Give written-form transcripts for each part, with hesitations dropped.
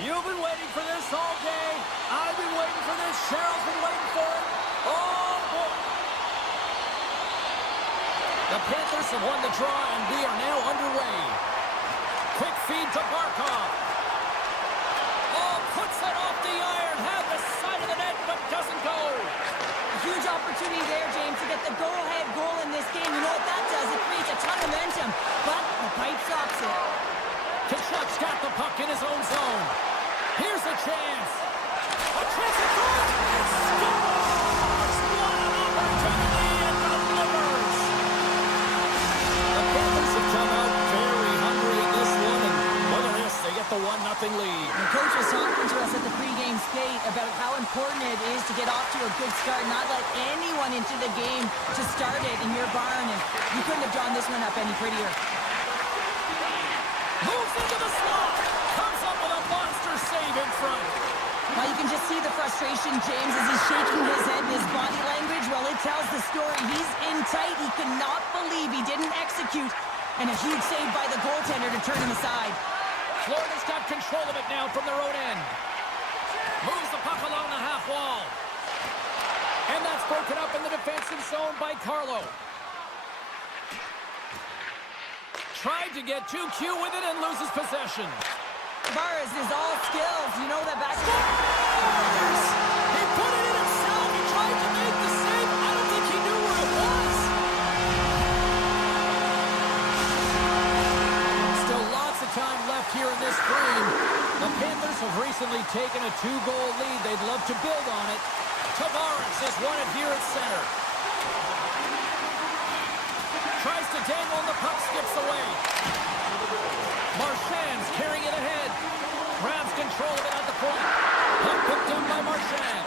You've been waiting for this all day. I've been waiting for this. Cheryl's been waiting for it. Oh, boy. The Panthers have won the draw, and we are now underway. Quick feed to Barkov. Oh, puts it off the iron. Had the side of the net, but doesn't go. A huge opportunity there, James, to get the go-ahead goal in this game. You know what that does? It creates a ton of momentum, but the pipe stops it. Kachuk's got the puck in his own zone. Here's a chance. A chance at goal. It scores! What an opportunity and delivers. The Panthers have come out very hungry in this one, and look at this. They get the 1-0 lead. The coach was talking to us at the pregame skate about how important it is to get off to a good start, not let anyone into the game to start it in your barn, and you couldn't have drawn this one up any prettier. Moves into the slot. Comes up with a monster save in front. Now you can just see the frustration, James, as he's shaking his head. His body language, well, it tells the story. He's in tight. He cannot believe he didn't execute. And a huge save by the goaltender to turn him aside. Florida's got control of it now from their own end. Moves the puck along the half wall. And that's broken up in the defensive zone by Carlo. Tried to get too cute with it and loses possession. Tavares is all skills. You know that back. Scores! He put it in himself. He tried to make the save. I don't think he knew where it was. Still lots of time left here in this frame. The Panthers have recently taken a 2-goal lead. They'd love to build on it. Tavares has won it here at center. Tries to dangle and the puck skips away. Marchand's carrying it ahead. Grabs control of it at the point. Puck picked up by Marchand.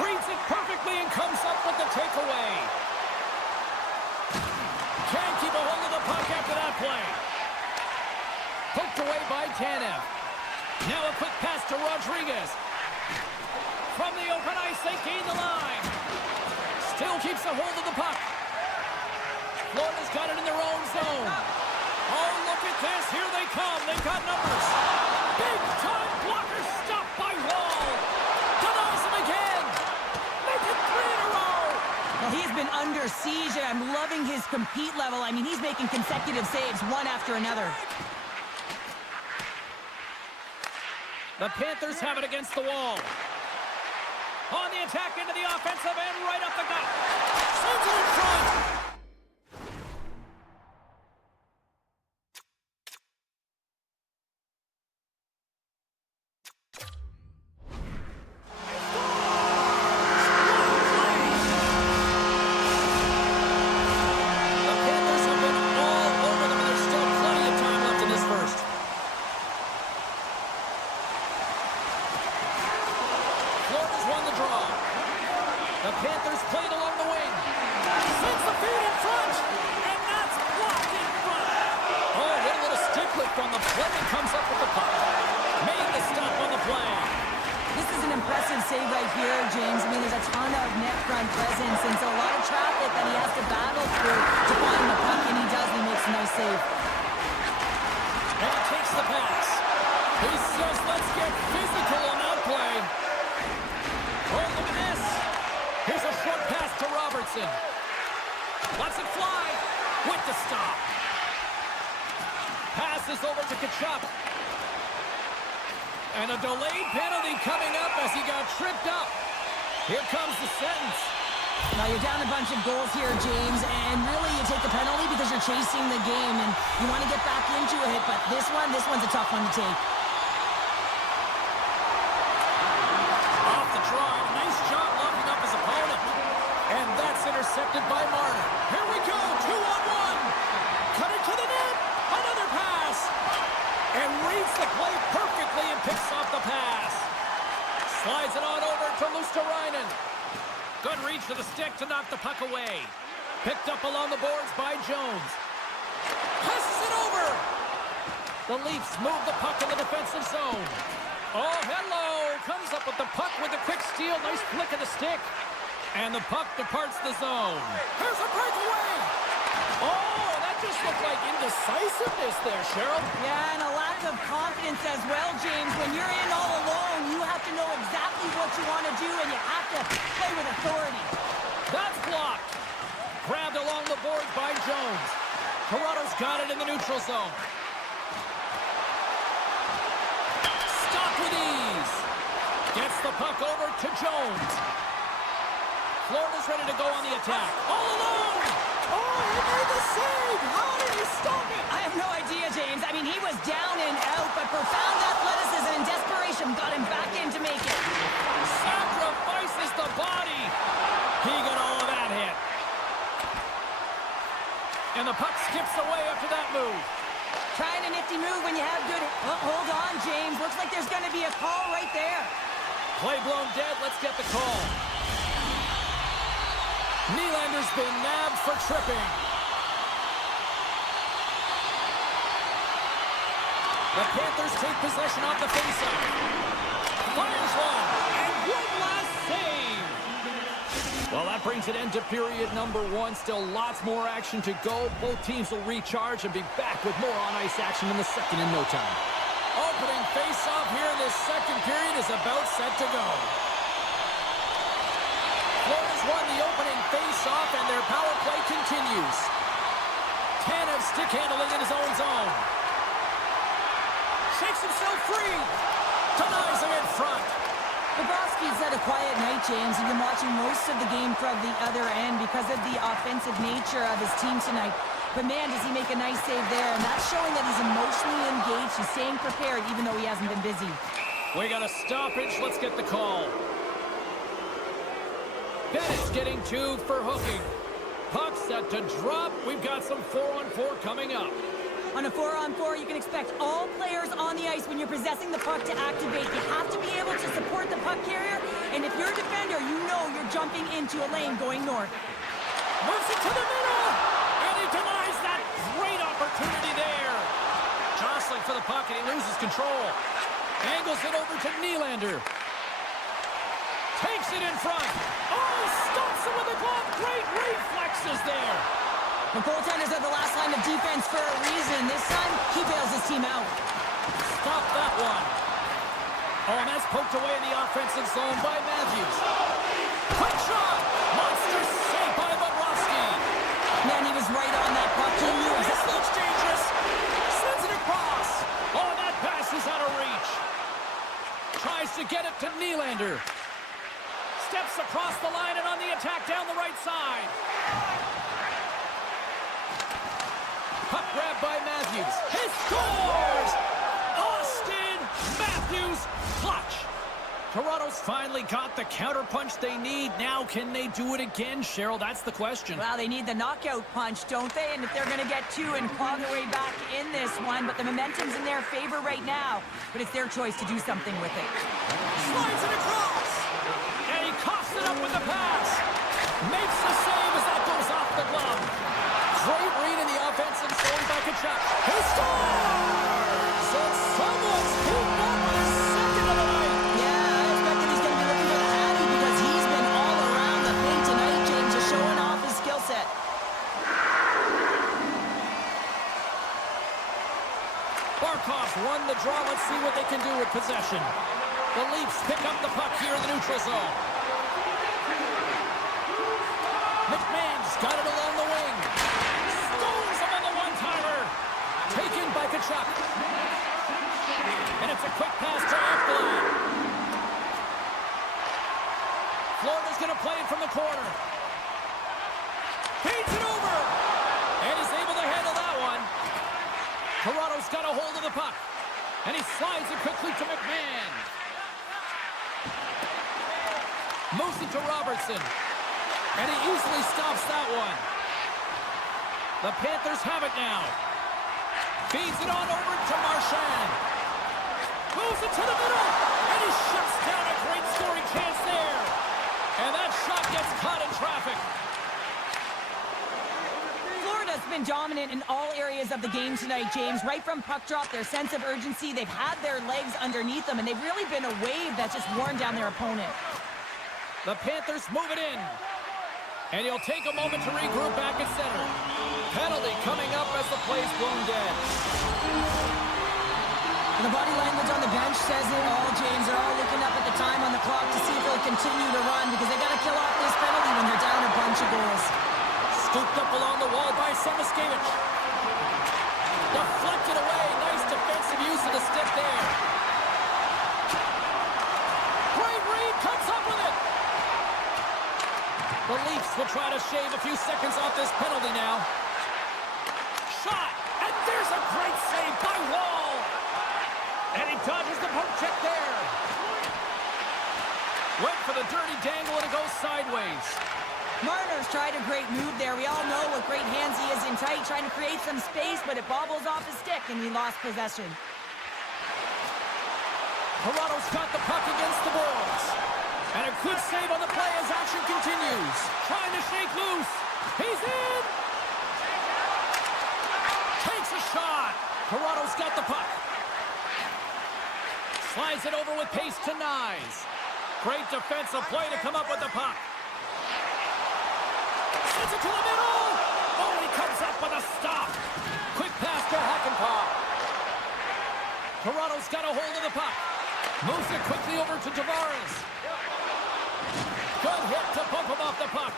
Reads it perfectly and comes up with the takeaway. Can't keep a hold of the puck after that play. Poked away by Tanev. Now a quick pass to Rodriguez. From the open ice, they gain the line. Still keeps a hold of the puck. Florida's got it in their own zone. Oh, look at this. Here they come. They've got numbers. Big-time blocker stopped by Wall. Denies him again. Make it 3 in a row. Well, he's been under siege, and I'm loving his compete level. I mean, he's making consecutive saves, one after another. The Panthers have it against the wall. On the attack into the offensive end, right up the gut. Sends it in front. The Panthers played along the wing. Sends the feed in front. And that's blocked in front. Oh, what a little stick lift on the play and comes up with the puck. Made the stop on the play. This is an impressive save right here, James. I mean, there's a ton of net front presence, and so a lot of traffic that he has to battle through to find the puck, and he does. He makes a nice save. And he takes the pass. He says, let's get physical on that play. Oh, look at this. Here's a short pass to Robertson. Lets it fly with the stop. Passes over to Kachuk. And a delayed penalty coming up as he got tripped up. Here comes the sentence. Now you're down a bunch of goals here, James, and really you take the penalty because you're chasing the game and you want to get back into it, but this one's a tough one to take. Off the draw, nice job locking up his opponent. And that's intercepted by Martin. Here we go, 2-on-1. Cutting to the net, another pass. And reads the play perfectly and picks off the pass. Slides it on over to Luosterainen. Good reach to the stick to knock the puck away. Picked up along the boards by Jones. Passes it over. The Leafs move the puck in the defensive zone. Oh, hello. Comes up with the puck with a quick steal. Nice flick of the stick. And the puck departs the zone. Here's a breakaway. Oh, that just looked like indecisiveness there, Cheryl. Yeah, and a lack of confidence as well, James. When you're in all alone, you have to know exactly what you want to do, and you have to play with authority. That's blocked. Grabbed along the boards by Jones. Toronto's got it in the neutral zone. Stop with ease. Gets the puck over to Jones. Florida's ready to go on the attack. All alone! Oh, he made the save! How did he stop it? I have no idea, James. I mean, he was down and out, but profound athleticism and desperation got him back in to make it. Sacrifices the body. He got all of that hit. And the puck skips away after that move. Trying a nifty move when you have good... Oh, hold on, James. Looks like there's going to be a call right there. Play blown dead. Let's get the call. Nylander's been nabbed for tripping. The Panthers take possession off the faceoff. Fires one. And one last save. Well, that brings it into period number one. Still lots more action to go. Both teams will recharge and be back with more on-ice action in the second in no time. Opening faceoff here in this second period is about set to go. Florida's won the opening face-off, and their power play continues. Tanev stick handling in his own zone. Shakes himself free. Denies him in front. Bobrovsky's had a quiet night, James. He's been watching most of the game from the other end because of the offensive nature of his team tonight. But man, does he make a nice save there, and that's showing that he's emotionally engaged. He's staying prepared even though he hasn't been busy. We got a stoppage. Let's get the call. Bennett's getting two for hooking. Puck set to drop. We've got some 4-on-4 coming up. On a 4-on-4, you can expect all players on the ice when you're possessing the puck to activate. You have to be able to support the puck carrier, and if you're a defender, you know you're jumping into a lane going north. Moves it to the middle, and he denies that great opportunity there. Jostling for the puck, and he loses control. Angles it over to Nylander. Takes it in front. Oh, stops it with a glove. Great reflexes there. The goaltenders are the last line of defense for a reason. This time, he bails his team out. Stop that one. Oh, and that's poked away in the offensive zone by Matthews. Quick shot. Monster save by Bobrovsky. Man, he was right on that puck. He knew this looks dangerous. Sends it across. Oh, that pass is out of reach. Tries to get it to Nylander. Steps across the line and on the attack down the right side. Puck grabbed by Matthews. He scores! Austin Matthews clutch. Toronto's finally got the counterpunch they need. Now, can they do it again, Cheryl? That's the question. Well, they need the knockout punch, don't they? And if they're going to get two and claw their way back in this one, but the momentum's in their favor right now. But it's their choice to do something with it. Slides it across! And he coughs it up with the pass. Makes the save as that goes off the glove. Great read in the offensive zone by Kachuk. He scores! And someone's picked up his second of the night. Yeah, I expect that he's going to be looking for the Hattie because he's been all around the thing tonight, James, just showing off his skill set. Barkov's won the draw. Let's see what they can do with possession. The Leafs pick up the puck here in the neutral zone. McMahon's got it along the wing. Stones him on the one-timer. Taken by Kachuk. And it's a quick pass to Ekblad. Florida's going to play it from the corner. Feeds it over. And is able to handle that one. Toronto's got a hold of the puck. And he slides it quickly to McMahon. Moves it to Robertson. And he easily stops that one. The Panthers have it now. Feeds it on over to Marchand. Moves it to the middle. And he shuts down a great scoring chance there. And that shot gets caught in traffic. Florida's been dominant in all areas of the game tonight, James. Right from puck drop, their sense of urgency, they've had their legs underneath them, and they've really been a wave that's just worn down their opponent. The Panthers move it in. And he'll take a moment to regroup back at center. Penalty coming up as the play's blown dead. The body language on the bench says it all, James. They're all looking up at the time on the clock to see if they'll continue to run because they got to kill off this penalty when they're down a bunch of goals. Scooped up along the wall by Semiskevich. Deflected away. Nice defensive use of the stick there. Great read. Comes up with it. The Leafs will try to shave a few seconds off this penalty now. Shot. And there's a great save by Wall. And he dodges the poke check there. Went for the dirty dangle and it goes sideways. Marner's tried a great move there. We all know what great hands he is in tight, trying to create some space, but it bobbles off his stick and he lost possession. Toronto's got the puck against the boards. And a good save on the play as action continues. Trying to shake loose. He's in. Takes a shot. Toronto's got the puck. Slides it over with pace to Nyes. Great defensive play to come up with the puck. Sends it to the middle. Oh, he comes up with a stop. Quick pass to Hakanpää. Toronto's got a hold of the puck. Moves it quickly over to Tavares. Good hit to bump him off the puck.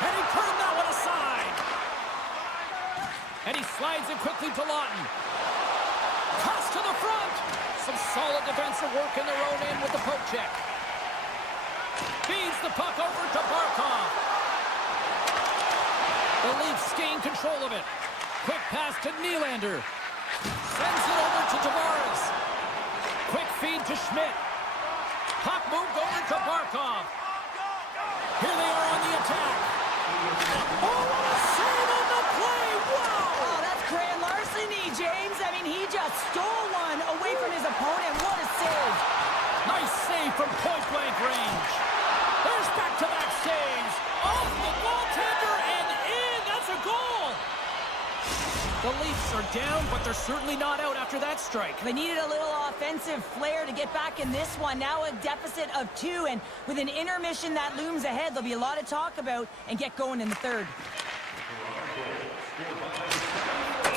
And he turned that one aside. And he slides it quickly to Lawton. Toss to the front. Some solid defensive work in their own end with the poke check. Feeds the puck over to Barkov. The Leafs gain control of it. Quick pass to Nylander. Sends it over to Tavares. Quick feed to Schmidt. Puck moved over to Barkov. Here they are on the attack. Oh, what a save on the play! Wow! Oh, that's grand larceny, James. I mean, he just stole one away from his opponent. What a save. Nice save from point-blank range. There's back-to-back saves. Off the goaltender and in. That's a goal. The Leafs are down, but they're certainly not out after that strike. They needed a little offensive flair to get back in this one. Now a deficit of 2, and with an intermission that looms ahead, there'll be a lot to talk about and get going in the third.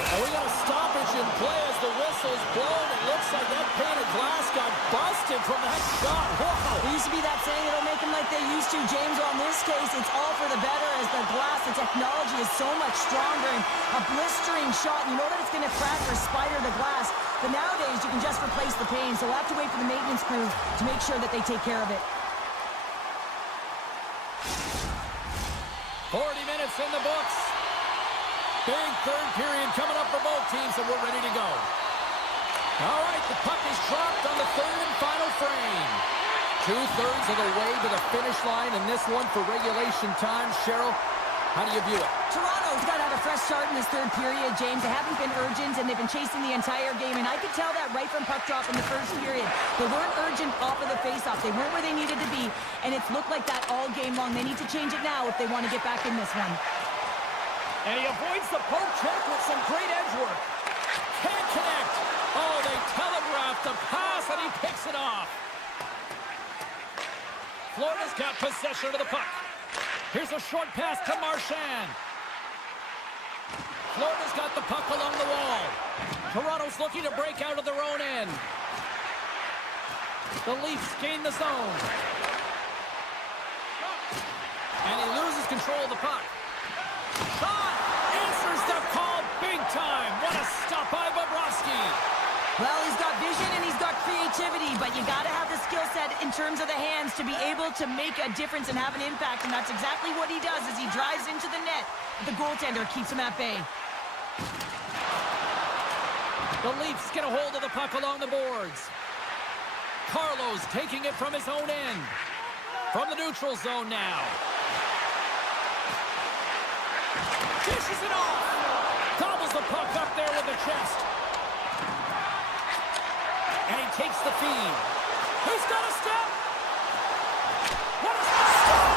And we got a stoppage in play as the whistle's blown. It looks like that pane of glass got busted from that shot. Wow! There used to be that saying, they don't make them like they used to, James. Well, in this case, it's all for the better as the glass, the technology is so much stronger. And a blistering shot, you know that it's going to crack or spider the glass. But nowadays, you can just replace the pane. So we'll have to wait for the maintenance crew to make sure that they take care of it. 40 minutes in the books. Big third period coming up for both teams, and we're ready to go. All right, the puck is dropped on the third and final frame. 2/3 of the way to the finish line in this one for regulation time. Cheryl, how do you view it? Toronto's got to have a fresh start in this third period, James. They haven't been urgent, and they've been chasing the entire game. And I could tell that right from puck drop in the first period. They weren't urgent off of the faceoff. They weren't where they needed to be, and it's looked like that all game long. They need to change it now if they want to get back in this one. And he avoids the poke check with some great edge work. Can't connect. Oh, they telegraphed the pass, and he picks it off. Florida's got possession of the puck. Here's a short pass to Marchand. Florida's got the puck along the wall. Toronto's looking to break out of their own end. The Leafs gain the zone. And he loses control of the puck. Shot! Answers the call big time. What a stop by Bobrovsky. Well, he's got vision and he's got creativity, but you got to have the skill set in terms of the hands to be able to make a difference and have an impact, and that's exactly what he does as he drives into the net. The goaltender keeps him at bay. The Leafs get a hold of the puck along the boards. Carlos taking it from his own end. From the neutral zone now. Dishes it off. Gobbles the puck up there with the chest. And he takes the feed. He's got a step. What a stop!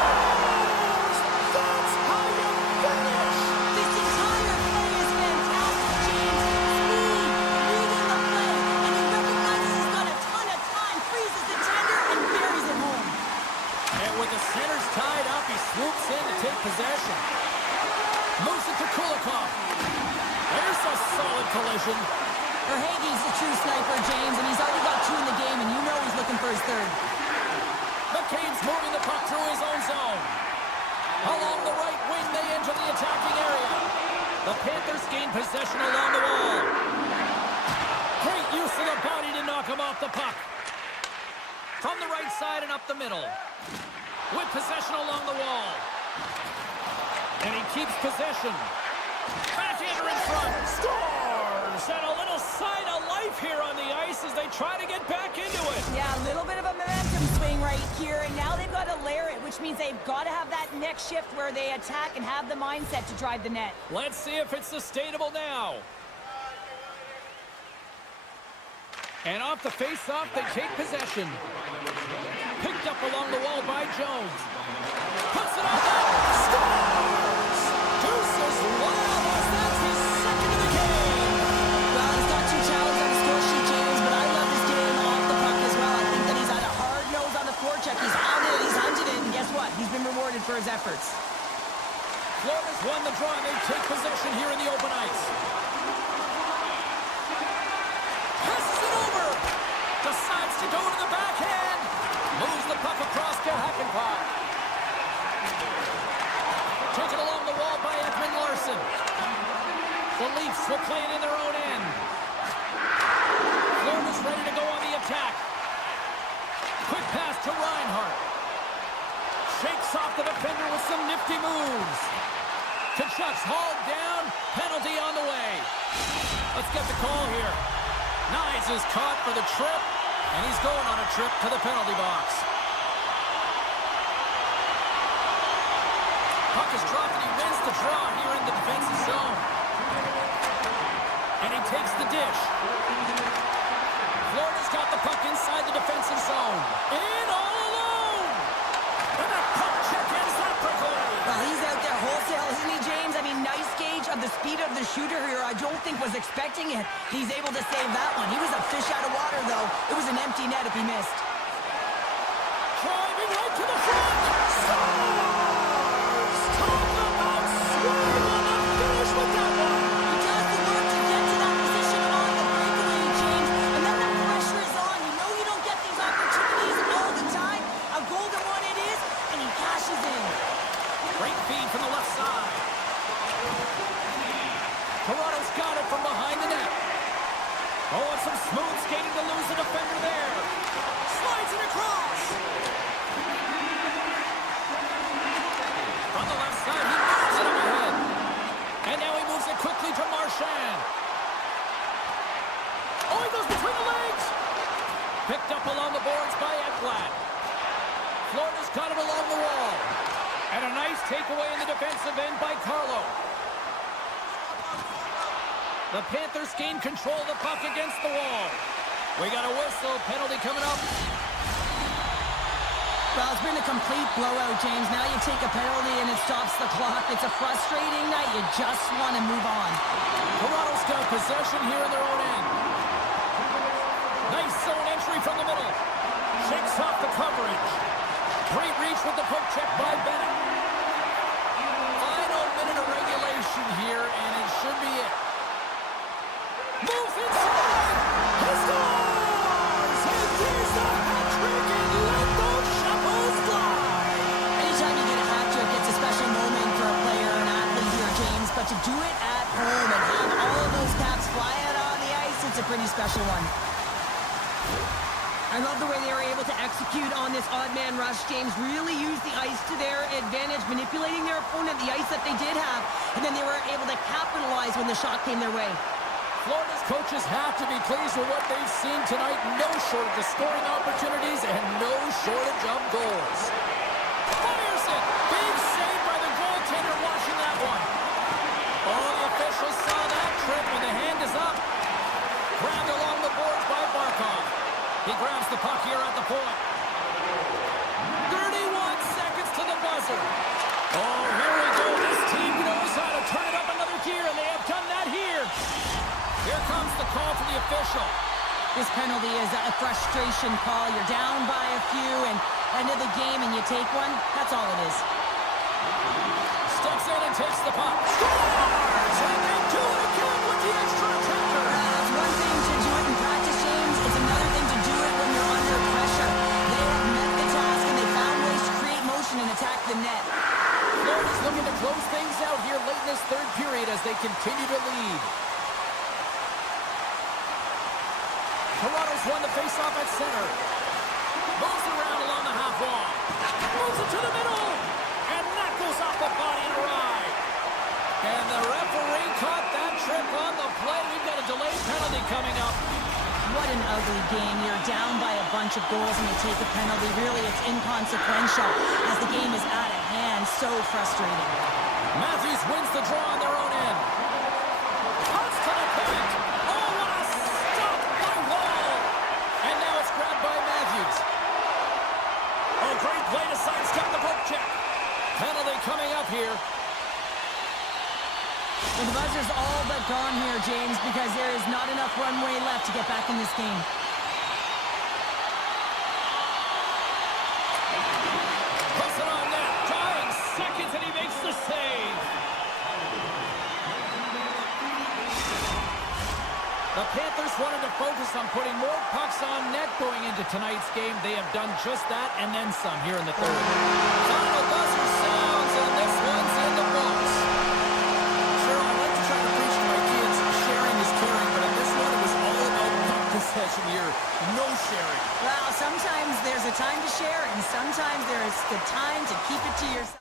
That's how you finish. This entire play is fantastic, James. Speed, reading the play, and he recognizes he's got a ton of time, freezes the tender, and buries it home. And with the centers tied up, he swoops collision. Verhaeghe's a true sniper, James, and he's already got 2 in the game, and you know he's looking for his 3rd. McCain's moving the puck through his own zone. Along the right wing, they enter the attacking area. The Panthers gain possession along the wall. Great use of the body to knock him off the puck. From the right side and up the middle. With possession along the wall. And he keeps possession. Backhander in front. Scores! And a little sign of life here on the ice as they try to get back into it. Yeah, a little bit of a momentum swing right here, and now they've got to layer it, which means they've got to have that next shift where they attack and have the mindset to drive the net. Let's see if it's sustainable now. And off the face-off, they take possession. Picked up along the wall by Jones. Puts it on net. Scores! Deuces Wild, that's his 2nd of the game. Well, he's got 2 challenges on the score sheet, James, but I love his game off the puck as well. I think that he's had a hard nose on the forecheck. He's hounded it, he's hunted it, and guess what? He's been rewarded for his efforts. Florida's won the draw, and they take possession here in the open ice. Passes it over. Decides to go to the backhand. Moves the puck across to Hackenpot. Taken along the wall by Edmund Larson. The Leafs will play it in their own end. Florida's ready to go on the attack. Quick pass to Reinhart. Shakes off the defender with some nifty moves. Kachuk's hauled down. Penalty on the way. Let's get the call here. Nyes is caught for the trip, and he's going on a trip to the penalty box. Puck is dropped, and he wins the draw here in the defensive zone. And he takes the dish. Florida's got the puck inside the defensive zone. In all alone! And that puck check ends that breakaway. Well, he's out there wholesale, isn't he, James? I mean, nice gauge of the speed of the shooter here. I don't think was expecting it. He's able to save that one. He was a fish out of water, though. It was an empty net if he missed. Driving right to the front. Scores! Talk about swerve on the finish with that one. He does the work to get to that position on the breakaway, James. And then the pressure is on. You know you don't get these opportunities all the time. A golden one it is, and he cashes in. Great feed from the left side. Toronto's got it from behind the net. Oh, and some smooth skating to lose the defender there. Slides it across. From the left side, he moves it overhead. And now he moves it quickly to Marchand. Oh, he goes between the legs. Picked up along the boards by Ekblad. Florida's got it along the wall. And a nice takeaway in the defensive end by Carlo. The Panthers gain control of the puck against the wall. We got a whistle. Penalty coming up. Well, it's been a complete blowout, James. Now you take a penalty and it stops the clock. It's a frustrating night. You just want to move on. Toronto's got possession here in their own end. Nice zone entry from the middle. Shakes off the coverage. Great reach with the poke check by Bennett. Final minute of regulation here, and it should be it. Moves inside. He scores! He gears the hat-trick and let those shovels fly. Anytime you get a hat trick, it's a special moment for a player, an athlete here, James. But to do it at home and have all of those caps fly out on the ice, it's a pretty special one. I love the way they were able to execute on this odd man rush, James. Really used the ice to their advantage, manipulating their opponent, the ice that they did have, and then they were able to capitalize when the shot came their way. Florida's coaches have to be pleased with what they've seen tonight. No shortage of scoring opportunities and no shortage of goals. Fires it! Big save by the goaltender watching that one. Oh, the officials saw that trip and the hand is up. Grabbed along the boards by Barkov. He grabs the puck here at the point. 31 seconds to the buzzer. Oh, here we go. This team knows how to turn it up another gear, and they have done that here. Here comes the call from the official. This penalty is a frustration call. You're down by a few, and end of the game, and you take one. That's all it is. Steps in and takes the puck. Scores! And they do it again with the extra attack. continue to lead. Toronto's won the face-off at center. Moves around along the half wall. Moves it to the middle. And that goes off the body and awry. And the referee caught that trip on the play. We've got a delayed penalty coming up. What an ugly game. You're down by a bunch of goals and you take a penalty. Really, it's inconsequential as the game is out of hand. So frustrating. Matthews wins the draw on their own end. Cuts to the point. Oh, what a stop by Wall. And now it's grabbed by Matthews. Oh, great play to sidestep the poke check. Penalty coming up here. Well, the buzzer's all but gone here, James, because there is not enough runway left to get back in this game. Puts it on net. Dying seconds, and he makes the save. The Panthers wanted to focus on putting more pucks on net going into tonight's game. They have done just that and then some here in the third. Final buzzer sounds, and this one's in the books. Sure, I like to try to preach to my kids, sharing is caring, but in this one, it was all about puck possession here. No sharing. Well, sometimes there's a time to share, and sometimes there's the time to keep it to yourself.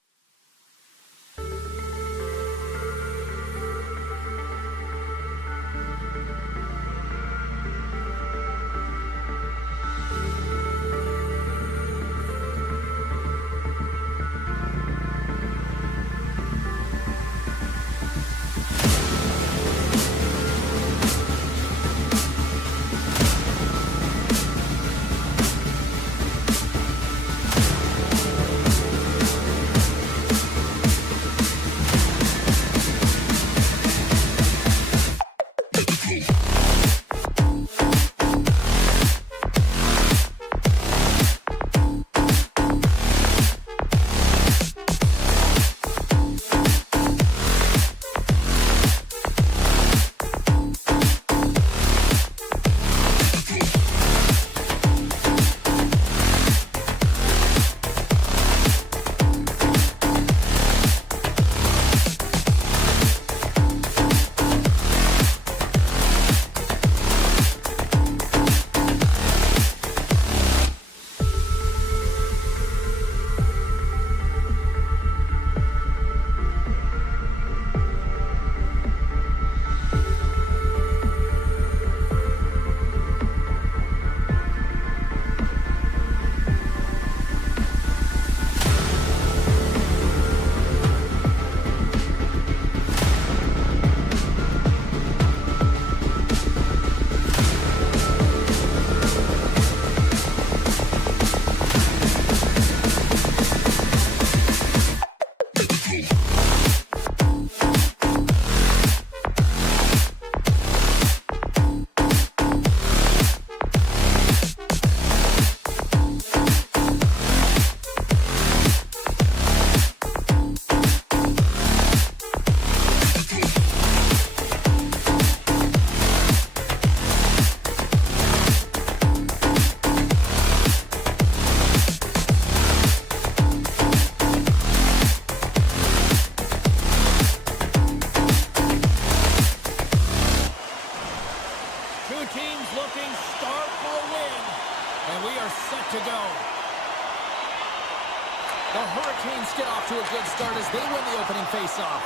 The Hurricanes get off to a good start as they win the opening faceoff.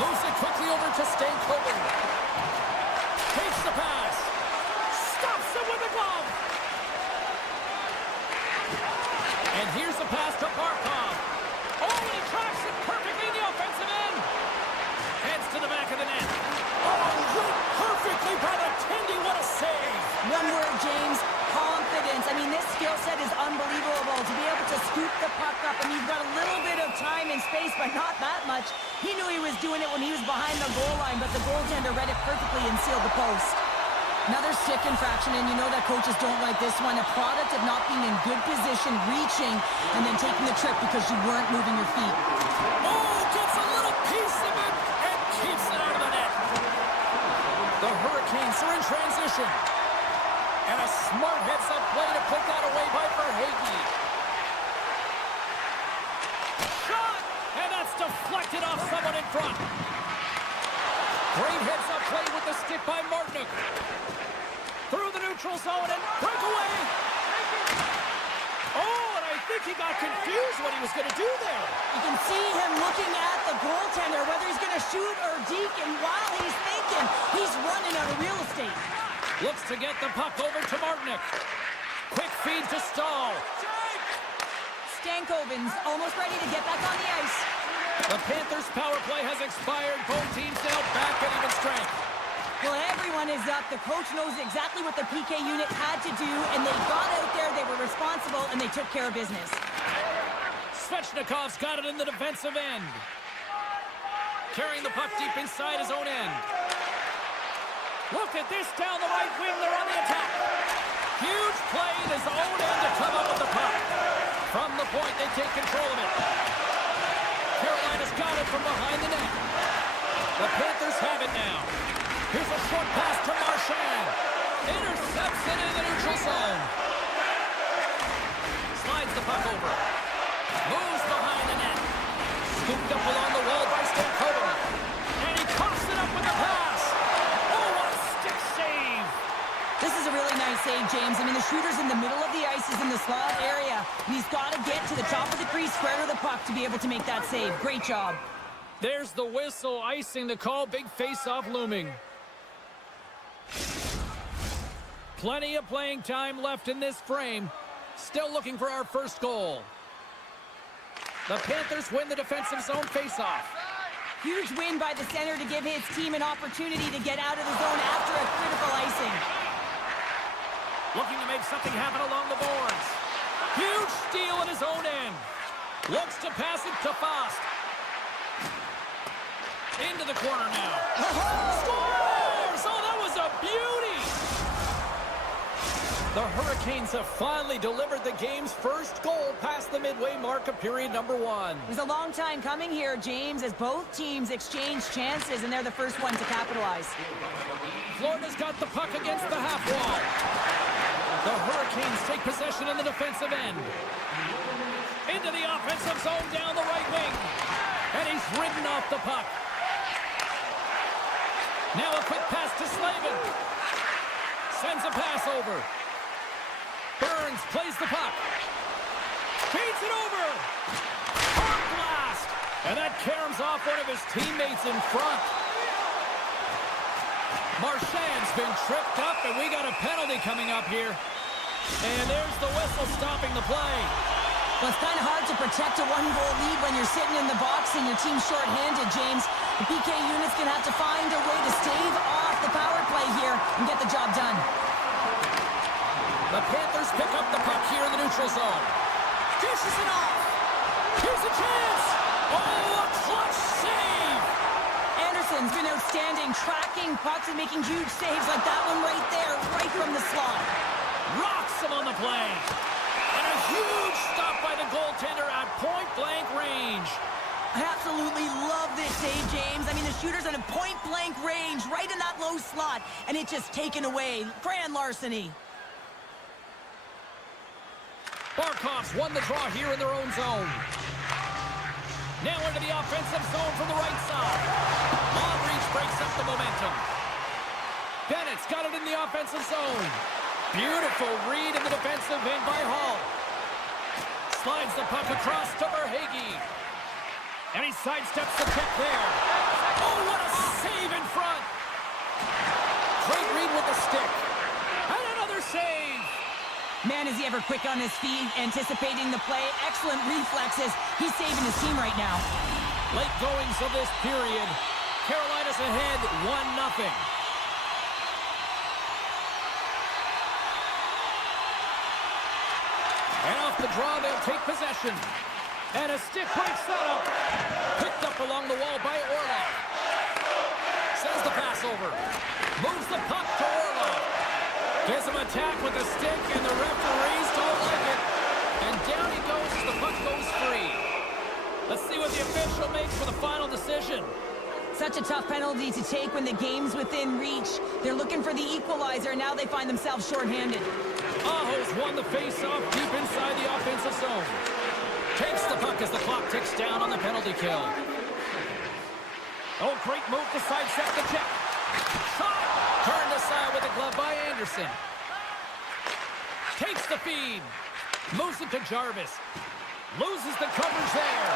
Moves it quickly over to Stankoven. Takes the pass. Stops it with a glove. And here's the pass to Barkov. Oh, and he tracks it perfectly in the offensive end. Heads to the back of the net. Oh, right perfectly by the Tindy. What a save. One word, James. Confidence. I mean, this skill set is unbelievable. To be able to scoop the puck up, and you've got a little bit of time and space, but not that much. He knew he was doing it when he was behind the goal line, but the goaltender read it perfectly and sealed the post. Another stick infraction, and you know that coaches don't like this one. A product of not being in good position, reaching, and then taking the trip because you weren't moving your feet. Oh, gets a little piece of it and keeps it out of the net. The Hurricanes are in transition. And a smart heads-up play to put that away by Verhaeghe. Shot! And that's deflected off someone in front. Great heads-up play with the stick by Martinick. Through the neutral zone and breakaway. Oh, and I think he got confused what he was going to do there. You can see him looking at the goaltender, whether he's going to shoot or deke, and while he's thinking, he's running out of real estate. Looks to get the puck over to Martinick. Quick feed to Stahl. Stankoven's almost ready to get back on the ice. The Panthers' power play has expired. Both teams now back at even strength. Well, everyone is up. The coach knows exactly what the PK unit had to do, and they got out there, they were responsible, and they took care of business. Svechnikov's got it in the defensive end. Carrying the puck deep inside his own end. Look at this down the right wing. They're on the attack. Huge play in his own end to come up with the puck. From the point, they take control of it. Carolina's got it from behind the net. The Panthers have it now. Here's a short pass to Marchand. Intercepts it in the neutral zone. Slides the puck over. Moves behind the net. Scooped up along the wall by Stankoven. And he coughs it up with the pass. Oh, what a stick save. This is a really nice save, James. I mean, the shooter's in the middle of the ice. He's in the slot area. And he's got to get to the top of the crease, square to the puck to be able to make that save. Great job. There's the whistle, icing the call. Big face-off looming. Plenty of playing time left in this frame. Still looking for our first goal. The Panthers win the defensive zone face-off. Huge win by the center to give his team an opportunity to get out of the zone after a critical icing. Looking to make something happen along the boards. Huge steal in his own end. Looks to pass it to Fast. Into the corner now. Scores! Oh, that was a beauty! The Hurricanes have finally delivered the game's first goal past the midway mark of period number 1. It was a long time coming here, James, as both teams exchange chances, and they're the first one to capitalize. Florida's got the puck against the half wall. The Hurricanes take possession in the defensive end. Into the offensive zone down the right wing. And he's ridden off the puck. Now a quick pass to Slavin. Sends a pass over. Burns plays the puck. Feeds it over. Hard blast. And that caroms off one of his teammates in front. Marchand's been tripped up, and we got a penalty coming up here. And there's the whistle stopping the play. Well, it's kind of hard to protect a one-goal lead when you're sitting in the box and your team's short-handed, James. The PK unit's going to have to find a way to stave off the power play here and get the job done. The Panthers pick up the puck here in the neutral zone. Dishes it off. Here's a chance. Oh, a clutch save. Anderson's been outstanding, tracking pucks and making huge saves like that one right there, right from the slot. Rocks him on the play. And a huge stop by the goaltender at point-blank range. I absolutely love this save, James. I mean, the shooter's in a point-blank range, right in that low slot, and it's just taken away. Grand larceny. Barkov's won the draw here in their own zone. Now into the offensive zone from the right side. Long reach breaks up the momentum. Bennett's got it in the offensive zone. Beautiful read in the defensive end by Hall. Slides the puck across to Verhaeghe. And he sidesteps the check there. Oh, what a save in front. Great read with the stick. And another save. Man, is he ever quick on his feet, anticipating the play. Excellent reflexes. He's saving his team right now. Late goings of this period. Carolina's ahead 1-0. And off the draw, they'll take possession. And a stick breaks that up. Picked up along the wall by Orlov. Sends the pass over. Moves the puck to Orlov. Gives him attack with the stick, and the referees don't like it. And down he goes as the puck goes free. Let's see what the official makes for the final decision. Such a tough penalty to take when the game's within reach. They're looking for the equalizer, and now they find themselves shorthanded. Aho's won the face-off deep inside the offensive zone. Takes the puck as the clock ticks down on the penalty kill. Oh, great move to sidestep the check. Shot! Turned aside with a glove by Anderson. Takes the feed. Moves it to Jarvis. Loses the coverage there.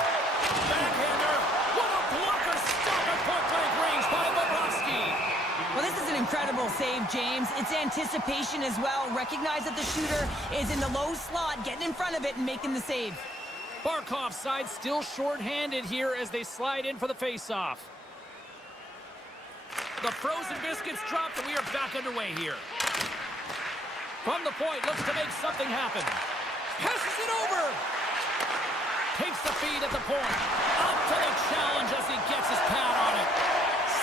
Backhander. What a blocker. Stop at point-blank range by Bobrovsky. Well, this is an incredible save, James. It's anticipation as well. Recognize that the shooter is in the low slot, getting in front of it and making the save. Barkov's side still short-handed here as they slide in for the face-off. The frozen biscuits dropped, and we are back underway here. From the point, looks to make something happen. Passes it over. Takes the feed at the point. Up to the challenge as he gets his pad on it.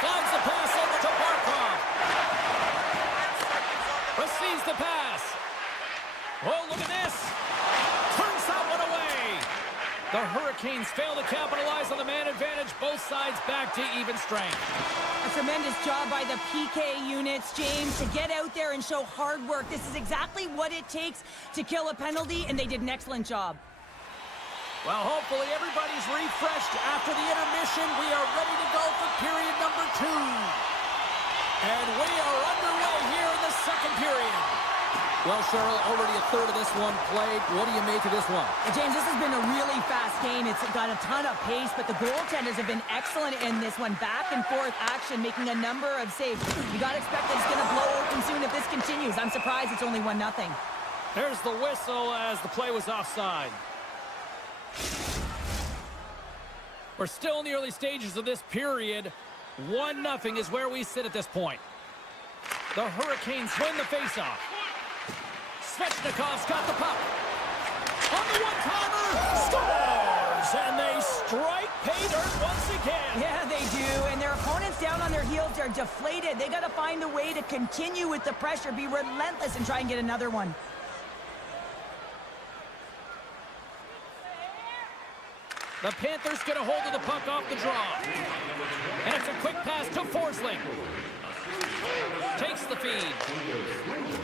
Slides the pass over to Barkov. Receives the pass. Oh, look at this. Turns that one away. The Hurricanes fail to capitalize on the man advantage. Both sides back to even strength. A tremendous job by the PK units, James, to get out there and show hard work. This is exactly what it takes to kill a penalty, and they did an excellent job. Well, hopefully everybody's refreshed after the intermission. We are ready to go for period number 2. And we are underway here in the second period. Well, Cheryl, already a third of this one played. What do you make of this one? Well, James, this has been a really fast game. It's got a ton of pace, but the goaltenders have been excellent in this one. Back and forth action, making a number of saves. You got to expect that it's going to blow open soon if this continues. I'm surprised it's only 1-0. There's the whistle as the play was offside. We're still in the early stages of this period. 1-0 is where we sit at this point. The Hurricanes win the faceoff. Svechnikov's got the puck. On the one-timer, scores! And they strike pay dirt once again. Yeah, they do. And their opponents down on their heels are deflated. They got to find a way to continue with the pressure, be relentless, and try and get another one. The Panthers get a hold of the puck off the draw. And it's a quick pass to Forsling. Takes the feed.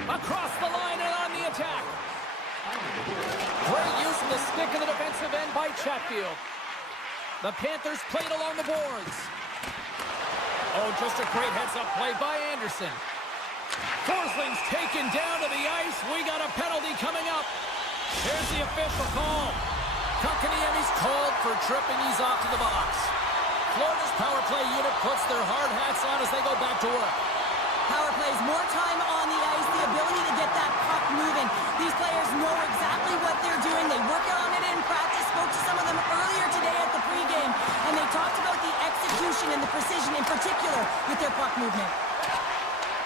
Across the line and on the attack. Great use of the stick in the defensive end by Chatfield. The Panthers played along the boards. Oh, just a great heads-up play by Anderson. Forsling's taken down to the ice. We got a penalty coming up. Here's the official call. Kotkaniemi's called for tripping. He's off to the box. Florida's power play unit puts their hard hats on as they go back to work. Power plays, more time on the ice, the ability to get that puck moving. These players know exactly what they're doing. They work on it in practice. Spoke to some of them earlier today at the pregame, and they talked about the execution and the precision in particular with their puck movement.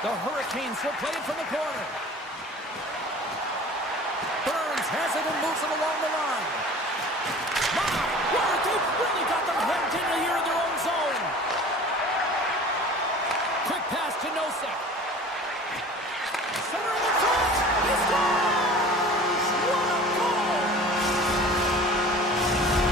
The Hurricanes will play it from the corner. Burns has it and moves it along the line. Wow, they've really got them hemmed in here in their own zone. Quick pass to Nosek. Center in the front. He scores! What a goal!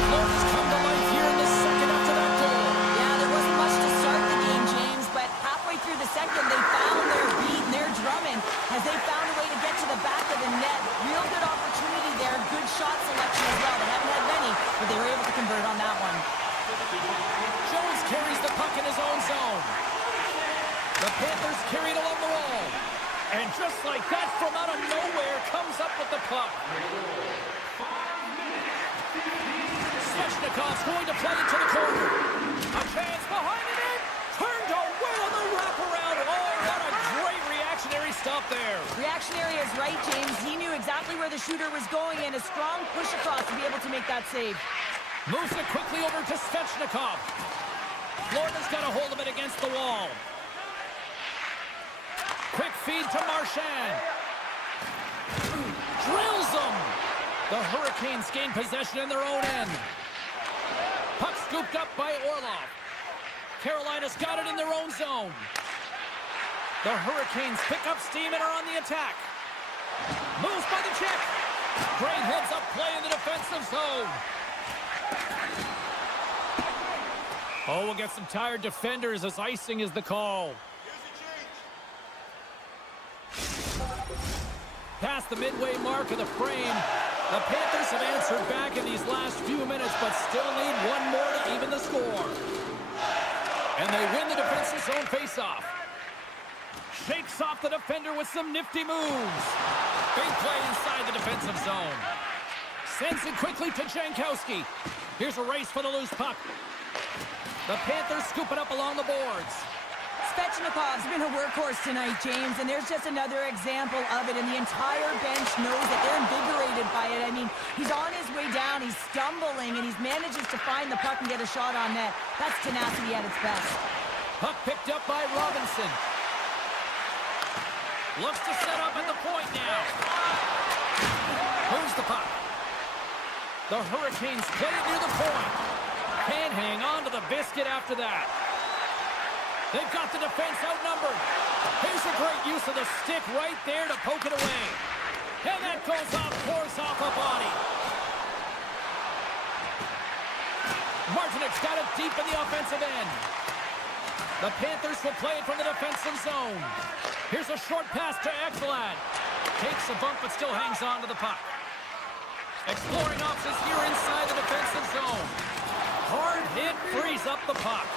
Florida's come to life here in the second after that goal. Yeah, there wasn't much to start the game, James, but halfway through the second, they found their beat and their drumming as they found a way to get to the back of the net. Real good opportunity there. Good shot selection as well. They haven't had many, but they were able to convert on that one. Jones carries the puck in his own zone. The Panthers carried along the wall. And just like that, from out of nowhere, comes up with the puck. Svechnikov's going to play it to the corner. A chance behind the net. Turned away on the wraparound. Oh, what a great reactionary stop there. Reactionary is right, James. He knew exactly where the shooter was going, and a strong push across to be able to make that save. Moves it quickly over to Svechnikov. Florida's got a hold of it against the wall. Quick feed to Marchand. Drills them. The Hurricanes gain possession in their own end. Puck scooped up by Orlov. Carolina's got it in their own zone. The Hurricanes pick up steam and are on the attack. Moves by the check. Great heads-up play in the defensive zone. Oh, we'll get some tired defenders as icing is the call. Past the midway mark of the frame, the Panthers have answered back in these last few minutes, but still need one more to even the score. And they win the defensive zone faceoff. Shakes off the defender with some nifty moves. Big play inside the defensive zone. Sends it quickly to Jankowski. Here's a race for the loose puck. The Panthers scoop it up along the boards. Svechnikov's been a workhorse tonight, James, and there's just another example of it, and the entire bench knows that they're invigorated by it. I mean, he's on his way down, he's stumbling, and he manages to find the puck and get a shot on net. That's tenacity at its best. Puck picked up by Robinson. Looks to set up at the point now. Moves the puck. The Hurricanes play it near the point. Can't hang on to the biscuit after that. They've got the defense outnumbered. Here's a great use of the stick right there to poke it away. And that goes off course off a body. Martinek's got it deep in the offensive end. The Panthers will play it from the defensive zone. Here's a short pass to Ekblad. Takes a bump but still hangs on to the puck. Exploring options here inside the defensive zone. Hard hit frees up the puck.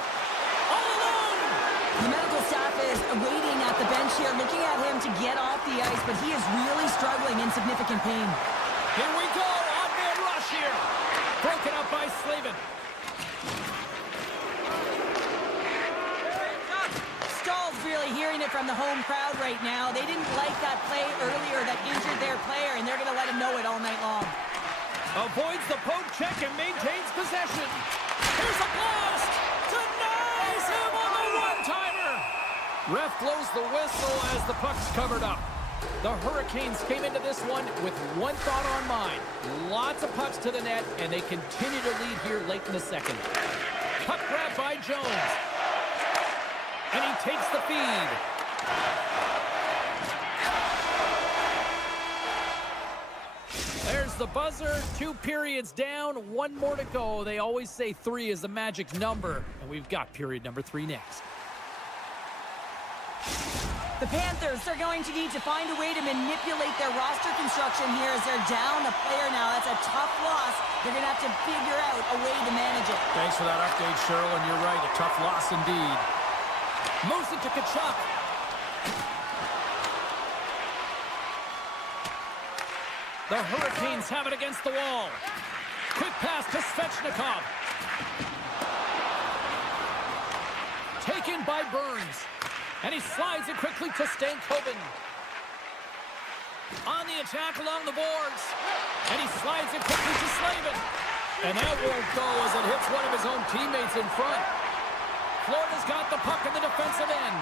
All alone! The medical staff is waiting at the bench here, looking at him to get off the ice, but he is really struggling in significant pain. Here we go, on-man rush here. Broken up by Slavin. Stahl's really hearing it from the home crowd right now. They didn't like that play earlier that injured their player, and they're going to let him know it all night long. Avoids the poke check and maintains possession. Here's a blast! Denies him on the one-timer! Ref blows the whistle as the puck's covered up. The Hurricanes came into this one with one thought on mind. Lots of pucks to the net, and they continue to lead here late in the second. Puck grab by Jones. And he takes the feed. There's the buzzer. 2 periods down, 1 more to go. They always say 3 is the magic number, and we've got period number 3 next. The Panthers are going to need to find a way to manipulate their roster construction here as they're down a player now. That's a tough loss. They're going to have to figure out a way to manage it. Thanks for that update, Cheryl, and you're right, a tough loss indeed. Moves it to Kachuk. The Hurricanes have it against the wall. Quick pass to Svechnikov. Taken by Burns. And he slides it quickly to Stankoven. On the attack along the boards. And he slides it quickly to Slavin. And that won't go as it hits one of his own teammates in front. Florida's got the puck in the defensive end.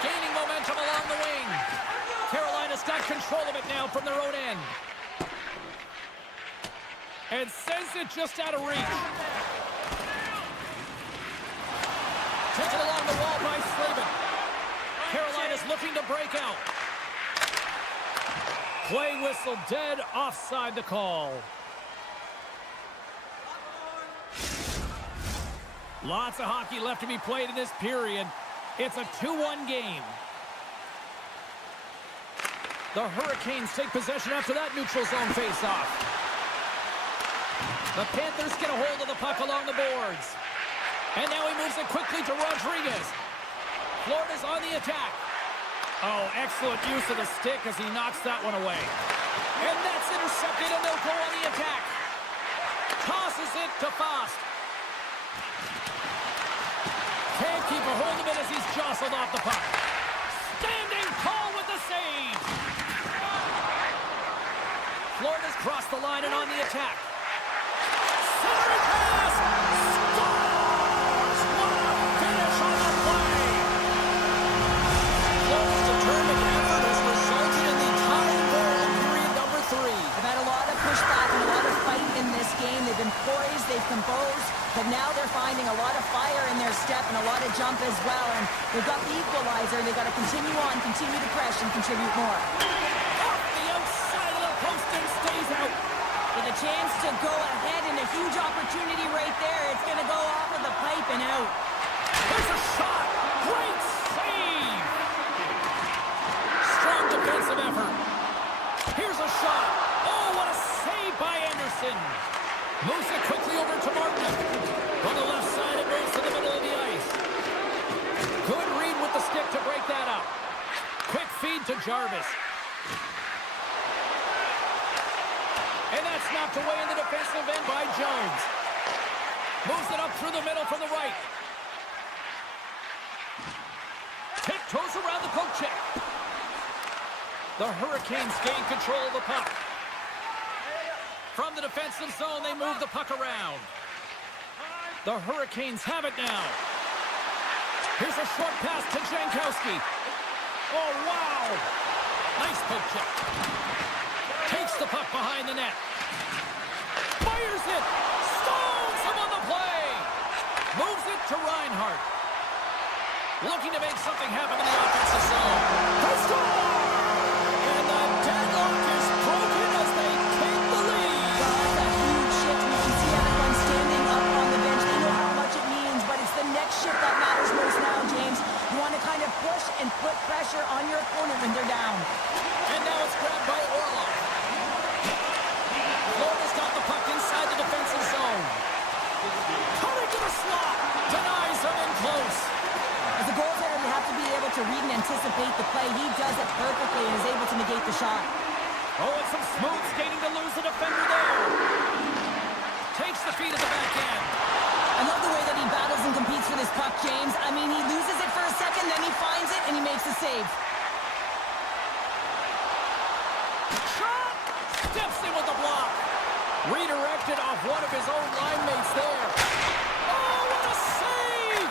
Gaining momentum along the wing. Carolina's got control of it now from their own end. And sends it just out of reach. Taken along the wall by Slavin. Carolina's looking to break out. Play whistle dead, offside the call. Lots of hockey left to be played in this period. It's a 2-1 game. The Hurricanes take possession after that neutral zone face-off. The Panthers get a hold of the puck along the boards. And now he moves it quickly to Rodriguez. Florida's on the attack. Oh, excellent use of the stick as he knocks that one away. And that's intercepted, and they'll go on the attack. Tosses it to Fost. Can't keep a hold of it as he's jostled off the puck. Standing tall with the save. Florida's crossed the line and on the attack. Centering pass. Scores! What a finish on the play. Florida's determined effort has resulted in the tying goal in period number 3. They've had a lot of pushback and a lot of fight in this game. They've been poised, they've composed, but now they're finding a lot of fire in their step and a lot of jump as well. And they've got the equalizer. They've got to continue on, continue to press, and contribute more. Off the outside of the post and stays out. With a chance to go ahead and a huge opportunity right there. It's going to go off of the pipe and out. There's a shot. Great save. Strong defensive effort. Here's a shot. Oh, what a save by Anderson. Moves it quickly over to Martin. On the left side, it goes to the middle of the ice. Quick feed to Jarvis. And that's knocked away in the defensive end by Jones. Moves it up through the middle from the right. Tiptoes around the poke check. The Hurricanes gain control of the puck. From the defensive zone, they move the puck around. The Hurricanes have it now. Here's a short pass to Jankowski. Oh, wow! Nice poke check. Takes the puck behind the net. Fires it! Stones him on the play! Moves it to Reinhart. Looking to make something happen in the offensive zone. They score! And the deadlock is broken as they take the lead. Well, that's a huge shift. You can see everyone standing up on the bench. They know how much it means, but it's the next shift that matters most now, James. You want to kind of push and put pressure on your opponent when they're down. And now it's grabbed by Orlov. Florida's got the puck inside the defensive zone. Coming to the slot. Denies him in close. As a goaltender, you have to be able to read and anticipate the play. He does it perfectly and is able to negate the shot. Oh, and some smooth skating to lose the defender there. Takes the feed at the back end. I love the way that he battles and competes for this puck, James. I mean, he loses it for a second, then he finds it, and he makes the save. Shot! Steps in with the block. Redirected off one of his own line mates there. Oh, what a save!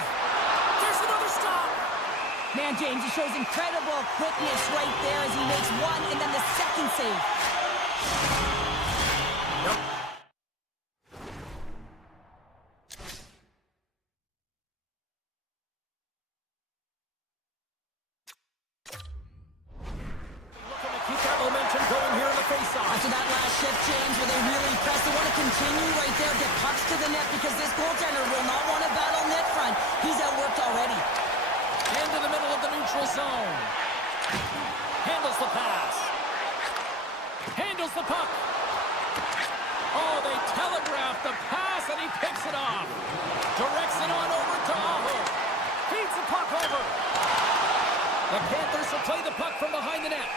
There's another stop. Man, James, he shows incredible quickness right there as he makes one and then the second save. Looking to keep that momentum going here in the faceoff. After that last shift, James, where they really press, they want to continue right there, get pucks to the net because this goaltender will not want to battle net front. He's outworked already. Into the middle of the neutral zone. Handles the pass. Handles the puck. Oh, they telegraph the pass, and he picks it off. Directs it on over to Aho. Feeds the puck over. The Panthers will play the puck from behind the net.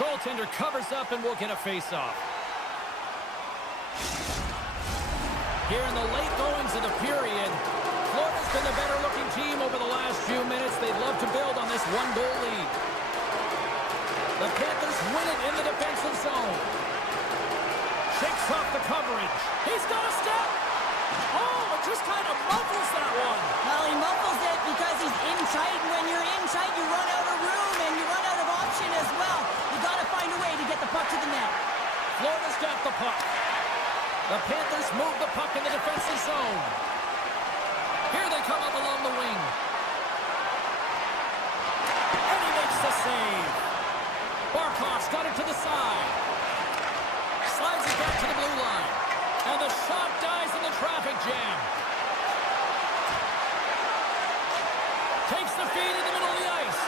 Goaltender covers up and will get a face-off. Here in the late goings of the period, Florida's been the better-looking team over the last few minutes. They'd love to build on this one-goal lead. The Panthers win it in the defensive zone. Shakes off the coverage. He's got a step. Oh, it just kind of muffles that one. Well, he muffles it because he's in tight, and when you're in tight, you run out of room, and you run out of option as well. You got to find a way to get the puck to the net. Florida's got the puck. The Panthers move the puck in the defensive zone. Here they come up along the wing. And he makes the save. Barkov's got it to the side. Slides it back to the blue line. And the shot dies in the traffic jam. Takes the feed in the middle of the ice.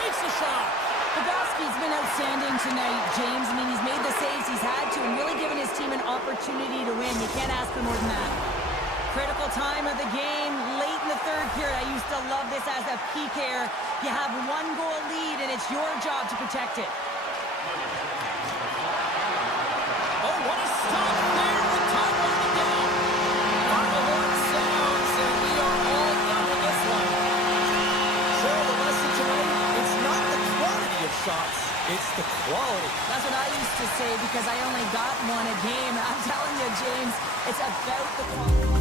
Takes the shot. Pavelski's been outstanding tonight, James. I mean, he's made the saves he's had to and really given his team an opportunity to win. You can't ask for more than that. Critical time of the game, late in the third period. I used to love this as a PKer. You have one goal lead, and it's your job to protect it. Oh, what a stop there with time running down. Final horn sounds, and we are all done with this one. So the lesson tonight, it's not the quantity of shots, it's the quality. That's what I used to say because I only got one a game. I'm telling you, James, it's about the quality.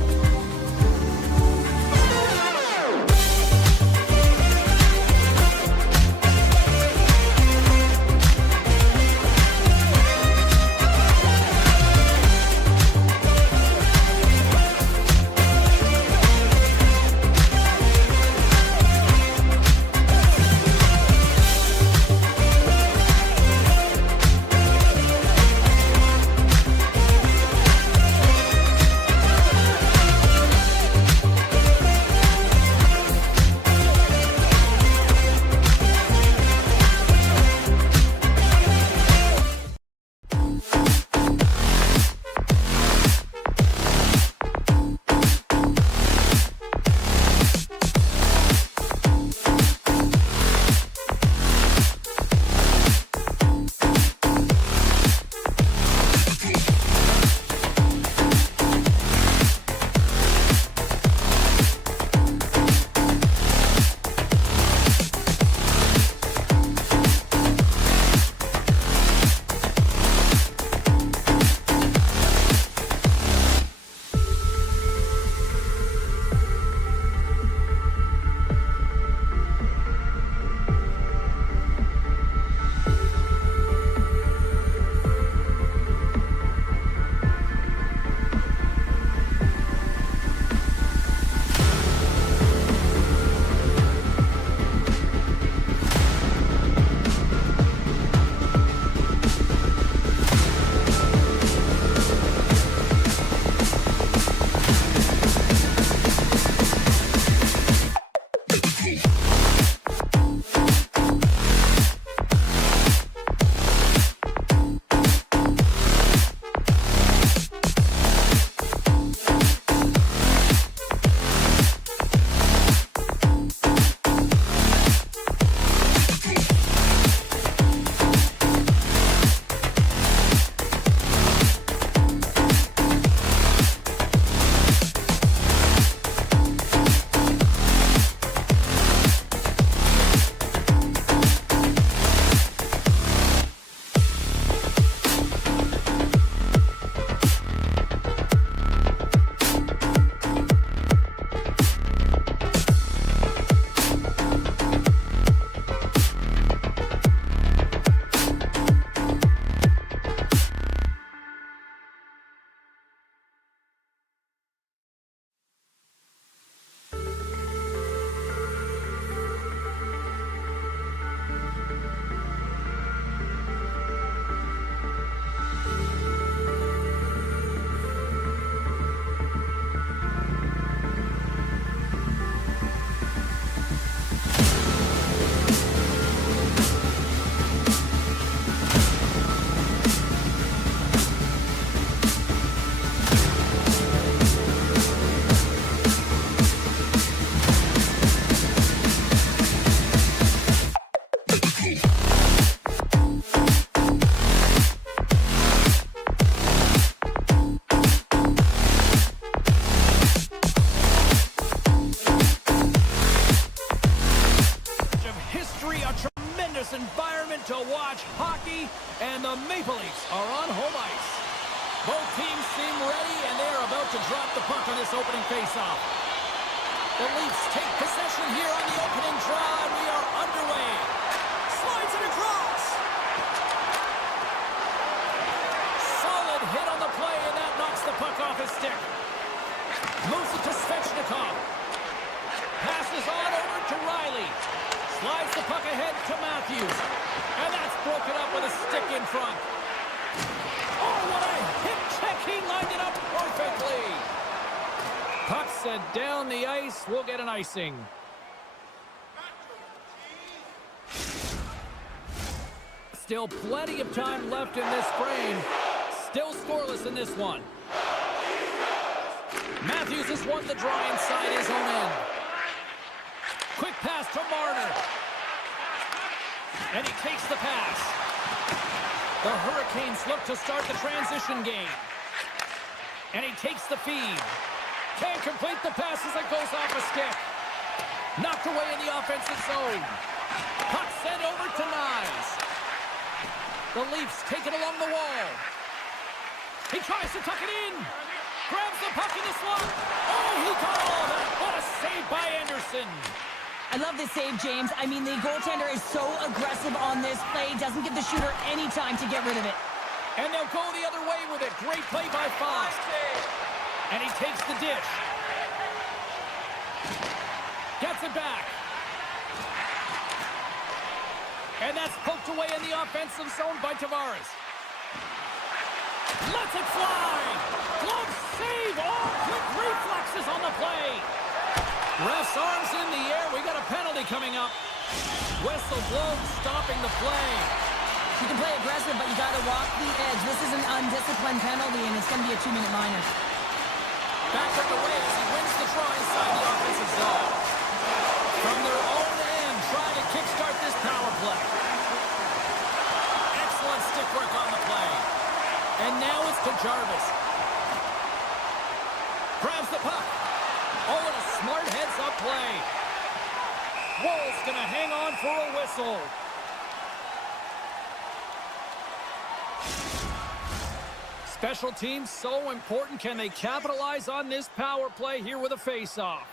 victory. A tremendous environment to watch hockey, and the Maple Leafs are on home ice. Both teams seem ready, and they are about to drop the puck on this opening faceoff. The Leafs take possession here on the opening draw, and we are underway. Slides it across. Solid hit on the play, and that knocks the puck off his stick. Moves it to Svechnikov. Passes on over to Riley. Slides the puck ahead to Matthews. And that's broken up with a stick in front. Oh, what a hip check. He lined it up perfectly. Puck sent down the ice. We'll get an icing. Still plenty of time left in this frame. Still scoreless in this one. Matthews has won the draw inside his own end. Quick pass to Marner. And he takes the pass. The Hurricanes look to start the transition game. And he takes the feed. Can't complete the pass as it goes off a stick. Knocked away in the offensive zone. Puck sent over to Nyes. The Leafs take it along the wall. He tries to tuck it in. Grabs the puck in the slot. Oh, he got all of it. What a save by Anderson. I love this save, James. I mean, the goaltender is so aggressive on this play. Doesn't give the shooter any time to get rid of it. And they'll go the other way with it. Great play by Foss. And he takes the dish. Gets it back. And that's poked away in the offensive zone by Tavares. Lets it fly. Glove save. Oh, quick reflexes on the play. Ref's arms in the air. We got a penalty coming up. Whistle blown, stopping the play. You can play aggressive, but you got to walk the edge. This is an undisciplined penalty, and it's going to be a 2-minute minor. Back underway as he wins the draw inside the offensive zone. From their own end, trying to kickstart this power play. Excellent stick work on the play. And now it's to Jarvis. Grabs the puck. Oh, and a smart heads-up play. Wool's going to hang on for a whistle. Special teams so important. Can they capitalize on this power play here with a face-off?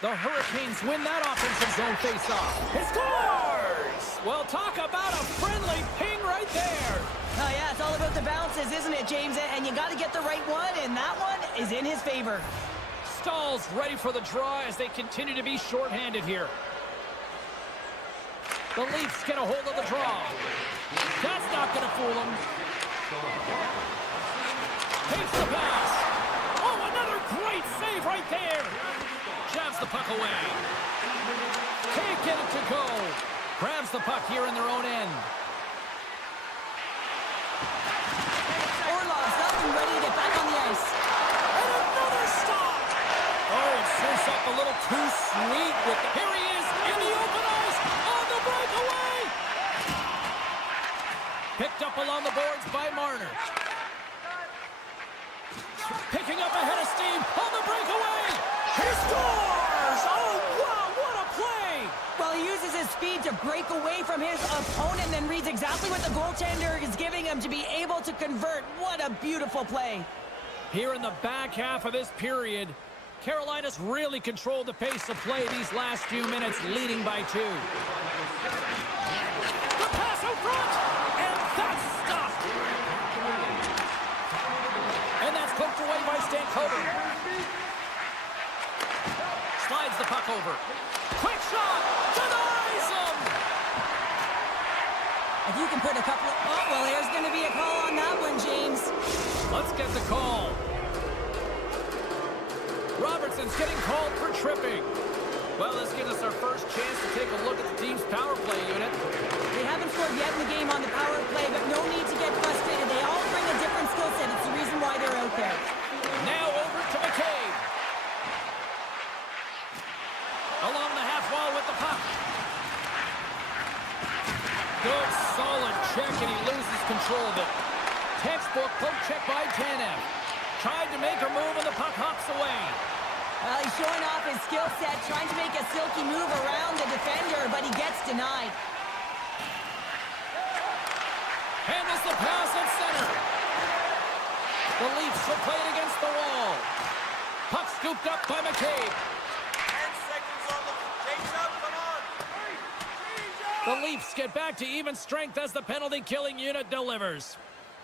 The Hurricanes win that offensive zone face-off. He scores! Well, talk about a friendly ping right there. Oh, yeah, it's all about the bounces, isn't it, James? And you got to get the right one, and that one is in his favor. Stahl's ready for the draw as they continue to be shorthanded here. The Leafs get a hold of the draw. That's not going to fool them. Takes the pass. Oh, another great save right there. Jabs the puck away. Can't get it to go. Grabs the puck here in their own end. Orlov's up and ready to get back on the ice. And another stop. Oh, it sends up a little too sweet with the... Here he is in the open ice on the breakaway. Picked up along the boards by Marner. Picking up ahead of steam on the breakaway. He scores! Oh, wow, what a play! Well, he uses his speed to break away from his opponent and reads exactly what the goaltender is giving him to be able to convert. What a beautiful play. Here in the back half of this period, Carolina's really controlled the pace of play these last few minutes, leading by 2. The pass out front, and that's stopped. And that's poked away by Stankoven. Slides the puck over. Quick shot, denies him. If you can put a couple of... Oh, well, there's going to be a call on that one, James. Let's get the call. Robertson's getting called for tripping. Well, this gives us our first chance to take a look at the team's power play unit. They haven't scored yet in the game on the power play, but no need to get frustrated. They all bring a different skill set. It's the reason why they're out there. Now over to McCabe. Along the half wall with the puck. Good, solid check, and he loses control of it. Textbook poke check by Tanev. Tried to make a move, and the puck hops away. Well, he's showing off his skill set, trying to make a silky move around the defender, but he gets denied. Handles the pass at center. The Leafs will play it against the wall. Puck scooped up by McCabe. 10 seconds on the chase up, come on. The Leafs get back to even strength as the penalty-killing unit delivers.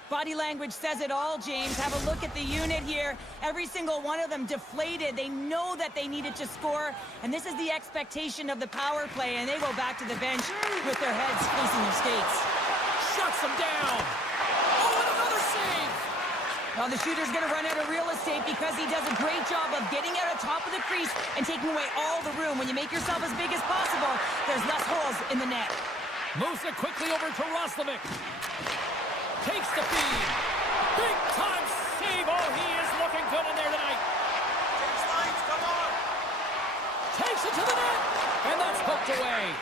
Body language says it all, James. Have a look at the unit here. Every single one of them deflated. They know that they needed to score, and this is the expectation of the power play, and they go back to the bench with their heads facing their skates. Shuts them down. Oh, and another save. Well, the shooter's going to run out of real estate because he does a great job of getting out on top of the crease and taking away all the room. When you make yourself as big as possible, there's less holes in the net. Moves it quickly over to Roslovic. Takes the feed. Big time save. Oh, he is looking good in there tonight. Change lines, come on. Takes it to the net. And that's poked away.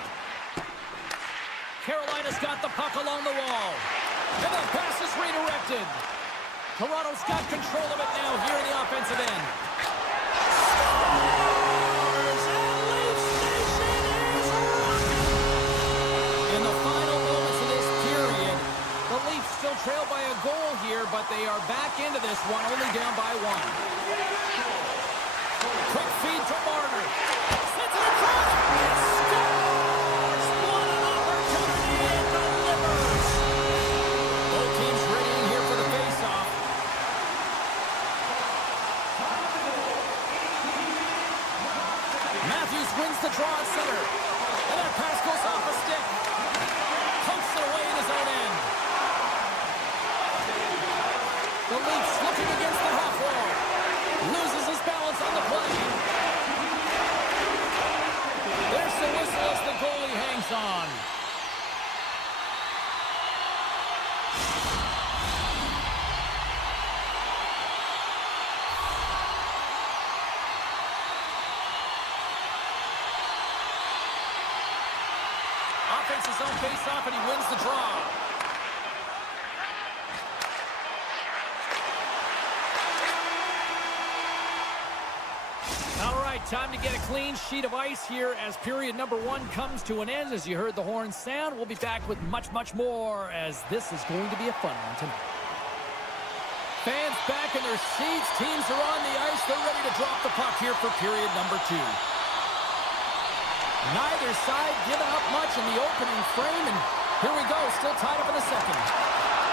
Carolina's got the puck along the wall. And the pass is redirected. Toronto's got control of it now here in the offensive end. Scores! And Leafs Nation is rocking! In the final moments of this period, the Leafs still trail by a goal here, but they are back into this one, only down by one. Quick feed to Marner. Sends it in front. It scores! What an opportunity it delivers! Both teams ready here for the face-off. Matthews wins the draw at center. And that pass goes off a stick. Pokes it away in his own end. The Leafs looking against the half wall. Loses his balance on the play. There's the whistle as the goalie hangs on. Offense his own face-off, and he wins the draw. All right, time to get a clean sheet of ice here as period number one comes to an end. As you heard the horn sound, we'll be back with much, much more as this is going to be a fun one tonight. Fans back in their seats. Teams are on the ice. They're ready to drop the puck here for period number two. Neither side giving up much in the opening frame, and here we go, still tied up in the second.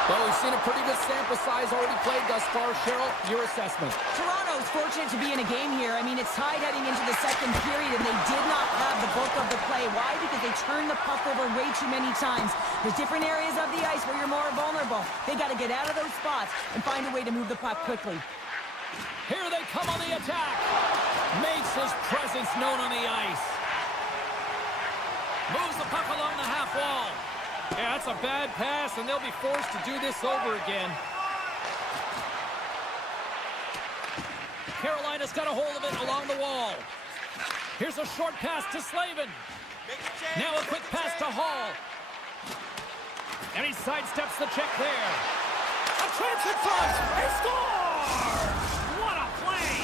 Well, we've seen a pretty good sample size already played thus far. Cheryl, your assessment. Toronto's fortunate to be in a game here. I mean, it's tied heading into the second period, and they did not have the bulk of the play. Why? Because they turned the puck over way too many times. There's different areas of the ice where you're more vulnerable. They got to get out of those spots and find a way to move the puck quickly. Here they come on the attack. Makes his presence known on the ice. Moves the puck along the half wall. Yeah, that's a bad pass, and they'll be forced to do this over again. Carolina's got a hold of it along the wall. Here's a short pass to Slavin. Now a quick pass to Hall. And he sidesteps the check there. A chance in front. He scores! What a play!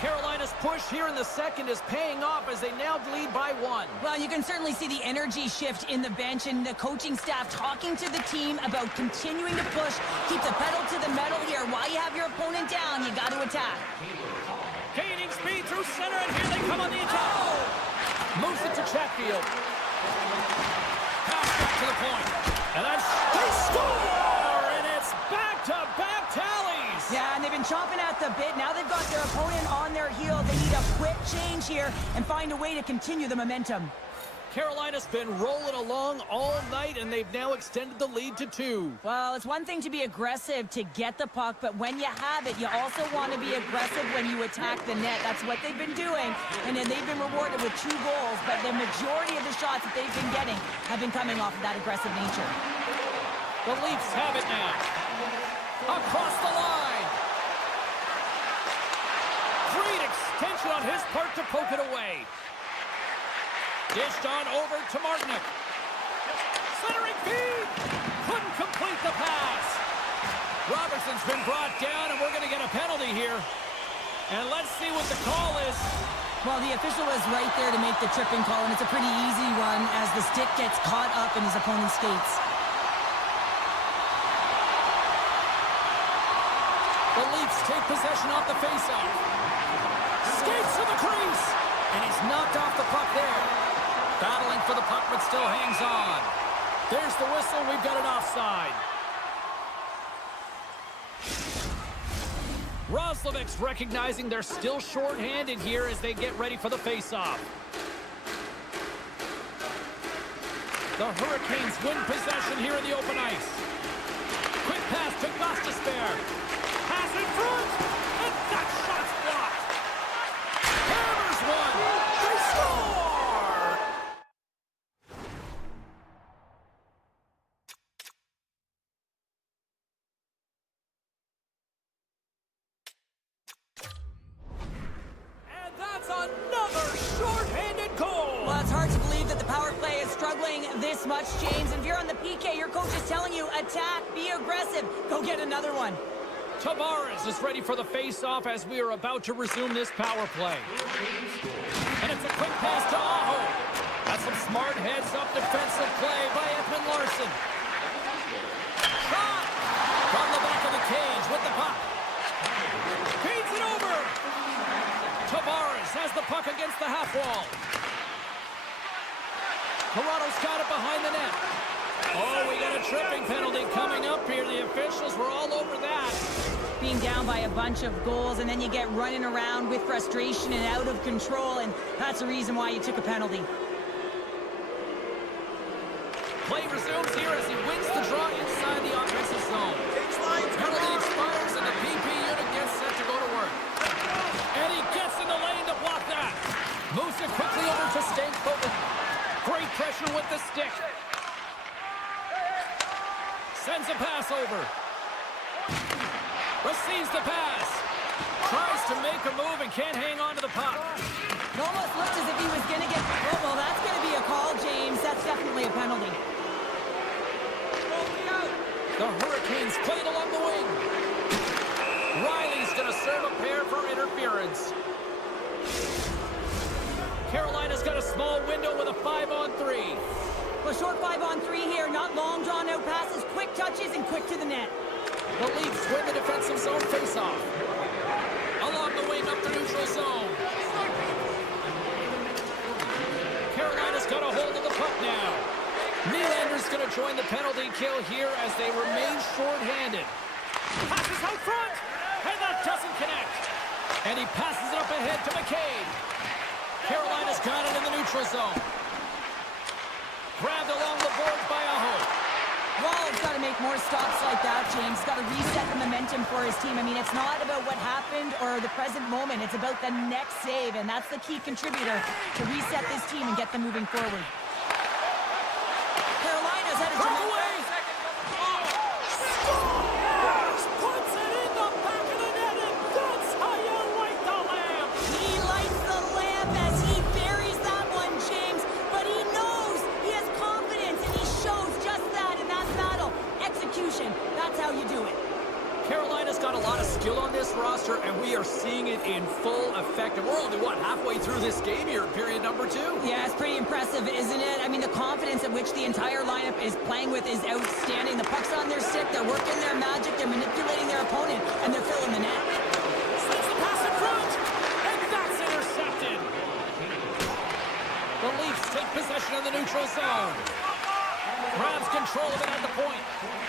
Carolina's push here in the second is paying off as they now lead by one. Well, you can certainly see the energy shift in the bench and the coaching staff talking to the team about continuing to push. Keep the pedal to the metal here. While you have your opponent down, you got to attack. Gaining speed through center, and here they come on the attack. Oh! Moves it to Chatfield. Pass back to the point. And that's... They score! And it's back-to-back tallies! Yeah, and they've been chomping at the bit. Now they've got their opponent on their heel. They need a quick change here and find a way to continue the momentum. Carolina's been rolling along all night, and they've now extended the lead to 2. Well, it's one thing to be aggressive to get the puck, but when you have it, you also want to be aggressive when you attack the net. That's what they've been doing, and then they've been rewarded with 2 goals, but the majority of the shots that they've been getting have been coming off of that aggressive nature. The Leafs have it now. Across the line. Great extension on his part to poke it away. Dished on over to Martinick. Centering feed. Couldn't complete the pass. Robertson's been brought down, and we're going to get a penalty here. And let's see what the call is. Well, the official was right there to make the tripping call, and it's a pretty easy one as the stick gets caught up in his opponent's skates. The Leafs take possession off the faceoff. Skates to the crease. And he's knocked off the puck there. Battling for the puck, but still hangs on. There's the whistle. We've got an offside. Roslovic's recognizing they're still short-handed here as they get ready for the face-off. The Hurricanes win possession here in the open ice. Quick pass to Gostisbehere. Pass in front, and that shot's blocked. Hammers one. They score! And that's another short-handed goal. Well, it's hard to believe that the power play is struggling this much, James. And if you're on the PK, your coach is telling you, attack, be aggressive, go get another one. Tavares is ready for the face-off as we are about to resume this power play. And it's a quick pass to Aho. That's some smart heads-up defensive play by Edmund Larson. Shot! From the back of the cage with the puck. Feeds it over. Tavares has the puck against the half wall. Toronto's got it behind the net. Oh, we got a tripping penalty coming up here. The officials were all over that. Being down by a bunch of goals, and then you get running around with frustration and out of control, and that's the reason why you took a penalty. Play resumes here as he wins the draw inside the offensive zone. Penalty expires and the PP unit gets set to go to work. And he gets in the lane to block that. Moves it quickly over to Stankovic. Great pressure with the stick. Sends a pass over. Receives the pass. Tries to make a move and can't hang on to the puck. It almost looked as if he was going to get... Oh, well, that's going to be a call, James. That's definitely a penalty. The Hurricanes played along the wing. Riley's going to serve a pair for interference. Carolina's got a small window with a 5-on-3. Well, short 5-on-3 here. Not long, drawn-out passes, quick touches, and quick to the net. The Leafs win the defensive zone faceoff. Along the wing up the neutral zone. Carolina's got a hold of the puck now. Nylander's going to join the penalty kill here as they remain short-handed. Passes out front, and that doesn't connect. And he passes it up ahead to McCabe. Carolina's got it in the neutral zone. Grabbed along the boards by Aho. Wall's got to make more stops like that, James. Got to reset the momentum for his team. I mean, it's not about what happened or the present moment. It's about the next save, and that's the key contributor to reset this team and get them moving forward. Carolina's headed to away. Scores! Puts it in the back of the net, and that's how you light the lamp. He lights the lamp as he buries that one, James. But he knows he has confidence, and he shows just that in that battle. Execution. That's how you do it. Carolina's got a lot of skill on this roster, and we are seeing it in full effect. And we're only, what, halfway through this game here, period number 2? Yeah, it's pretty impressive, isn't it? I mean, the confidence at which the entire lineup is playing with is outstanding. The puck's on their stick, they're working their magic, they're manipulating their opponent, and they're filling the net. Slips the pass in front, and that's intercepted. The Leafs take possession of the neutral zone. Grabs control of it at the point,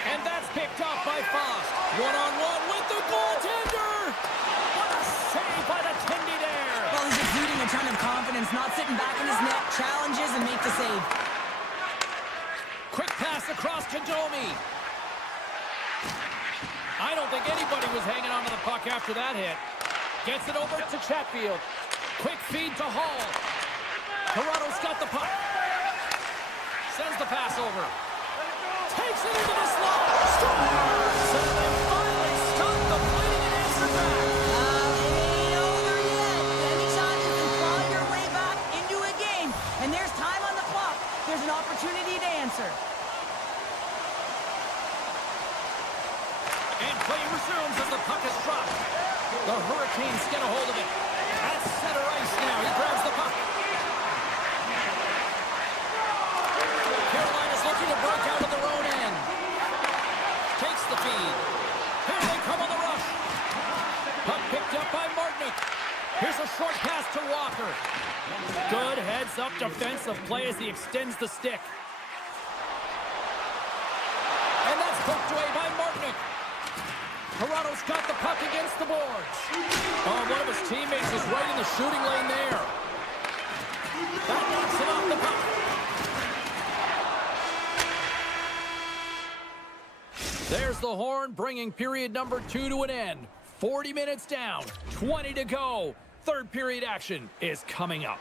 and that's picked up by Fost. One-on-one with the goaltender. What a save by the Tindy there. Well, he's exuding a ton of confidence, not sitting back in his net, challenges and make the save. Quick pass across to Domi. I don't think anybody was hanging on to the puck after that hit. Gets it over to Chatfield. Quick feed to Hall. Toronto's got the puck. Sends the pass over. Takes it into the slot. Scores! And they finally stop the bleeding and answer back. It ain't over yet. Anytime you can claw your way back into a game, and there's time on the clock, there's an opportunity to answer. And play resumes as the puck is dropped. The Hurricanes get a hold of it. At center ice now. He grabs the puck. Carolina's looking to break out of their own end. Takes the feed. Here they come on the rush. Puck picked up by Martinic. Here's a short pass to Walker. Good heads-up defensive play as he extends the stick. And that's poked away by Martinic. Toronto's got the puck against the boards. Oh, one of his teammates is right in the shooting lane there. That knocks him off the puck. There's the horn, bringing period number 2 to an end. 40 minutes down, 20 to go. Third period action is coming up.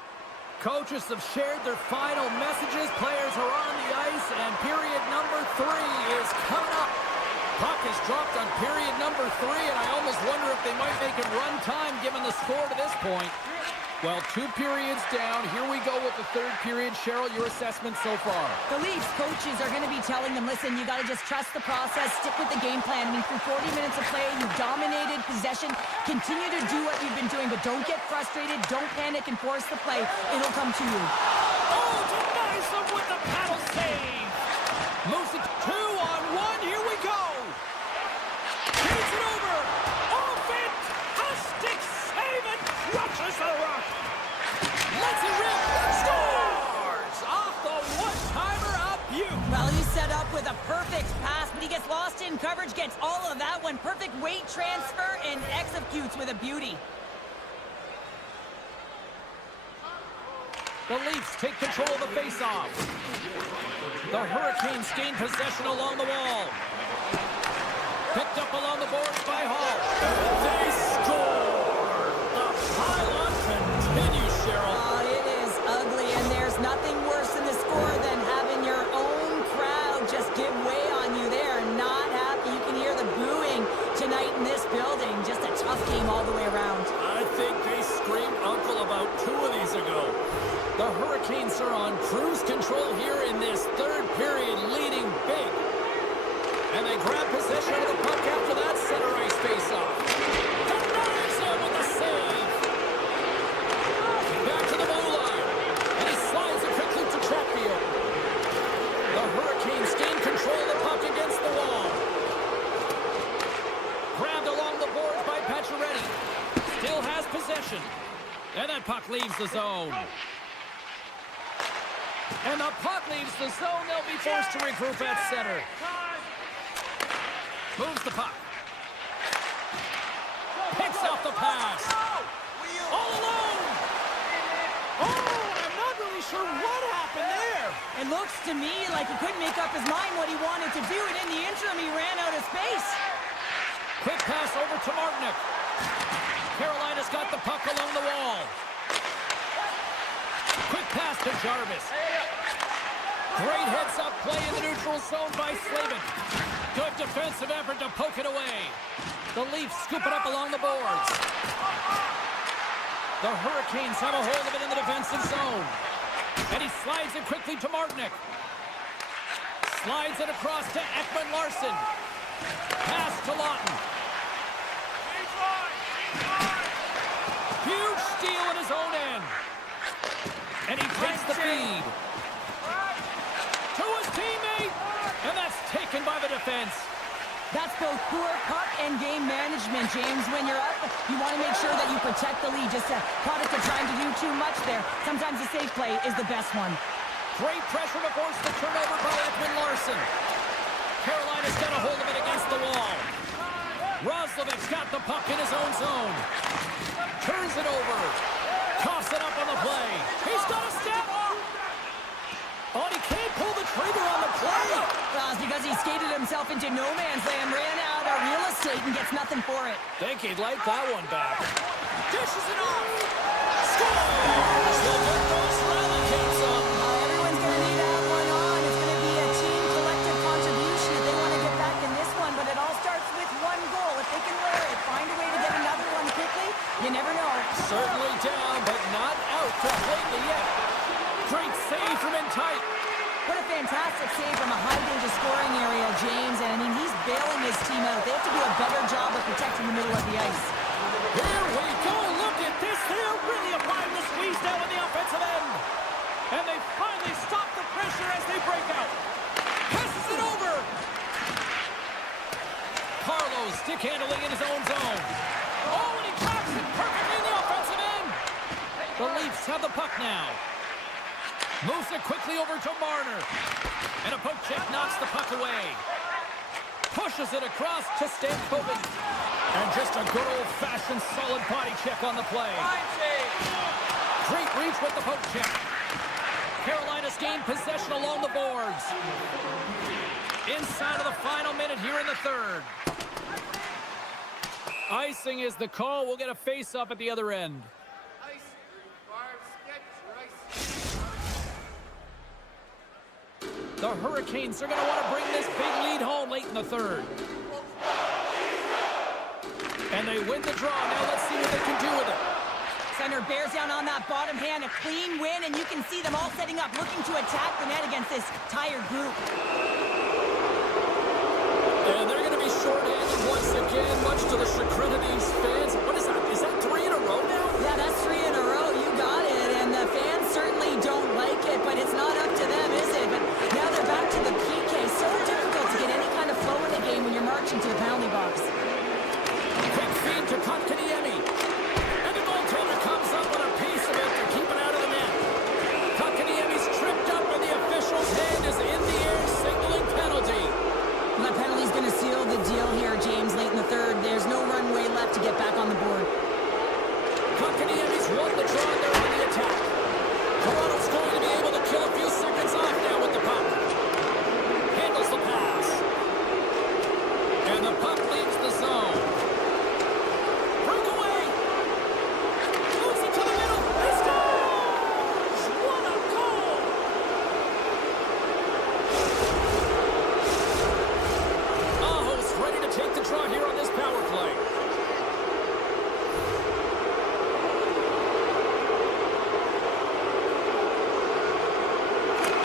Coaches have shared their final messages. Players are on the ice, and period number 3 is coming up. Puck is dropped on period number 3, and I almost wonder if they might make it run time given the score to this point. Well, 2 periods down. Here we go with the third period. Cheryl, your assessment so far? The Leafs coaches are going to be telling them, listen, you got to just trust the process, stick with the game plan. I mean, through 40 minutes of play, you've dominated possession. Continue to do what you've been doing, but don't get frustrated. Don't panic and force the play. It'll come to you. Oh, denies him with the paddle save. Moves it 2-on-1. Here we go. Takes it over. Off it. A stick save and crushes the rock. Lets it rip. Scores! Off the one-timer up you. Well, he's set up with a perfect pass, but he gets lost in coverage, gets all of that one. Perfect weight transfer and executes with a beauty. The Leafs take control of the faceoff. The Hurricanes gain possession along the wall. Picked up along the boards by Hall. They score! The pile-on continues, Cheryl. Oh, it is ugly, and there's nothing worse in the score than having your own crowd just give way on you. They are not happy. You can hear the booing tonight in this building. Just a tough game all the way around. I think they screamed uncle about 2 of these ago. The Hurricanes are on cruise control here in this third period, leading big. And they grab possession of the puck after that center ice faceoff. Denies him with the save. Back to the blue line. And he slides it quickly to Chatfield. The Hurricanes gain control of the puck against the wall. Grabbed along the boards by Pacioretty. Still has possession. And that puck leaves the zone. And the puck leaves the zone. They'll be forced to regroup at center. Moves the puck. Picks up the pass. All alone. Oh, I'm not really sure what happened there. It looks to me like he couldn't make up his mind what he wanted to do, and in the interim, he ran out of space. Quick pass over to Martinic. Carolina's got the puck along the wall. Quick pass to Jarvis. Great heads-up play in the neutral zone by Slavin. Good defensive effort to poke it away. The Leafs scoop it up along the boards. The Hurricanes have a hold of it in the defensive zone. And he slides it quickly to Martinic. Slides it across to Ekman-Larsson. Pass to Lawton. Huge steal in his own end. And he takes the feed. To his teammate. And that's taken by the defense. That's both poor puck and game management, James. When you're up, you want to make sure that you protect the lead. Just a product of trying to do too much there. Sometimes the safe play is the best one. Great pressure to force the turnover by Ekman-Larsson. Carolina's got a hold of it against the wall. Roslovic's got the puck in his own zone. Turns it over. Coughs it up on the play. He's got a step. Oh, and he can't pull the trigger on the play. Well, it's because he skated himself into no man's land, ran out of real estate, and gets nothing for it. Think he'd like that one back. Dishes it off. Scores! The good goes rally gates up. Everyone's going to need to have one on. It's going to be a team collective contribution if they want to get back in this one, but it all starts with one goal. If they can wear it, find a way to get another one quickly, you never know. Certainly down, but not out completely yet. Great save from in tight. What a fantastic save from a high-danger scoring area, James. And, I mean, he's bailing his team out. They have to do a better job of protecting the middle of the ice. Here we go. Look at this. They are really applying the squeeze down on the offensive end. And they finally stop the pressure as they break out. Passes it over. Carlos stick handling in his own zone. Oh, and he drops it perfectly in the offensive end. The Leafs have the puck now. Moves it quickly over to Marner. And a poke check knocks the puck away. Pushes it across to Stankovic. And just a good old-fashioned solid body check on the play. Great reach with the poke check. Carolina's gained possession along the boards. Inside of the final minute here in the third. Icing is the call. We'll get a face-up at the other end. The Hurricanes are going to want to bring this big lead home late in the third. And they win the draw. Now let's see what they can do with it. Center bears down on that bottom hand. A clean win, and you can see them all setting up, looking to attack the net against this tired group. And they're going to be shorthanded once again, much to the chagrin of these fans. What is that? Is that 3 in a row now? Yeah, that's 3 in a row. You got it. And the fans certainly don't like it, but it's not up to them, is it? But now they're back to the PK. So difficult to get any kind of flow in the game when you're marching to the penalty box. Quick feed to Kotkaniemi. And the goaltender comes up with a piece of it to keep it out of the net. Kotkaniemi's tripped up, and the official's hand is in the air, signaling penalty. And that penalty's going to seal the deal here, James, late in the third. There's no runway left to get back on the board. Kotkaniemi's won the draw there on the attack. Toronto's going to be able to kill a few seconds off now with the puck. Handles the pass. And the puck leaves the zone. Breakaway. Moves it to the middle. He scores! What a goal! Aho's ready to take the draw here on this power play.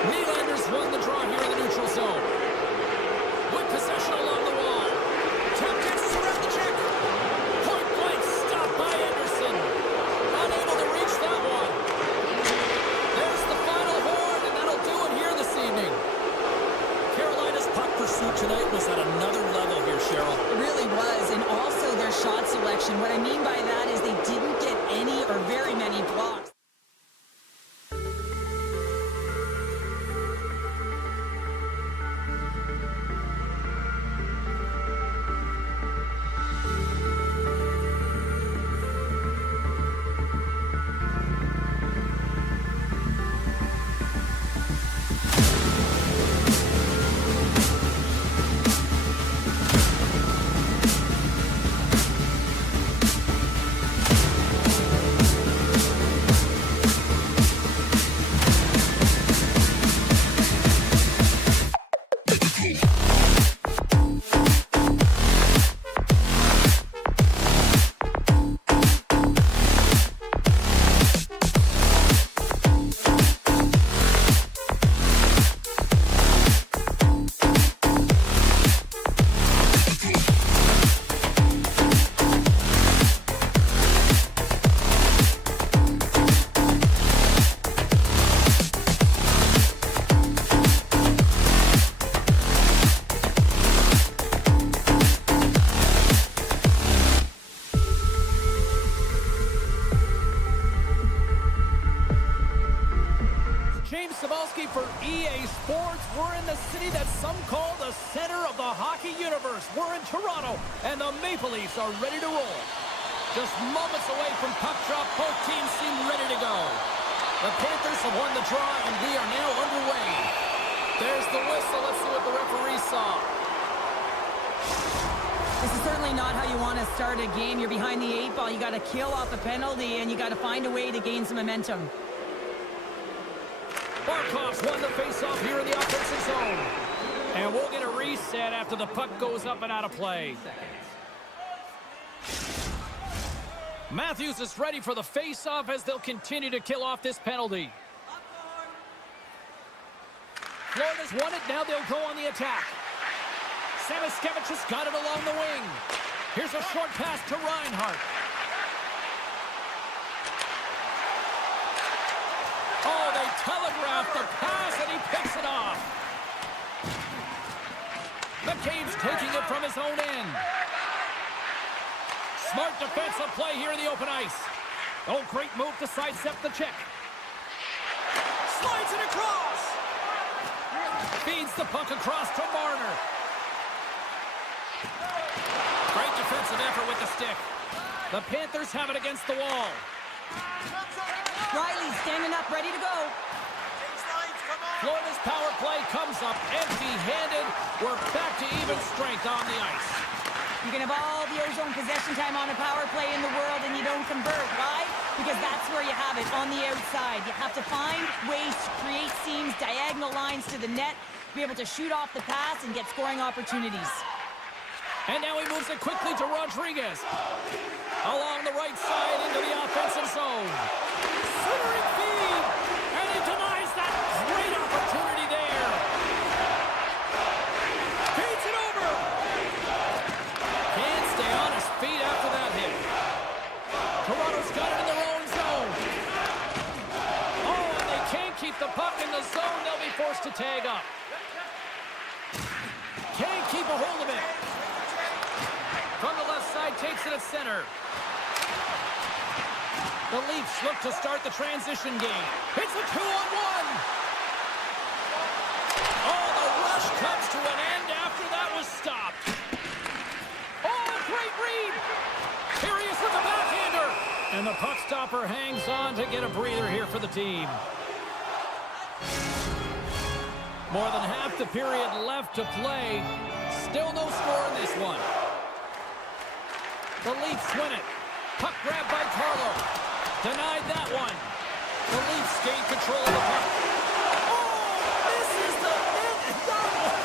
Nylander's won the draw here in the neutral zone. With possession along the wall. Tap dances around the check. Point blank stopped by Anderson. Unable to reach that one. There's the final horn, and that'll do it here this evening. Carolina's puck pursuit tonight was at another level here, Cheryl. It really was, and also their shot selection. What I mean by that is they didn't get any or very many blocks. For EA Sports, we're in the city that some call the center of the hockey universe. We're in Toronto, and the Maple Leafs are ready to roll. Just moments away from puck drop, both teams seem ready to go. The Panthers have won the draw, and we are now underway. There's the whistle. Let's see what the referee saw. This is certainly not how you want to start a game. You're behind the 8 ball. You got to kill off a penalty, and you got to find a way to gain some momentum. Barkov's won the face-off here in the offensive zone. And we'll get a reset after the puck goes up and out of play. Matthews is ready for the face-off as they'll continue to kill off this penalty. Florida's won it. Now they'll go on the attack. Samoskevich got it along the wing. Here's a short pass to Reinhart. Oh, they telegraphed the pass, and he picks it off. McCabe's taking it from his own end. Smart defensive play here in the open ice. Oh, great move to sidestep the check. Slides it across. Feeds the puck across to Marner. Great defensive effort with the stick. The Panthers have it against the wall. Riley's standing up, ready to go. Change lines, come on. Florida's power play comes up empty-handed. We're back to even strength on the ice. You can have all the ozone possession time on a power play in the world and you don't convert. Why? Because that's where you have it, on the outside. You have to find ways to create seams, diagonal lines to the net, be able to shoot off the pass and get scoring opportunities. And now he moves it quickly to Rodriguez. Along the right side into the offensive zone. Centering feed. And he denies that great opportunity there. Feeds it over. Can't stay on his feet after that hit. Toronto's got it in their own zone. Oh, and they can't keep the puck in the zone. They'll be forced to tag up. Can't keep a hold of it. From the left side, takes it at center. The Leafs look to start the transition game. It's a 2-on-1. Oh, the rush comes to an end after that was stopped. Oh, great read. Here he is with the backhander. And the puck stopper hangs on to get a breather here for the team. More than half the period left to play. Still no score in this one. The Leafs win it. Puck grabbed by Carlo. Denied that one. The Leafs gain control of the puck. Oh, this is the net.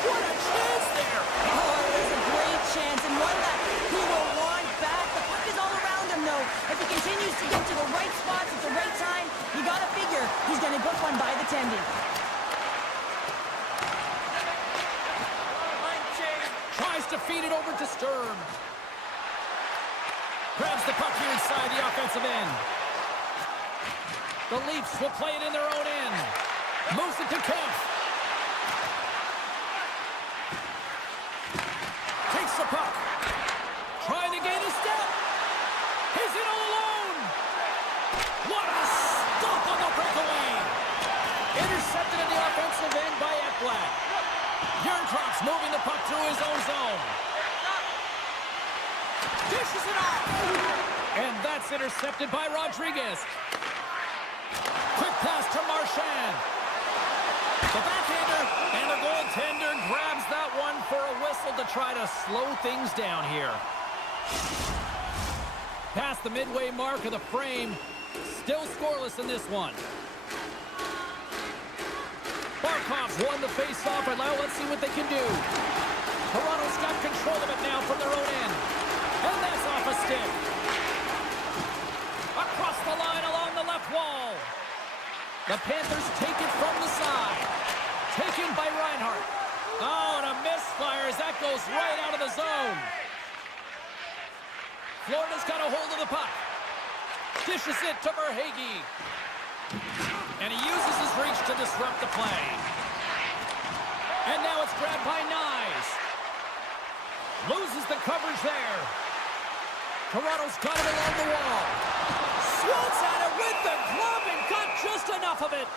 What a chance there. Oh, it was a great chance and one that he will want back. The puck is all around him, though. If he continues to get to the right spots at the right time, you got to figure he's going to book one by the tendy. Tries to feed it over to Sturm. Grabs the puck here inside the offensive end. The Leafs will play it in their own end. Moves it to Kemp. Takes the puck. Trying to gain a step. He's in all alone. What a stop on the breakaway. Intercepted in the offensive end by Ekblad. Yernkrop's moving the puck through his own zone. Dishes it off. And that's intercepted by Rodriguez. Quick pass to Marchand. The backhander, and the goaltender grabs that one for a whistle to try to slow things down here. Past the midway mark of the frame. Still scoreless in this one. Barkov's won the face-off, and now let's see what they can do. Toronto's got control of it now from their own end. And that's off a stick. Across the line along the left wall. The Panthers take it from the side. Taken by Reinhart. Oh, and a misfire as that goes right out of the zone. Florida's got a hold of the puck. Dishes it to Verhaeghe. And he uses his reach to disrupt the play. And now it's grabbed by Nyes. Loses the coverage there. Toronto's got it along the wall. Swats at it with the glove and got just enough of it.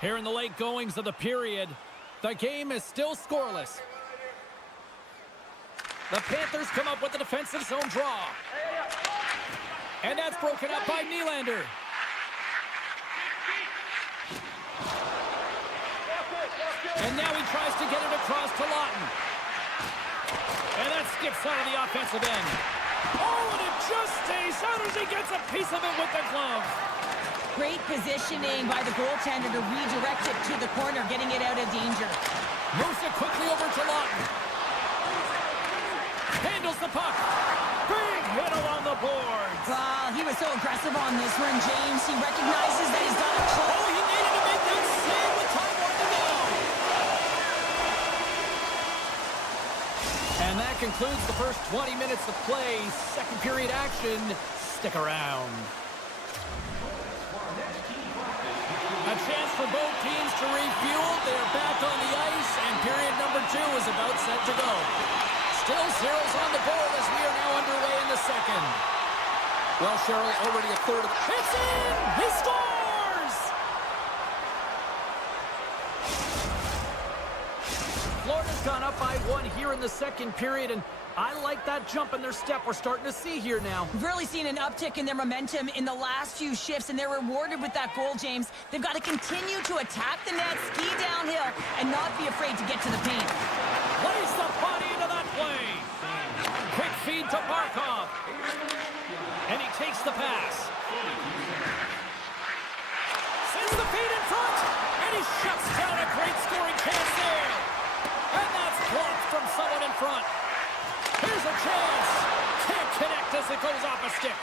Here in the late goings of the period, the game is still scoreless. The Panthers come up with the defensive zone draw. And that's broken up by Nylander. And now he tries to get it across to Lawton. And that skips out of the offensive end. Oh, and it just stays out as he gets a piece of it with the glove. Great positioning by the goaltender to redirect it to the corner, getting it out of danger. Moves it quickly over to Lawton. Handles the puck. Big hit along the boards. Well, he was so aggressive on this one, James. He recognizes that he's got a close. Oh, he needed to make that save with That concludes the first 20 minutes of play. Second period action. Stick around. A chance for both teams to refuel. They're back on the ice, and period number 2 is about set to go. Still zeros on the board as we are now underway in the second. Well, Cheryl, already a third of... It's in! He scores! Florida's gone up by 1 here in the second period, and I like that jump in their step we're starting to see here now. We've really seen an uptick in their momentum in the last few shifts, and they're rewarded with that goal, James. They've got to continue to attack the net, ski downhill, and not be afraid to get to the paint. Plays the body into that play. Quick feed to Barkov. And he takes the pass. Sends the feed in front, and he shuts down a great scoring chance there. And that's blocked from someone in front. Here's a chance. Can't connect as it goes off a stick.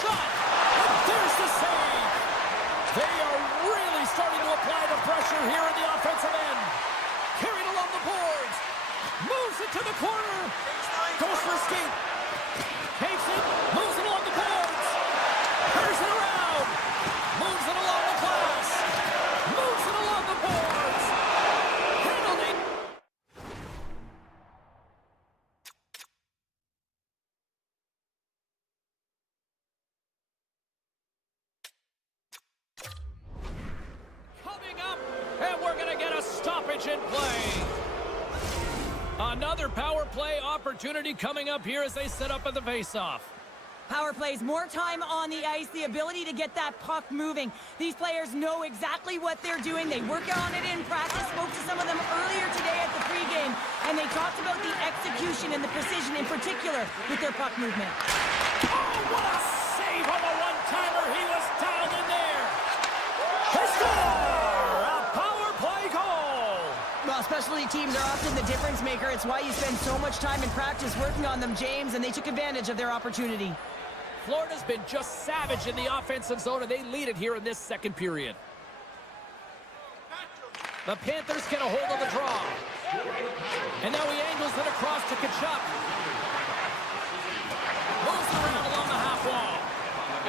Shot. And there's the save. They are really starting to apply the pressure here in the offensive end. Carried along the boards. Moves it to the corner. Goes for a skate. Takes it. Moves it along the boards. Turns it around. Moves it along the glass. Moves it along the boards. Handled it. Coming up, and we're going to get a stoppage in play. Another power play opportunity coming up here as they set up at the faceoff. Power plays, more time on the ice, the ability to get that puck moving. These players know exactly what they're doing. They work on it in practice. Spoke to some of them earlier today at the pregame, and they talked about the execution and the precision in particular with their puck movement. Oh, what a save on the one-timer. He was down in there. They score! A power play goal! Well, specialty teams are often the difference maker. It's why you spend so much time in practice working on them, James, and they took advantage of their opportunity. Florida's been just savage in the offensive zone, and they lead it here in this second period. The Panthers get a hold of the draw. And now he angles it across to Kachuk. Moves around along the half wall.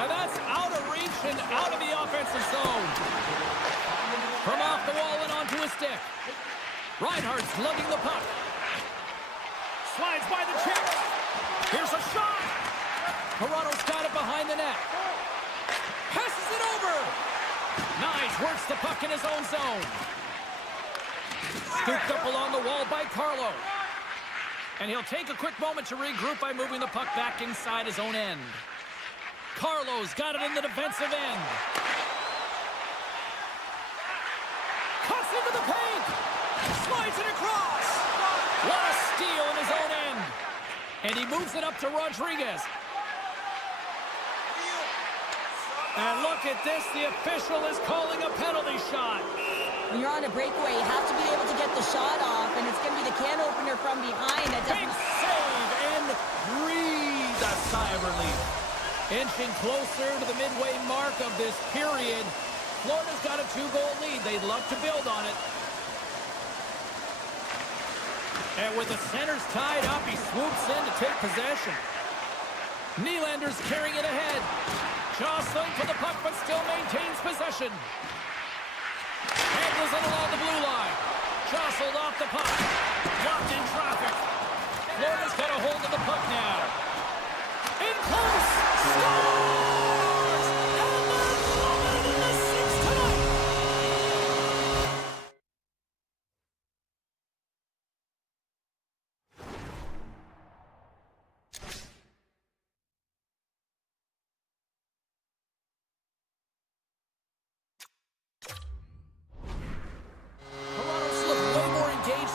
And that's out of reach and out of the offensive zone. From off the wall and onto a stick. Reinhardt's lugging the puck. Slides by the chip. Here's a shot. Toronto's got it behind the net. Passes it over. Nice, works the puck in his own zone. Scooped up along the wall by Carlo. And he'll take a quick moment to regroup by moving the puck back inside his own end. Carlo's got it in the defensive end. Cuts into the paint. Slides it across. What a steal in his own end. And he moves it up to Rodriguez. And look at this. The official is calling a penalty shot. When you're on a breakaway, you have to be able to get the shot off, and it's going to be the can opener from behind. Big save and breathe a sigh of relief. Inching closer to the midway mark of this period. Florida's got a 2-goal lead. They'd love to build on it. And with the centers tied up, he swoops in to take possession. Nylander's carrying it ahead. Jostling for the puck, but still maintains possession. Handles it along the blue line. Jostled off the puck. Blocked in traffic. Florida's got a hold of the puck now. In close. Scores! And they're moving in the 6th tonight.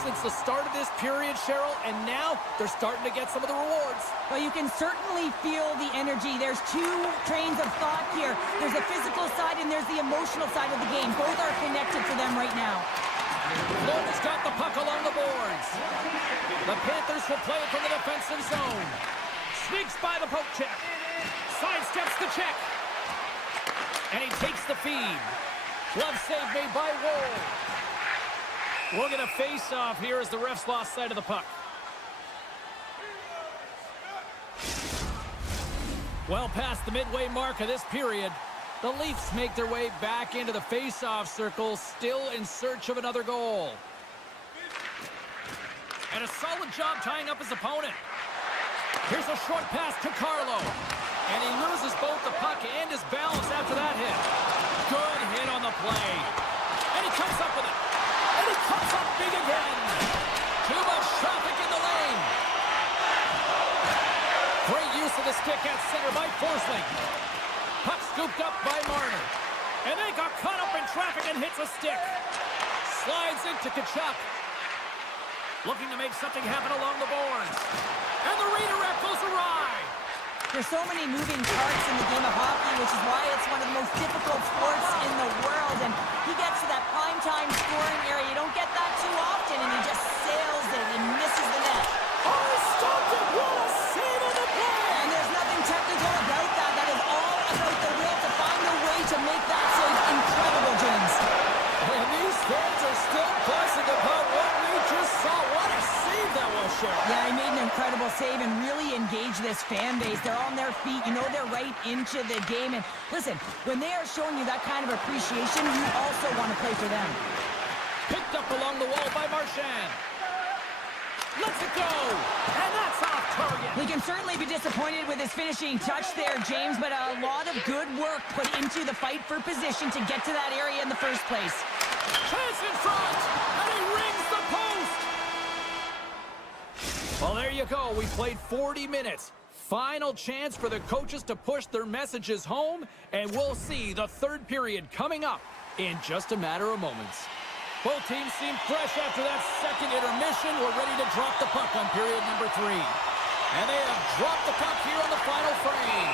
Since the start of this period, Cheryl, and now they're starting to get some of the rewards. Well, you can certainly feel the energy. There's two trains of thought here. There's the physical side and there's the emotional side of the game. Both are connected for them right now. Florida's got the puck along the boards. The Panthers will play it from the defensive zone. Sneaks by the poke check. Sidesteps the check. And he takes the feed. Glove save made by Woll. We're going to face off here as the refs lost sight of the puck. Well past the midway mark of this period, the Leafs make their way back into the face-off circle, still in search of another goal. And a solid job tying up his opponent. Here's a short pass to Carlo. And he loses both the puck and his balance after that hit. Good hit on the play. And he comes up with it. And he comes up big again. Too much traffic in the lane. Great use of the stick at center by Forsling. Puck scooped up by Marner. And they got caught up in traffic and hits a stick. Slides into Tkachuk. Looking to make something happen along the boards. And the redirect goes awry. There's so many moving parts in the game of hockey, which is why it's one of the most difficult sports in the world. And he gets to that prime-time scoring area. You don't get that too often, and he just sails it and misses the net. Oh, he stopped it! What a save on the play! And there's nothing technical about that. That is all about the will to find a way to make that save incredible, James. And these fans are still buzzing about what we just saw. What a save that was, Cheryl. Yeah, he made an incredible save and really engaged this fan base. They're on their feet. You know they're right into the game. And listen, when they are showing you that kind of appreciation, you also want to play for them. Picked up along the wall by Marchand. Lets it go. And that's off target. He can certainly be disappointed with his finishing touch there, James, but a lot of good work put into the fight for position to get to that area in the first place. Chance in front. And he rings the post. Well, there you go. We played 40 minutes. Final chance for the coaches to push their messages home, and we'll see the third period coming up in just a matter of moments. Both teams seem fresh after that second intermission. We're ready to drop the puck on period number 3. And they have dropped the puck here on the final frame.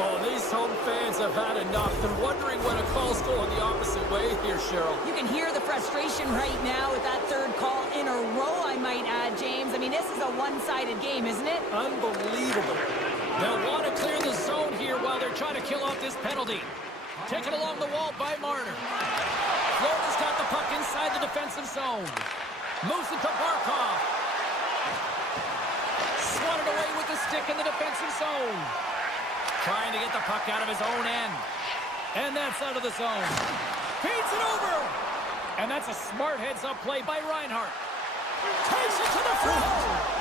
Oh, these home fans have had enough. They're wondering when a call's going the opposite way here, Cheryl. You can hear the frustration right now with that third call in a row, I might add, James. I mean, this is a one-sided game, isn't it? Unbelievable. They'll want to clear the zone here while they're trying to kill off this penalty. Taken along the wall by Marner. Florida's got the puck inside the defensive zone. Moves it to Barkov. Swatted away with the stick in the defensive zone. Trying to get the puck out of his own end. And that's out of the zone. Feeds it over. And that's a smart heads-up play by Reinhart. Takes it to the front.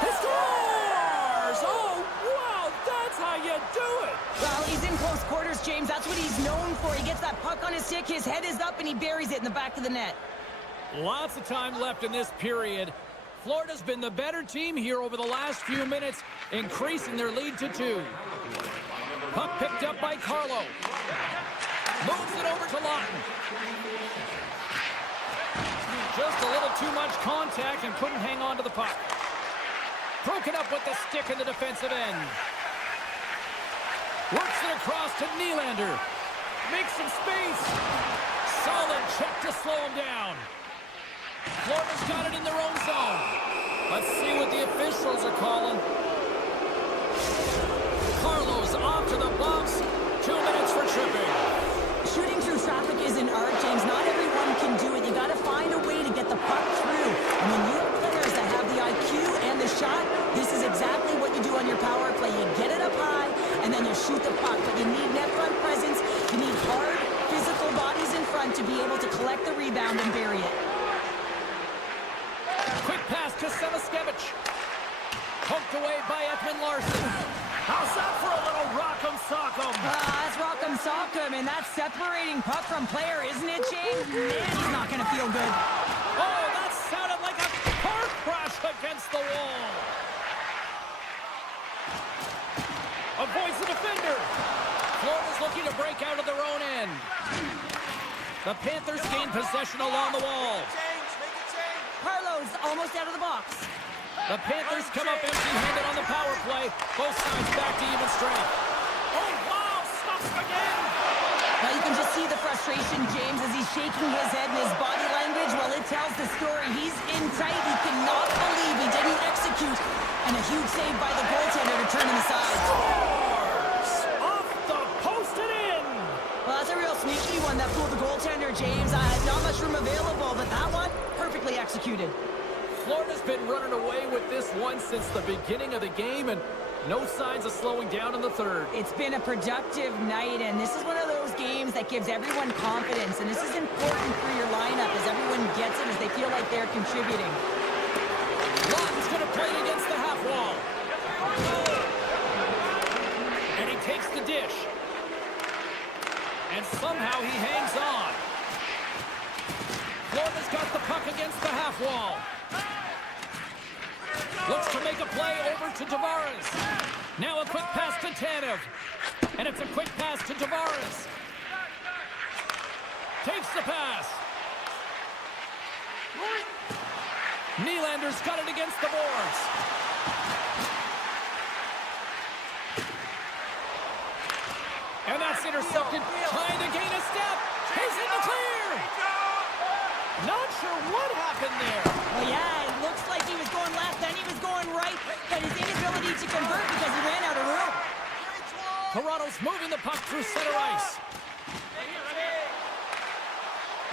He scores! Oh, wow, that's how you do it. Well, he's in close quarters, James. That's what he's known for. He gets that puck on his stick, his head is up, and he buries it in the back of the net. Lots of time left in this period. Florida's been the better team here over the last few minutes, increasing their lead to 2. Puck picked up by Carlo. Moves it over to Lawton. Just a little too much contact and couldn't hang on to the puck. Broken up with the stick in the defensive end. Works it across to Nylander. Makes some space. Solid check to slow him down. Florida's got it in their own zone. Let's see what the officials are calling. Carlo's off to the box. 2 minutes for tripping. Shooting through traffic is an art, James. Not everyone can do it. You got to find a way to get the puck through. And when you have players that have the IQ and the shot, this is exactly what you do on your power play. You get it up high, and then you shoot the puck. But you need net front presence. You need hard, physical bodies in front to be able to collect the rebound and bury it. Quick pass to Savaskevich. Poked away by Ekman Larson. How's that for a little rock'em sock'em? That's rock'em sock'em, and that's separating puck from player, isn't it, James? Man, he's not going to feel good. Oh, that sounded like a car crash against the wall. Avoids the defender. Florida's looking to break out of their own end. The Panthers gain possession along the wall. Change, make a change. Carlo's almost out of the box. The Panthers come up empty-handed on the power play. Both sides back to even strength. Oh, wow, stops again. Now you can just see the frustration, James, as he's shaking his head and his body language. Well, it tells the story. He's in tight. He cannot believe he didn't execute. And a huge save by the goaltender to turn him aside. Scores! Off the post and in. Well, that's a real sneaky one that fooled the goaltender, James. Not much room available, but that one, perfectly executed. Florida's been running away with this one since the beginning of the game, and No signs of slowing down in the third. It's been a productive night, and this is one of those games that gives everyone confidence, and this is important for your lineup as everyone gets it, as they feel like they're contributing. Lawton's going to play it against the half wall. And he takes the dish. And somehow he hangs on. Florida's got the puck against the half wall. Looks to make a play over to Tavares. Now a quick pass to Tanev. And it's a quick pass to Tavares. Takes the pass. Nylander's got it against the boards. And that's intercepted. Trying to gain a step. He's in the clear. Not sure what happened there. Well, yeah, it looks like he was going left, then he was going right, but his inability to convert because he ran out of room. Toronto's moving the puck through center ice.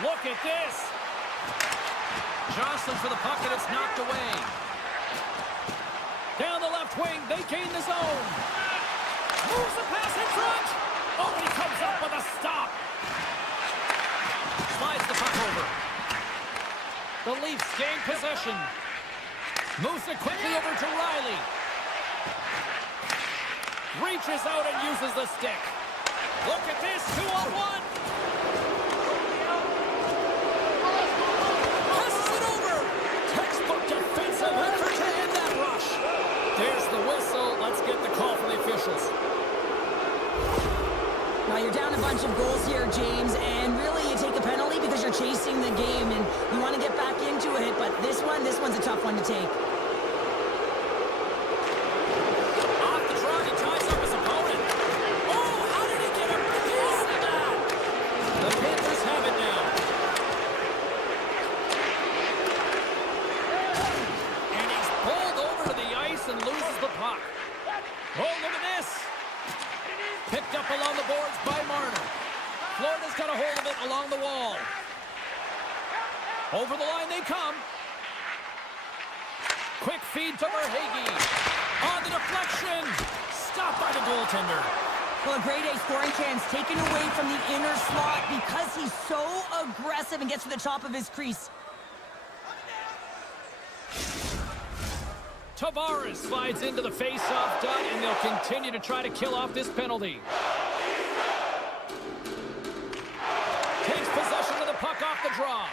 Look at this. Jostling for the puck, and it's knocked away. Down the left wing, they gain the zone. Moves the pass in front. Oh, he comes up with a stop. Slides the puck over. The Leafs gain possession. Moves it quickly over to Riley. Reaches out and uses the stick. Look at this, 2-on-1. Passes it over. Textbook defensive effort to end that rush. There's the whistle. Let's get the call from the officials. Now you're down a bunch of goals here, James, and really you take a penalty because you're chasing the game and you want to get back into it, but this one's a tough one to take. Off the draw, he ties up his opponent. Oh, how did he get a piece of that? The Panthers have it now. And he's pulled over to the ice and loses the puck. Oh, look at this. Picked up along the boards by Marner. Florida's got a hold of it along the wall. Over the line they come. Quick feed to Verhaeghe. On the deflection. Stopped by the goaltender. Well, a grade A scoring chance taken away from the inner slot because he's so aggressive and gets to the top of his crease. Tavares slides into the face-off dot, and they'll continue to try to kill off this penalty. Takes possession of the puck off the draw.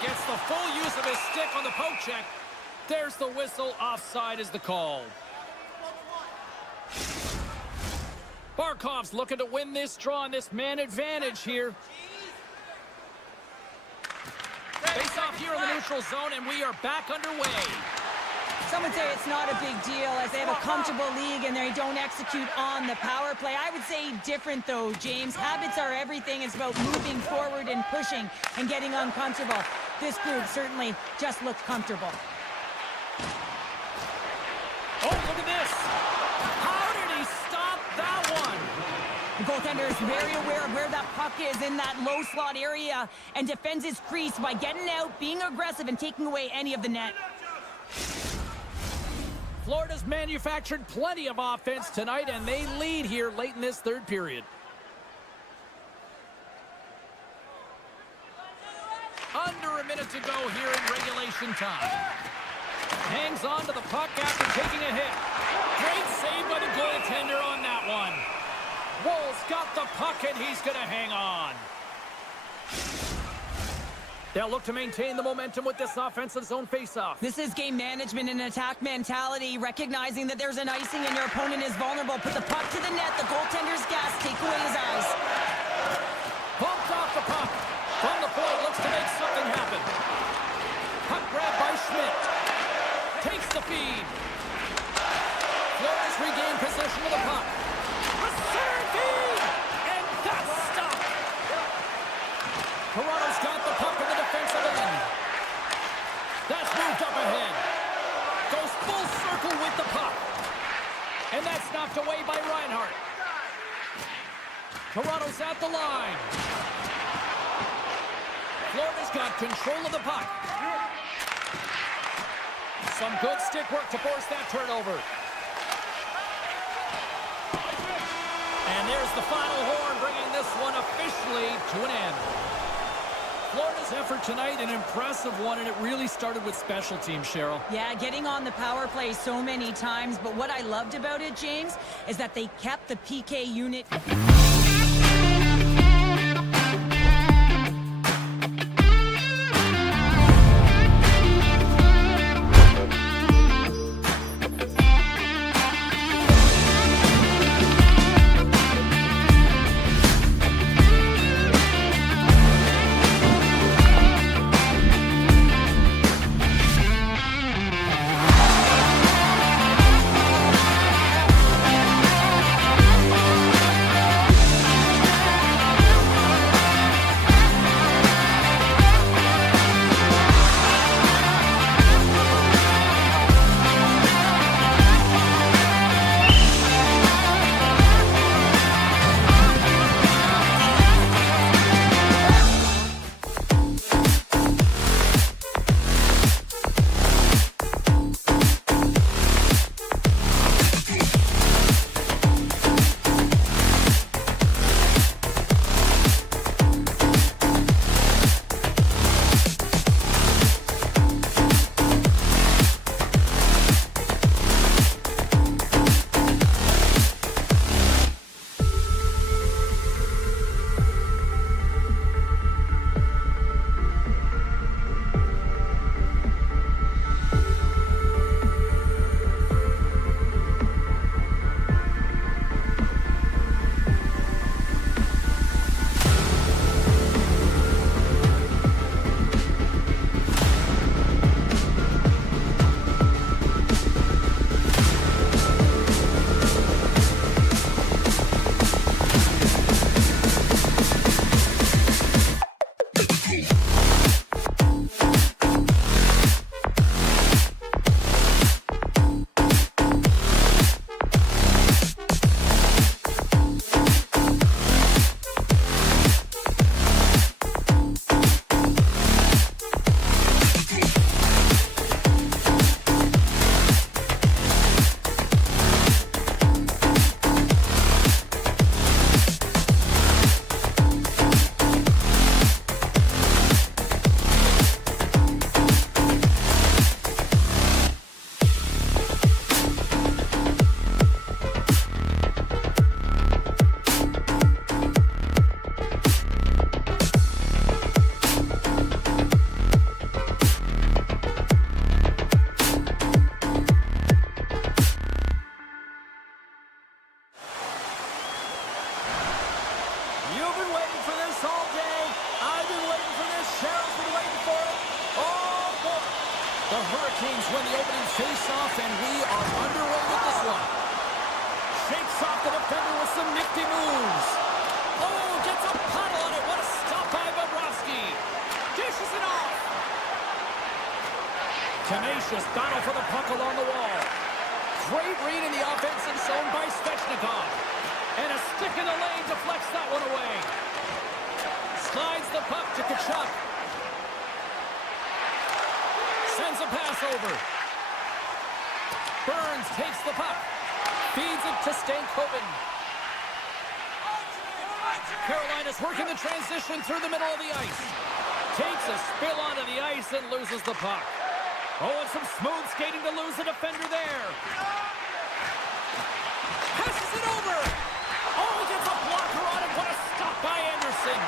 Gets the full use of his stick on the poke check. There's the whistle. Offside is the call. Barkov's looking to win this draw on this man advantage here. Face off here in the neutral zone, and we are back underway. Some would say it's not a big deal as they have a comfortable league and they don't execute on the power play. I would say different though, James. Habits are everything. It's about moving forward and pushing and getting uncomfortable. This group certainly just looked comfortable. Oh, look at this. How did he stop that one? The goaltender is very aware of where that puck is in that low slot area and defends his crease by getting out, being aggressive, and taking away any of the net. Florida's manufactured plenty of offense tonight, and they lead here late in this third period. Under a minute to go here in regulation time. Hangs on to the puck after taking a hit. Great save by the goaltender on that one. Wool's got the puck, and he's going to hang on. They'll look to maintain the momentum with this offensive zone faceoff. This is game management and attack mentality, recognizing that there's an icing and your opponent is vulnerable. Put the puck to the net, the goaltender's gas, take away his eyes. Bumped off the puck. From the point, looks to make something happen. Puck grab by Schmidt. Takes the feed. Florida's regained possession of the puck. Return feed! And that's stopped. Toronto's got the puck in the defensive end. That's moved up ahead. Goes full circle with the puck. And that's knocked away by Reinhart. Toronto's at the line. Florida's got control of the puck. Some good stick work to force that turnover. blows the final horn, bringing this one officially to an end. Florida's effort tonight, an impressive one, and it really started with special teams, Cheryl. Yeah, getting on the power play so many times, but what I loved about it, James, is that they kept the PK unit... The Hurricanes win the opening face-off, and we are underway with this one. Shakes off the defender with some nifty moves. Oh, gets a paddle on it. What a stop by Bobrovsky. Dishes it off. Tenacious battle for the puck along the wall. Great read in the offensive zone by Svechnikov. And a stick in the lane deflects that one away. Slides the puck to Kachuk. Sends a pass over. Burns takes the puck. Feeds it to Stankoven. Carolina's working the transition through the middle of the ice. Takes a spill onto the ice and loses the puck. Oh, and some smooth skating to lose the defender there. Passes it over. Oh, he gets a blocker on it. What a stop by Anderson.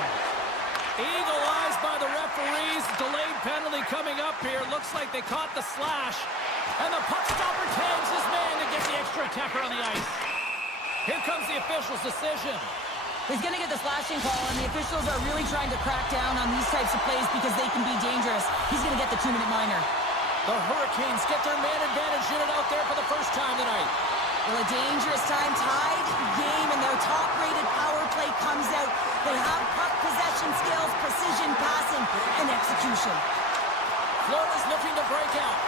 Eagle eyes by the referees. Delayed penalty coming up here. Looks like they caught the slash. And the puck stopper tags his man to get the extra attacker on the ice. Here comes the official's decision. He's going to get the slashing call, and the officials are really trying to crack down on these types of plays because they can be dangerous. He's going to get the 2-minute minor. The Hurricanes get their man advantage unit out there for the first time tonight. Well, a dangerous time, tied game, and their top-rated power play comes out. They have puck possession skills, precision passing, and execution. Florida's looking to break out.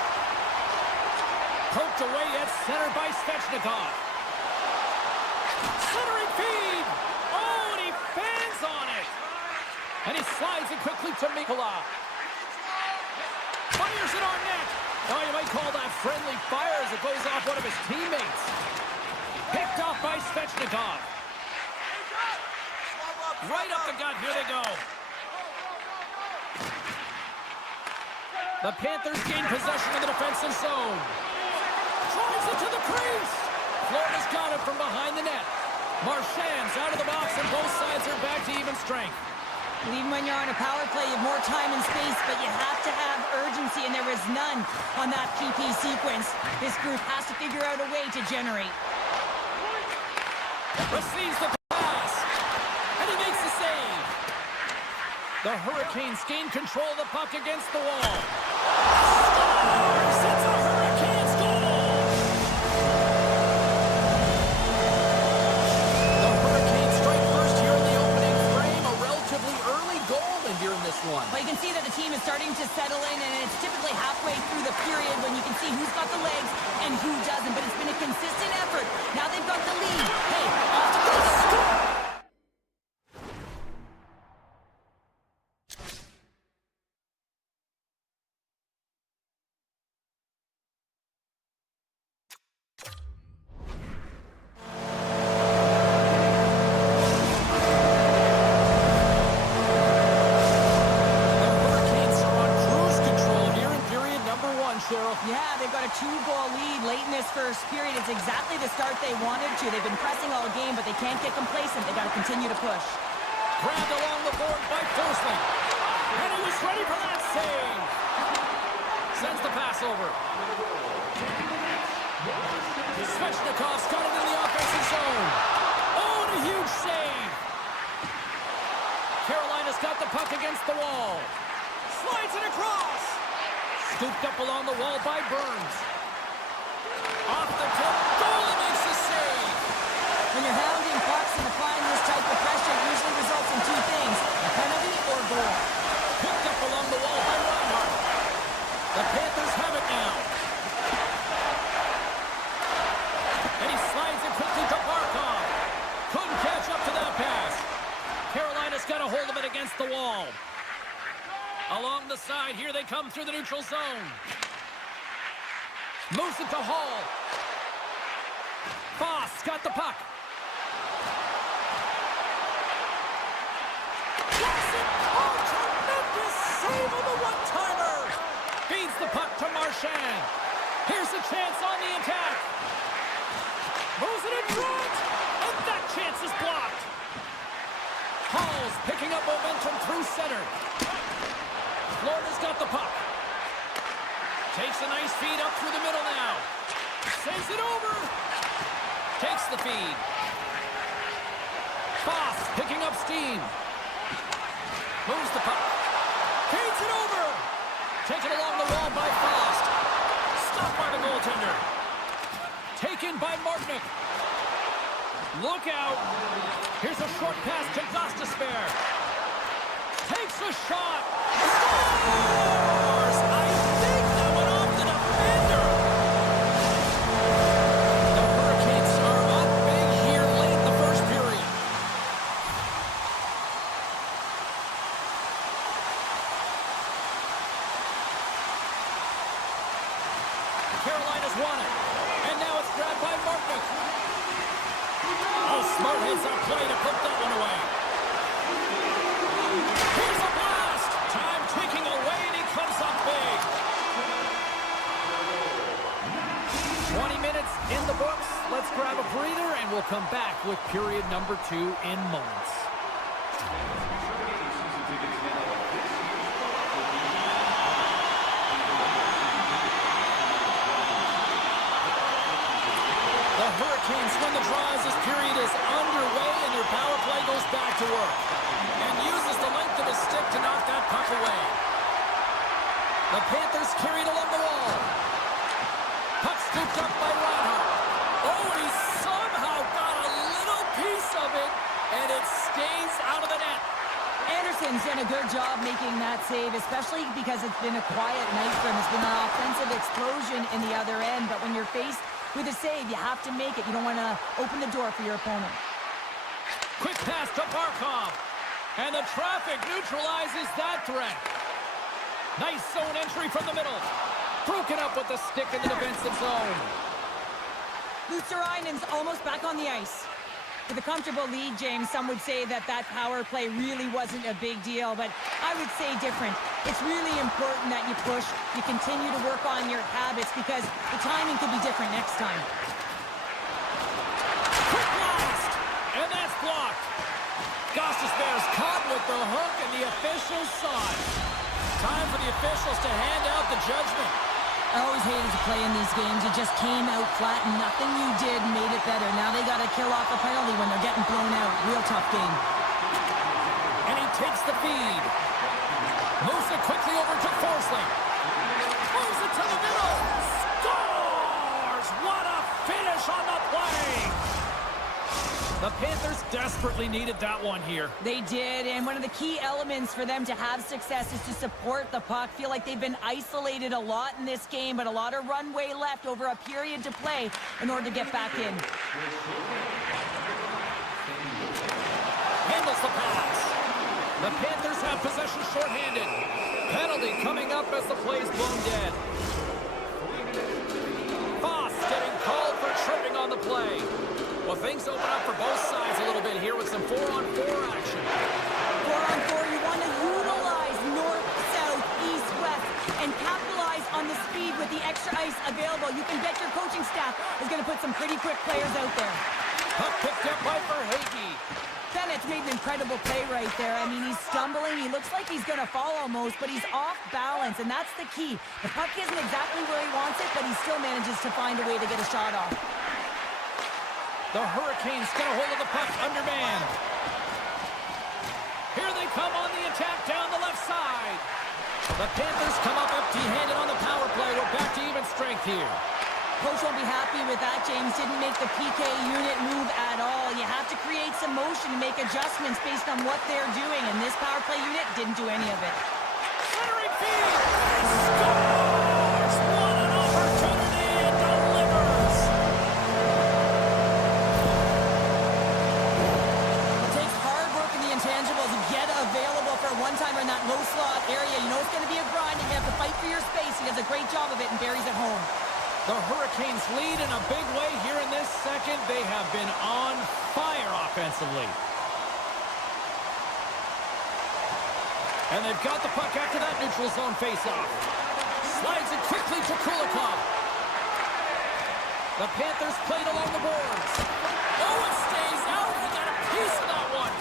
Poked away at center by Svechnikov. Centering feed! Oh, and he fans on it! And he slides it quickly to Mikula. Fires it on net! Now you might call that friendly fire as it goes off one of his teammates. Picked off by Svechnikov. Right up the gut. Here they go. The Panthers gain possession of the defensive zone. Drives it to the crease. Florida's got it from behind the net. Marchand's out of the box, and both sides are back to even strength. Even when you're on a power play, you have more time and space, but you have to have urgency, and there is none on that PP sequence. This group has to figure out a way to generate. Receives the pass, and he makes the save. The Hurricanes gain control of the puck against the wall. Scores! It's a Hurricanes goal! The Hurricanes strike first here in the opening frame. A relatively early goal in here in this one. Well, you can see that the team is starting to settle in, and it's typically halfway through the period when you can see who's got the legs and who doesn't. But it's been a consistent effort. Now they've got the lead. Hey, off to the score! Yeah, they've got a 2-goal lead late in this first period. It's exactly the start they wanted to. They've been pressing all game, but they can't get complacent. They've got to continue to push. Grabbed along the board by Forsling. And he was ready for that save. Sends the pass over. Svechnikov's got it in the offensive zone. Oh, and a huge save. Carolina's got the puck against the wall. Slides it across. Scooped up along the wall by Burns. Off the tip, goalie makes the save. When you're hounding pucks and applying this type of pressure, it usually results in two things, a penalty or goal. Picked up along the wall by Reinhart. The Panthers have it now. And he slides it quickly to Barkov. Couldn't catch up to that pass. Carolina's got a hold of it against the wall. Along the side, here they come through the neutral zone. Moves it to Hall. Foss got the puck. Jackson, oh, tremendous save on the one-timer. Feeds the puck to Marchand. Here's a chance on the attack. Moves it in front, and that chance is blocked. Hall's picking up momentum through center. Florida's got the puck. Takes a nice feed up through the middle now. Sends it over. Takes the feed. Foss picking up steam. Moves the puck. Feeds it over. Taken along the wall by Foss. Stopped by the goaltender. Taken by Martinick. Look out. Here's a short pass to Gostisbehere. Takes a shot. Scores! I think that went off the defender. The Hurricanes are up big here late in the first period. Carolina's won it. And now it's grabbed by Martinick. Oh, smart heads-up play to put that one away. Here's a blast! Time ticking away, and he comes up big. 20 minutes in the books. Let's grab a breather, and we'll come back with period number 2 in moments. The Hurricanes win the draw as this period is underway, and their power play goes back to work. And uses the length of his stick to knock that puck away. The Panthers carried along the wall. Puck scooped up by Reinhart. Oh, and he somehow got a little piece of it, and it stays out of the net. Anderson's done a good job making that save, especially because it's been a quiet night for him. It's been an offensive explosion in the other end, but when you're faced with a save, you have to make it. You don't want to open the door for your opponent. Quick pass to Barkov. And the traffic neutralizes that threat. Nice zone entry from the middle. Broken up with the stick in the defensive zone. Luutsurainen's almost back on the ice. With a comfortable lead, James, some would say that power play really wasn't a big deal, but I would say different. It's really important that you push, you continue to work on your habits because the timing could be different next time. Quick blast! And that's blocked. Gostis Bears caught with the hook, and the officials saw it. Time for the officials to hand out the judgment. I always hated to play in these games. You just came out flat and nothing you did made it better. Now they got to kill off a penalty when they're getting blown out. Real tough game. And he takes the feed. Moves it quickly over to Forsling. Moves it to the middle. Scores! What a finish on the play! The Panthers desperately needed that one here. They did, and one of the key elements for them to have success is to support the puck. Feel like they've been isolated a lot in this game, but a lot of runway left over a period to play in order to get back in. Handles the pass. The Panthers have possession shorthanded. Penalty coming up as the play's blown dead. Foss getting called for tripping on the play. Well, things open up for both sides a little bit here with some 4-on-4 action. 4-on-4, you want to utilize north, south, east, west, and capitalize on the speed with the extra ice available. You can bet your coaching staff is going to put some pretty quick players out there. Puck picked up by Verhaeghe. Bennett's made an incredible play right there. I mean, he's stumbling. He looks like he's going to fall almost, but he's off balance, and that's the key. The puck isn't exactly where he wants it, but he still manages to find a way to get a shot off. The Hurricanes get a hold of the puck undermanned. Here they come on the attack down the left side. The Panthers come up empty-handed on the power play. We're back to even strength here. Coach won't be happy with that. James didn't make the PK unit move at all. You have to create some motion and make adjustments based on what they're doing, and this power play unit didn't do any of it. Centering feed! Scores! What an opportunity and delivers! It takes hard work in the intangibles to get available for a one-timer in that low slot area. You know it's going to be a grind. You have to fight for your space. He does a great job of it and buries it home. The Hurricanes lead in a big way here in this second. They have been on fire offensively. And they've got the puck after that neutral zone faceoff. Slides it quickly to Kulikov. The Panthers played along the boards. Oh, it stays out. He got a piece of that one.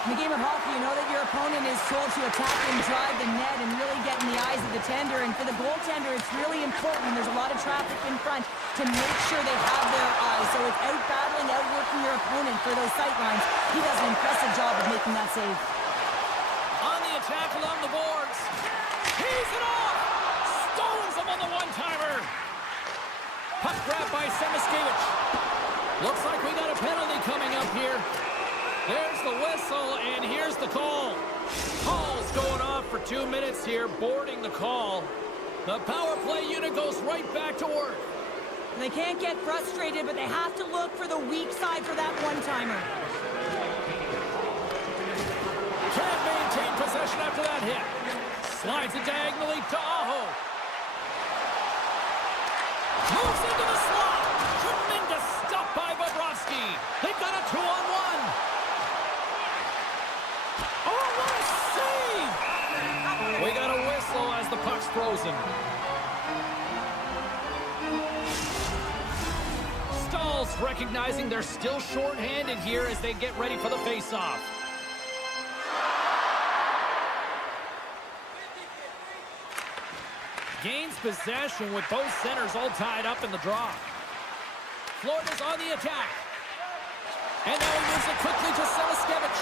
In the game of hockey, you know that your opponent is told to attack and drive the net and really get in the eyes of the tender. And for the goaltender, it's really important when there's a lot of traffic in front to make sure they have their eyes. So it's out-battling, outworking your opponent for those sight lines. He does an impressive job of making that save. On the attack along the boards. He's it off. Stones him on the one-timer. Puck grab by Semiskevich. Looks like we got a penalty coming up here. There's the whistle, and here's the call. Call's going off for 2 minutes here, boarding the call. The power play unit goes right back to work. They can't get frustrated, but they have to look for the weak side for that one-timer. Can't maintain possession after that hit. Slides it diagonally to Aho. Moves into the slot. Tremendous stop by Bobrovsky. They've got a 2-on-1. Oh, what a save! We got a whistle as the puck's frozen. Stahl's recognizing they're still shorthanded here as they get ready for the face-off. Gains possession with both centers all tied up in the draw. Florida's on the attack. And now he moves it quickly to Semiskevich.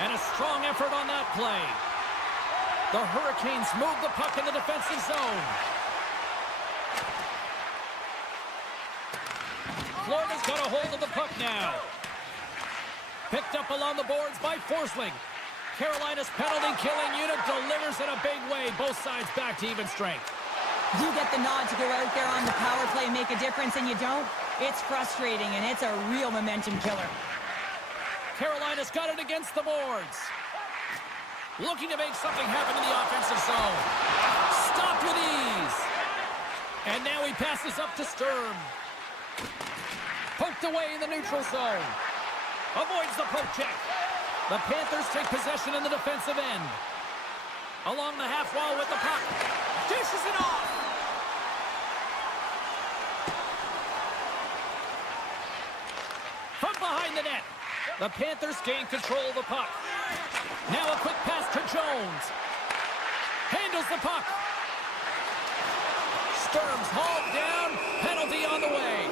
And a strong effort on that play. The Hurricanes move the puck in the defensive zone. Florida's got a hold of the puck now. Picked up along the boards by Forsling. Carolina's penalty-killing unit delivers in a big way. Both sides back to even strength. You get the nod to go out there on the power play and make a difference, and you don't. It's frustrating, and it's a real momentum killer. Carolina's got it against the boards. Looking to make something happen in the offensive zone. Stopped with ease. And now he passes up to Sturm. Poked away in the neutral zone. Avoids the poke check. The Panthers take possession in the defensive end. Along the half wall with the puck. Dishes it off. From behind the net. The Panthers gain control of the puck. Now a quick pass to Jones. Handles the puck. Sturms hauled down. Penalty on the way.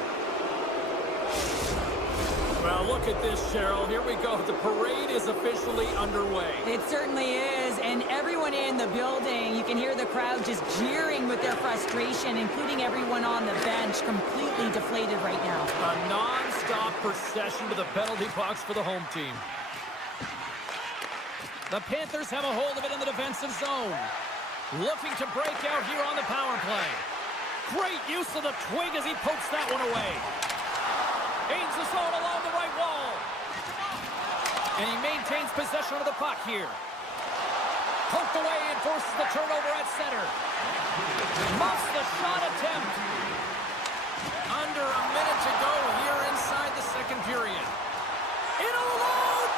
Well, look at this, Cheryl. Here we go. The parade is officially underway. It certainly is, and everyone in the building, you can hear the crowd just jeering with their frustration, including everyone on the bench, completely deflated right now. A non-stop procession to the penalty box for the home team. The Panthers have a hold of it in the defensive zone. Looking to break out here on the power play. Great use of the twig as he pokes that one away. Aims the zone along the right wall. And he maintains possession of the puck here. Poked away and forces the turnover at center. Muffs the shot attempt. Under a minute to go here inside the second period. In alone.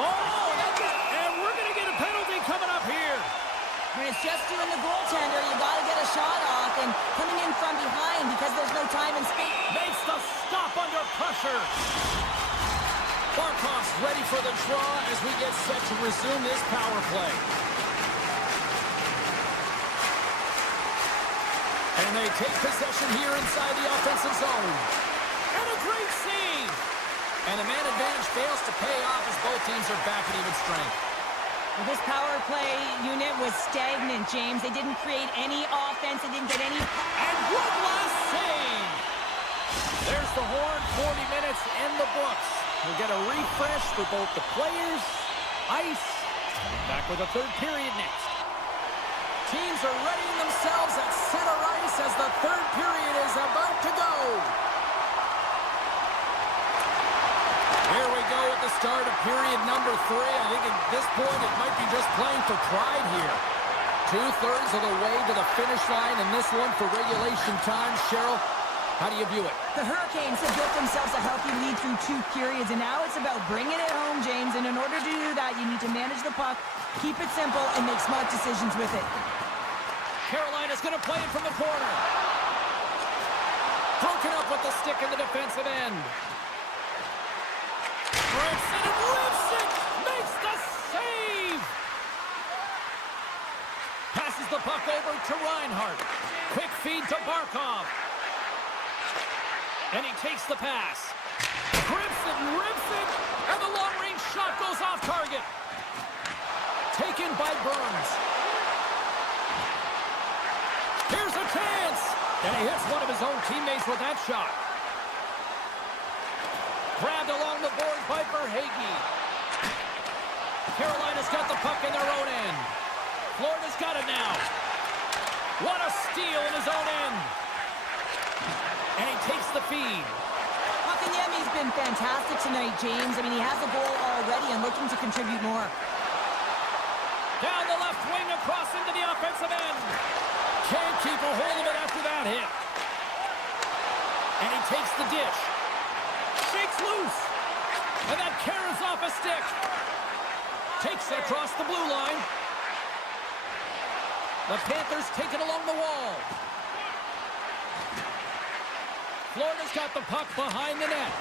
Oh, and we're going to get a penalty coming up here. When it's just you and the goaltender, you got to get a shot off, and coming in from behind because there's no time and space. Makes the stop under pressure. Barkov's ready for the draw as we get set to resume this power play. And they take possession here inside the offensive zone. And a great save. And the man advantage fails to pay off as both teams are back at even strength. Well, this power play unit was stagnant, James. They didn't create any offense. They didn't get any... And one last save. There's the horn. 40 minutes in the books. We'll get a refresh for both the players. Ice. Back with a third period next. Teams are readying themselves at center ice as the third period is about to go. Here we go at the start of period number 3. I think at this point it might be just playing for pride here. 2/3 of the way to the finish line, and this one for regulation time. Cheryl, how do you view it? The Hurricanes have built themselves a healthy lead through 2 periods, and now it's about bringing it home, James. And in order to do that, you need to manage the puck, keep it simple, and make smart decisions with it. Carolina's going to play it from the corner. Broken up with the stick in the defensive end. Rips it and rips it! Makes the save! Passes the puck over to Reinhart. Quick feed to Barkov. And he takes the pass. Grips it and rips it. And the long-range shot goes off target. Taken by Burns. Here's a chance. And he hits one of his own teammates with that shot. Grabbed along the boards by Verhaeghe. Carolina's got the puck in their own end. Florida's got it now. What a steal in his own end. And he takes the feed. Kotkaniemi's been fantastic tonight, James. I mean, he has a goal already and looking to contribute more. Down the left wing across into the offensive end. Can't keep a hold of it after that hit. And he takes the dish. Shakes loose. And that carries off a stick. Takes it across the blue line. The Panthers take it along the wall. Florida's got the puck behind the net.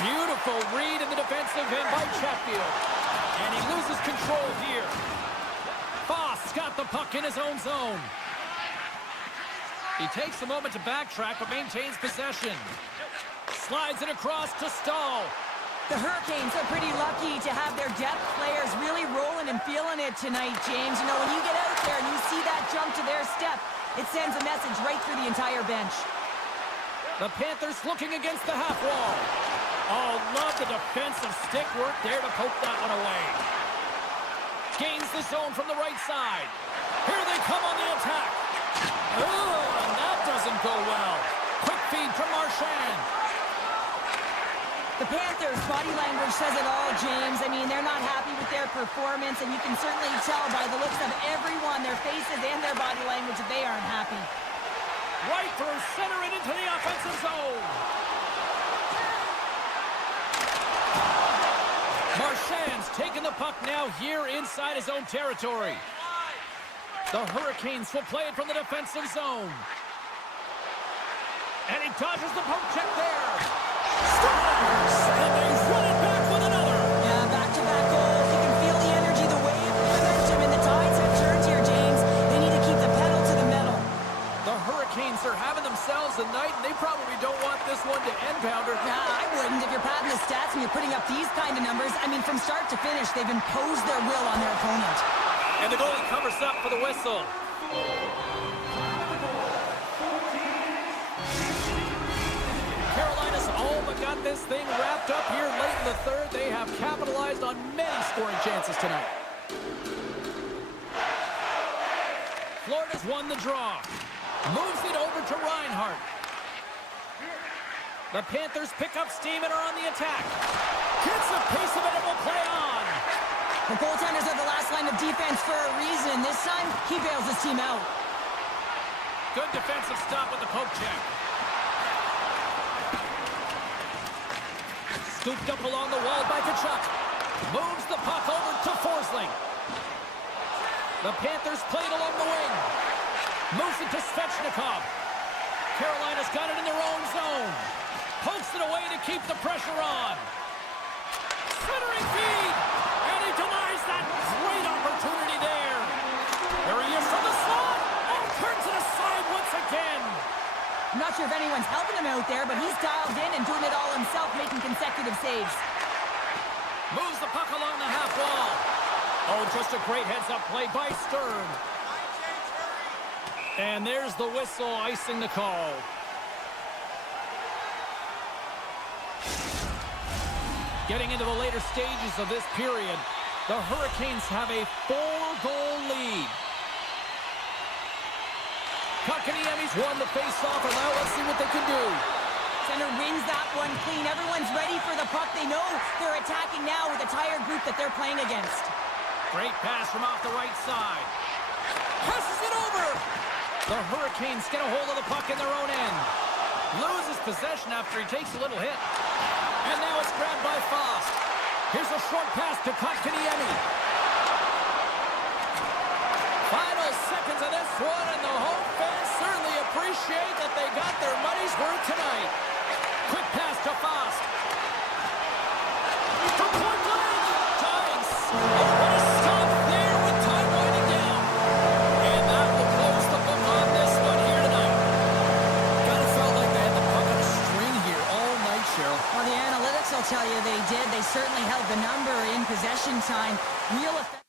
Beautiful read in the defensive end by Chatfield. And he loses control here. Foss got the puck in his own zone. He takes a moment to backtrack but maintains possession. Slides it across to Stahl. The Hurricanes are pretty lucky to have their depth players really rolling and feeling it tonight, James. You know, when you get out there and you see that jump to their step, it sends a message right through the entire bench. The Panthers looking against the half wall. Oh, love the defensive stick work there to poke that one away. Gains the zone from the right side. Here they come on the attack. Oh, and that doesn't go well. Quick feed from Marchand. The Panthers' body language says it all, James. I mean, they're not happy with their performance, and you can certainly tell by the looks of everyone, their faces and their body language, that they aren't happy. Right through center and into the offensive zone. Marchand's taking the puck now here inside his own territory. The Hurricanes will play it from the defensive zone. And he dodges the poke check there. Scores! And they run it back with another. Yeah, back-to-back goals. You can feel the energy, the wave, the momentum, and the tides have turned here, James. They need to keep the pedal to the metal. The Hurricanes are having themselves a night, and they probably don't want this one to end, Pounder. Nah, I wouldn't. If you're padding the stats and you're putting up these kind of numbers, I mean, from start to finish, they've imposed their will on their opponent. And the goalie covers up for the whistle. Carolina's all but got this thing wrapped up here late in the third. They have capitalized on many scoring chances tonight. Florida's won the draw. Moves it over to Reinhart. The Panthers pick up steam and are on the attack. Gets a piece of it and will play on. The goaltenders are the last line of defense for a reason. This time, he bails his team out. Good defensive stop with the poke check. Scooped up along the wall by Tkachuk. Moves the puck over to Forsling. The Panthers played along the wing. Moves it to Svechnikov. Carolina's got it in their own zone. Pokes it away to keep the pressure on. Centering feed. And he denies that great opportunity there. There he is from the slot. Oh, turns it aside once again. I'm not sure if anyone's helping him out there, but he's dialed in and doing it all himself, making consecutive saves. Moves the puck along the half wall. Oh, just a great heads-up play by Stern. And there's the whistle icing the call. Getting into the later stages of this period, the Hurricanes have a 4-goal lead. Kotkaniemi's won the face-off, and now let's see what they can do. Center wins that one clean. Everyone's ready for the puck. They know they're attacking now with a tired group that they're playing against. Great pass from off the right side. Passes it over. The Hurricanes get a hold of the puck in their own end. Loses possession after he takes a little hit. And now it's grabbed by Fost. Here's a short pass to Kotkaniemi. Final seconds of this one, and the home fans certainly appreciate that they got their money's worth tonight. Quick pass to Fost. From point blank. Times. Oh, what a stop there with time winding down. And that will close the book on this one here tonight. Kind of felt like they had the puck on a string here all night, Cheryl. Well, the analytics will tell you they did. They certainly held the number in possession time. Real effect.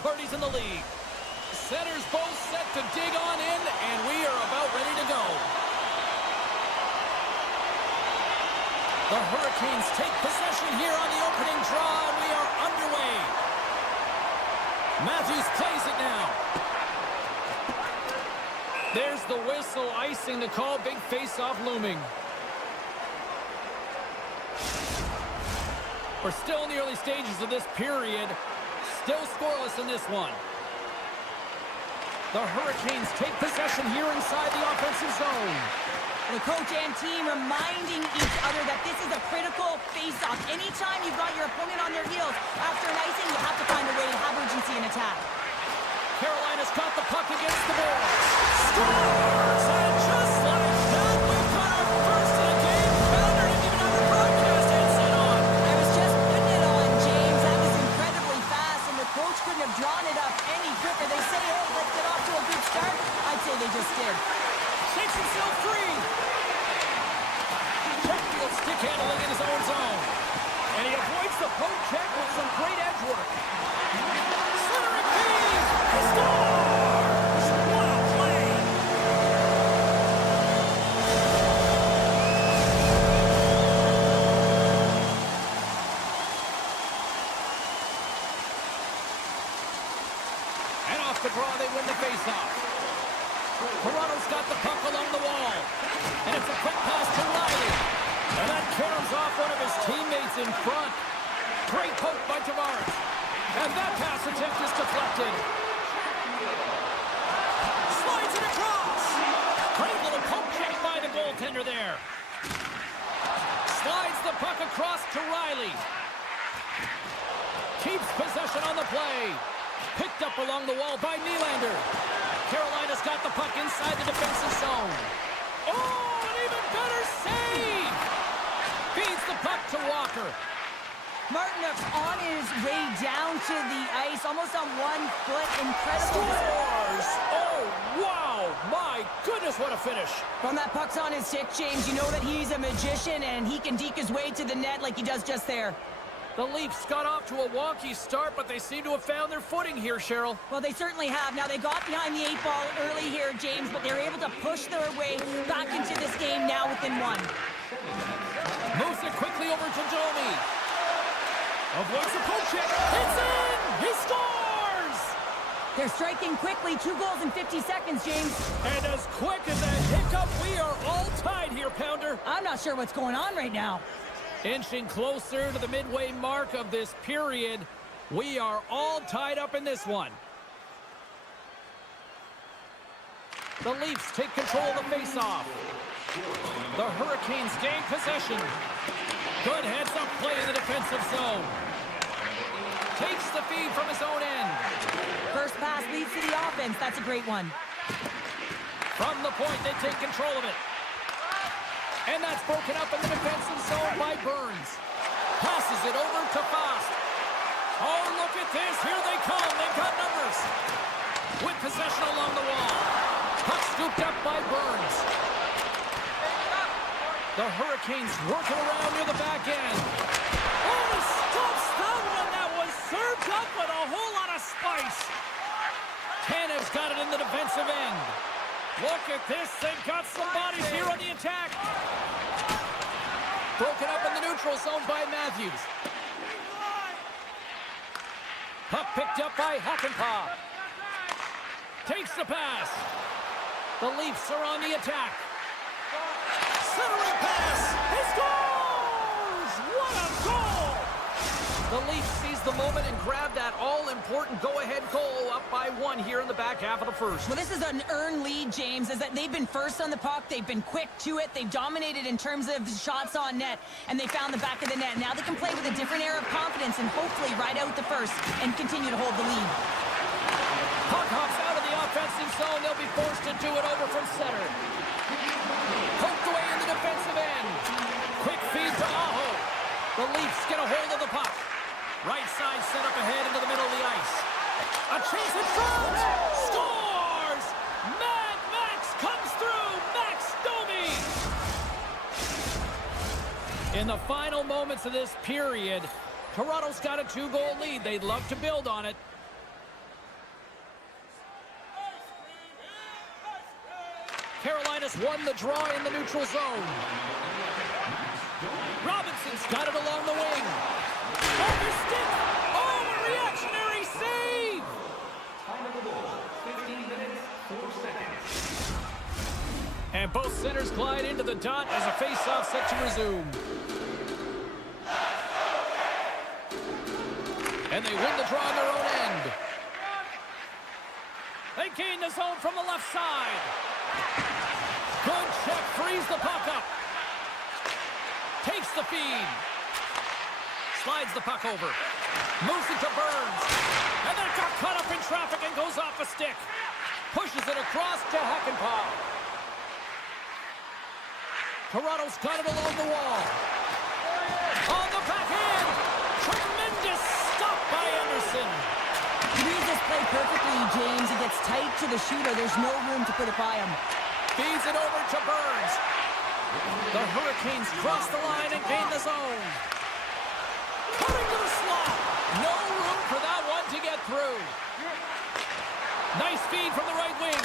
parties in the league. Centers both set to dig on in, and we are about ready to go. The Hurricanes take possession here on the opening draw, and we are underway. Matthews plays it now. There's the whistle, icing the call. Big face-off looming. We're still in the early stages of this period. Still scoreless in this one. The Hurricanes take possession here inside the offensive zone. The coach and team reminding each other that this is a critical face-off. Anytime you've got your opponent on their heels after an icing, you have to find a way to have urgency in attack. Carolina's got the puck against the boards. Scores! And just like that, we've got our first of the game. Pounder didn't even have the broadcast headset on. I was just putting it on, James. That was incredibly fast, and the coach couldn't have drawn it up any quicker. They say, hey, let's get off to a good start. I'd say they just did. Shakes himself free. Checkfield stick handling in his own zone. And he avoids the poke check with some great edge work. Centering feed. He scores! What a play! And off the draw, they win the faceoff. Toronto's got the puck along the wall. And it's a quick pass to Riley. And that caroms off one of his teammates in front. Great poke by Tavares. And that pass attempt is deflected. Slides it across. Great little poke check by the goaltender there. Slides the puck across to Riley. Keeps possession on the play. Picked up along the wall by Nylander. Carolina's got the puck inside the defensive zone. Oh, an even better save! Feeds the puck to Walker. Martinuk's on his way down to the ice, almost on 1 foot. Incredible. Scores! Oh, wow! My goodness, what a finish! From that puck's on his stick, James, you know that he's a magician, and he can deke his way to the net like he does just there. The Leafs got off to a wonky start, but they seem to have found their footing here, Cheryl. Well, they certainly have. Now, they got behind the 8 ball early here, James, but they're able to push their way back into this game now within 1. Moves it quickly over to Domi. Avoids the poke check. It's in! He scores! They're striking quickly. 2 goals in 50 seconds, James. And as quick as that hiccup, we are all tied here, Pounder. I'm not sure what's going on right now. Inching closer to the midway mark of this period. We are all tied up in this one. The Leafs take control of the faceoff. The Hurricanes gain possession. Good heads-up play in the defensive zone. Takes the feed from his own end. First pass leads to the offense. That's a great one. From the point, they take control of it. And that's broken up in the defensive zone by Burns. Passes it over to Fast. Oh, look at this. Here they come. They've got numbers. With possession along the wall. Puck scooped up by Burns. The Hurricanes working around near the back end. Oh, he stops that one. That was served up with a whole lot of spice. Tanev's got it in the defensive end. Look at this. They've got some bodies here on the attack. Broken up in the neutral zone by Matthews. Puck picked up by Hakanpää. Takes the pass. The Leafs are on the attack. Centering pass. He scores! What a goal! The Leafs seize the moment and grab that all-important go-ahead goal up by 1 here in the back half of the first. Well, this is an earned lead, James, is that they've been first on the puck. They've been quick to it. They've dominated in terms of shots on net, and they found the back of the net. Now they can play with a different air of confidence and hopefully ride out the first and continue to hold the lead. Puck hops out of the offensive zone. They'll be forced to do it over from center. Poked away in the defensive end. Quick feed to Aho. The Leafs get a hold of the puck. Right side set up ahead into the middle of the ice. A chance in front! Scores! Mad Max comes through! Max Domi! In the final moments of this period, Toronto's got a 2-goal lead. They'd love to build on it. Carolina's won the draw in the neutral zone. Robinson's got it along the wing. Over stick. Oh, a reactionary save. Time of the ball, 15 minutes, 4 seconds. And both centers glide into the dot as a face-off set to resume. And they win the draw on their own end. They gain the zone from the left side. Good check, frees the puck up. Takes the feed. Slides the puck over. Moves it to Burns. And then it got caught up in traffic and goes off a stick. Pushes it across to Hackenpah. Toronto's got it along the wall. On the backhand. Tremendous stop by Anderson. He reads this play perfectly, James. He gets tight to the shooter. There's no room to put it by him. Feeds it over to Burns. The Hurricanes cross the line and gain the zone. Cutting to the slot. No room for that one to get through. Nice feed from the right wing.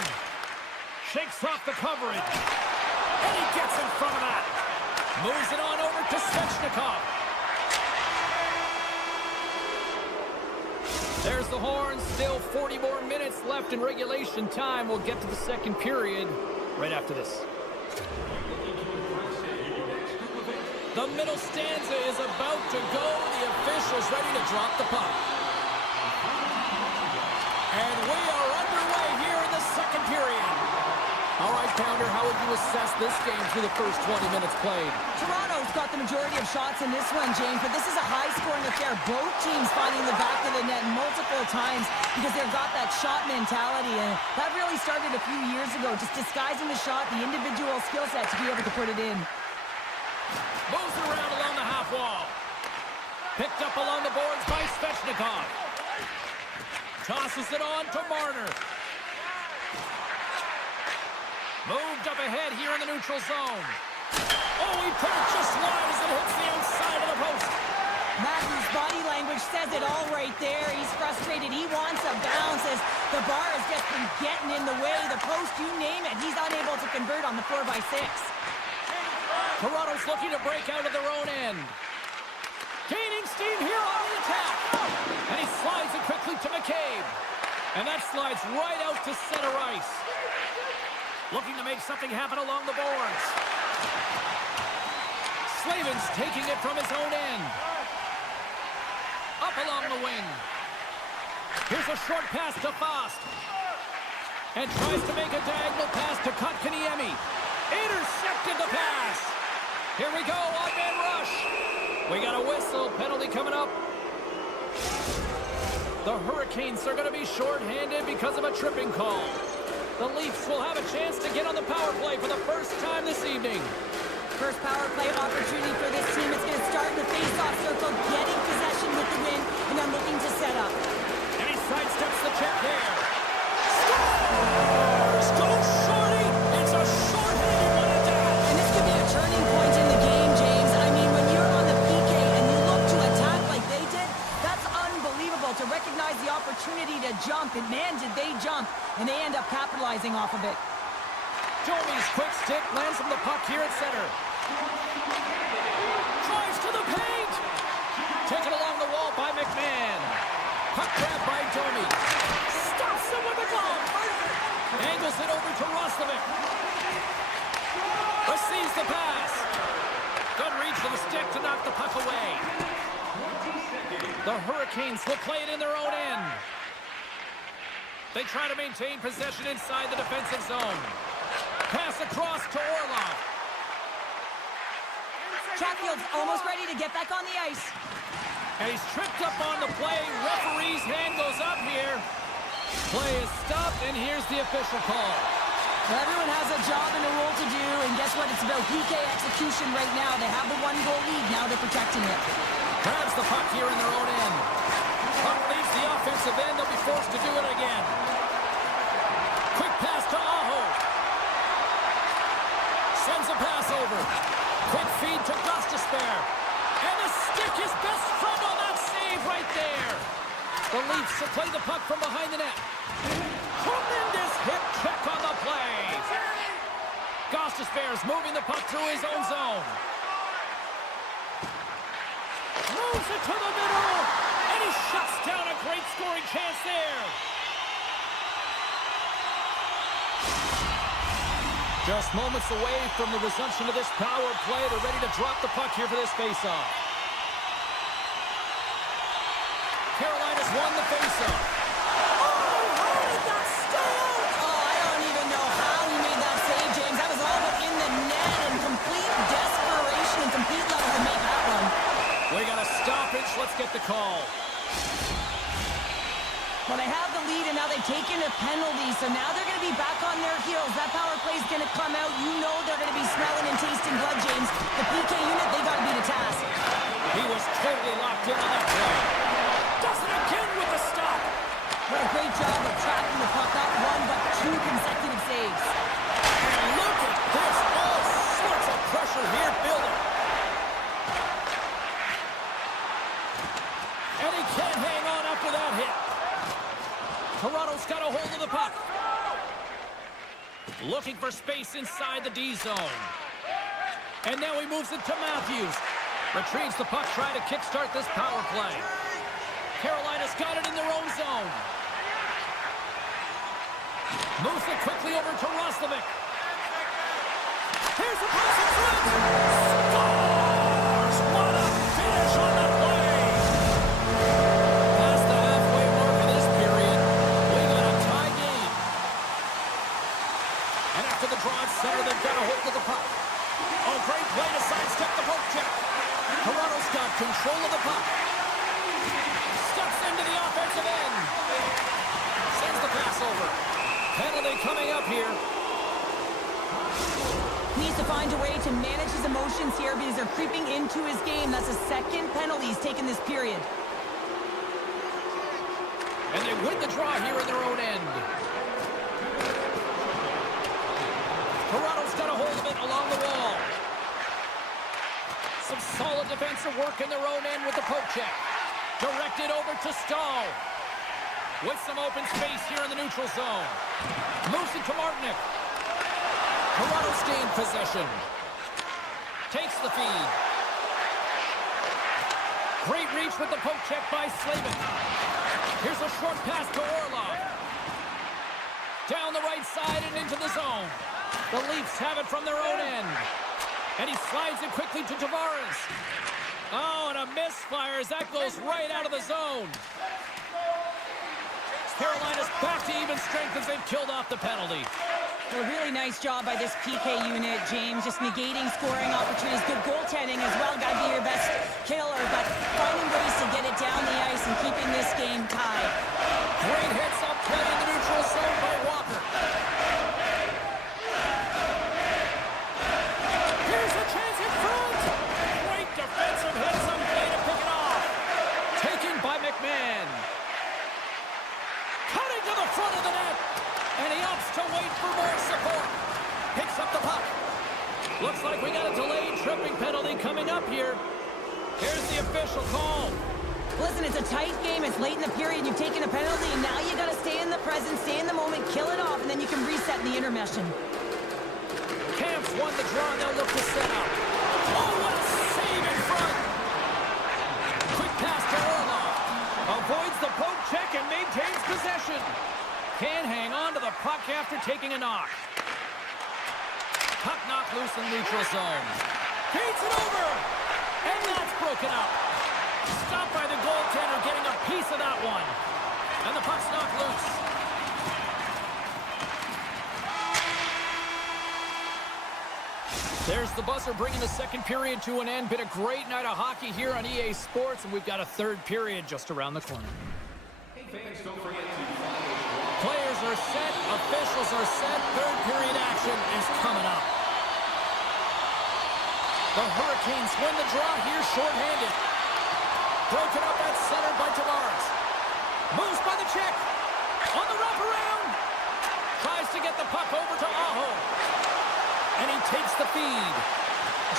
Shakes off the coverage. And he gets in front of that. Moves it on over to Svechnikov. There's the horn. Still 40 more minutes left in regulation time. We'll get to the second period right after this. The middle stanza is about to go. The officials ready to drop the puck. And we are underway here in the second period. All right, Pounder, how would you assess this game through the first 20 minutes played? Toronto's got the majority of shots in this one, James, but this is a high-scoring affair. Both teams finding the back of the net multiple times because they've got that shot mentality, and that really started a few years ago, just disguising the shot, the individual skill set to be able to put it in. Moves it around along the half wall. Picked up along the boards by Svechnikov. Tosses it on to Marner. Moved up ahead here in the neutral zone. Oh, he put it just wide as it hits the outside of the post. Matthew's body language says it all right there. He's frustrated. He wants a bounce as the bar has just been getting in the way. The post, you name it. He's unable to convert on the 4x6. Toronto's looking to break out of their own end. Gaining steam here on the attack. And he slides it quickly to McCabe. And that slides right out to center ice. Looking to make something happen along the boards. Slavin's taking it from his own end. Up along the wing. Here's a short pass to Fost. And tries to make a diagonal pass to Kotkaniemi. Intercepted the pass. Here we go, on-man rush. We got a whistle, penalty coming up. The Hurricanes are going to be shorthanded because of a tripping call. The Leafs will have a chance to get on the power play for the first time this evening. First power play opportunity for this team. It's going to start in the face-off circle, getting possession with the win, and then looking to set up. And he sidesteps the check there. Scores! Go Shorty! It's a short-handed one at that. And this could be a turning point in the game, James. I mean, when you're on the PK and you look to attack like they did, that's unbelievable to recognize the opportunity to jump. And man, did they jump. And they end up capitalizing off of it. Domi's quick stick lands him the puck here at center. Drives to the paint. Taken along the wall by McMahon. Puck grab by Domi. Stops him with a glove. Angles it over to Roslovic. Receives the pass. Good reach to the stick to knock the puck away. The Hurricanes will play it in their own end. They try to maintain possession inside the defensive zone. Pass across to Orlov. Chatfield's almost ready to get back on the ice. And he's tripped up on the play. Referee's hand goes up here. Play is stopped, and here's the official call. Well, everyone has a job and a role to do, and guess what? It's about PK execution right now. They have the one-goal lead. Now they're protecting it. Grabs the puck here in their own end. Puck leaves the offensive end. They'll be forced to do it again. Quick pass to Aho. Sends a pass over. Quick feed to Gostisbehere. And the stick his best friend on that save right there. The Leafs will play the puck from behind the net. Tremendous hip check on the play. Bears moving the puck through his own zone. Moves it to the middle, and he shuts down a great scoring chance there. Just moments away from the resumption of this power play. They're ready to drop the puck here for this faceoff. Carolina's won the faceoff. Oh, how did that stay out? Oh, I don't even know how he made that save, James. That was all but in the net and complete desperation and complete level to make that one. We got a stoppage. Let's get the call. Well, they have the lead, and now they've taken a penalty, so now they're going to be back on their heels. That power play is going to come out. You know they're going to be smelling and tasting blood, James. The PK unit, they got to be the task. He was totally locked in on that play. Does it again with the stop. What a great job of tracking the puck. Not one, but two consecutive saves. And look at this. All sorts of pressure here building. And he can't hang on after that hit. Toronto's got a hold of the puck. Looking for space inside the D zone. And now he moves it to Matthews. Retrieves the puck, trying to kickstart this power play. Carolina's got it in their own zone. Moves it quickly over to Roslovic. Here's the pass in front. Scores! What a finish on that play! Past the halfway mark of this period, we got a tie game. And after the draw at center, they've got a hold of the puck. Oh, great play to sidestep the poke check. Toronto's got control of the puck. Steps into the offensive end. Sends the pass over. Penalty coming up here. Needs to find a way to manage his emotions here because they're creeping into his game. That's the second penalty he's taken this period. And they win the draw here in their own end. Toronto's got a hold of it along the wall. Some solid defensive work in their own end with the poke check. Directed over to Stahl. With some open space here in the neutral zone. Moves it to Martinick. Toronto's gained possession. Takes the feed. Great reach with the poke check by Slavin. Here's a short pass to Orlov. Down the right side and into the zone. The Leafs have it from their own end. And he slides it quickly to Tavares. Oh, and a misfire as that goes right out of the zone. Carolina's back to even strength as they've killed off the penalty. A really nice job by this PK unit, James. Just negating scoring opportunities. Good goaltending as well. Got to be your best killer, but finding ways to get it down the ice and keeping this game tied. Great hits up play in the neutral zone by Walker. Here's a chance in front. Great defensive hit. Some play to pick it off. Taken by McMahon. Cutting to the front of the net. And he opts to wait for more support. Picks up the puck. Looks like we got a delayed tripping penalty coming up here. Here's the official call. Listen, it's a tight game. It's late in the period. You've taken a penalty, and now you got to stay in the present, stay in the moment, kill it off, and then you can reset in the intermission. Camps won the draw, and they'll look to set up. Oh, what a save in front. Quick pass to Orlov. Avoids the poke check and maintains possession. Can't hang on to the puck after taking a knock. Puck knocked loose in neutral zone. Feeds it over. And that's broken up. Stopped by the goaltender, getting a piece of that one. And the puck's knocked loose. There's the buzzer bringing the second period to an end. Been a great night of hockey here on EA Sports, and we've got a third period just around the corner. Hey fans, don't forget to follow. Players are set, officials are set, third period action is coming up. The Hurricanes win the draw here shorthanded. Broken up at center by Tavares. Moves by the check. On the wraparound. Tries to get the puck over to Aho. And he takes the feed.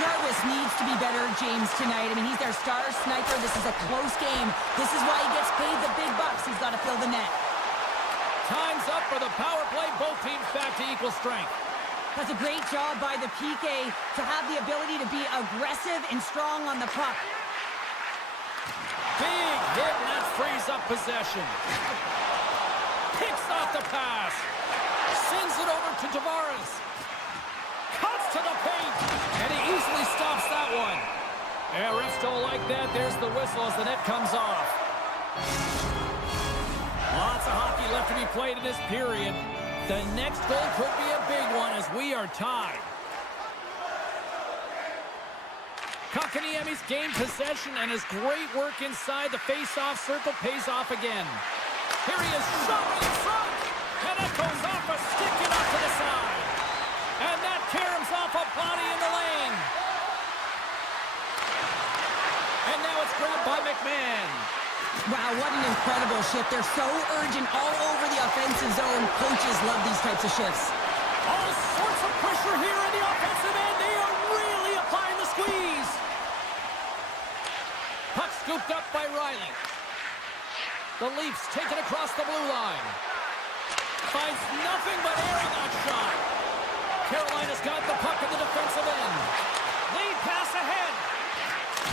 Jarvis needs to be better, James, tonight. I mean, he's their star sniper. This is a close game. This is why he gets paid the big bucks. He's got to fill the net. Time's up for the power play. Both teams back to equal strength. That's a great job by the PK to have the ability to be aggressive and strong on the puck. Big hit, and that frees up possession. Picks off the pass. Sends it over to Tavares. Cuts to the paint, and he easily stops that one. Yeah, refs don't like that. There's the whistle as the net comes off. Lots of hockey left to be played in this period. The next goal could be a big one as we are tied. Kotkaniemi's gained possession, and his great work inside the face-off circle pays off again. Here he is, shot in front, and that goes off a stick and off to the side. And that caroms off a body in the lane. And now it's grabbed by McMahon. Wow, what an incredible shift. They're so urgent all over the offensive zone. Coaches love these types of shifts. All sorts of pressure here in the offensive end. They are really applying the squeeze. Puck scooped up by Riley. The Leafs take it across the blue line. Finds nothing but air on that shot. Carolina's got the puck in the defensive end. Lead pass ahead.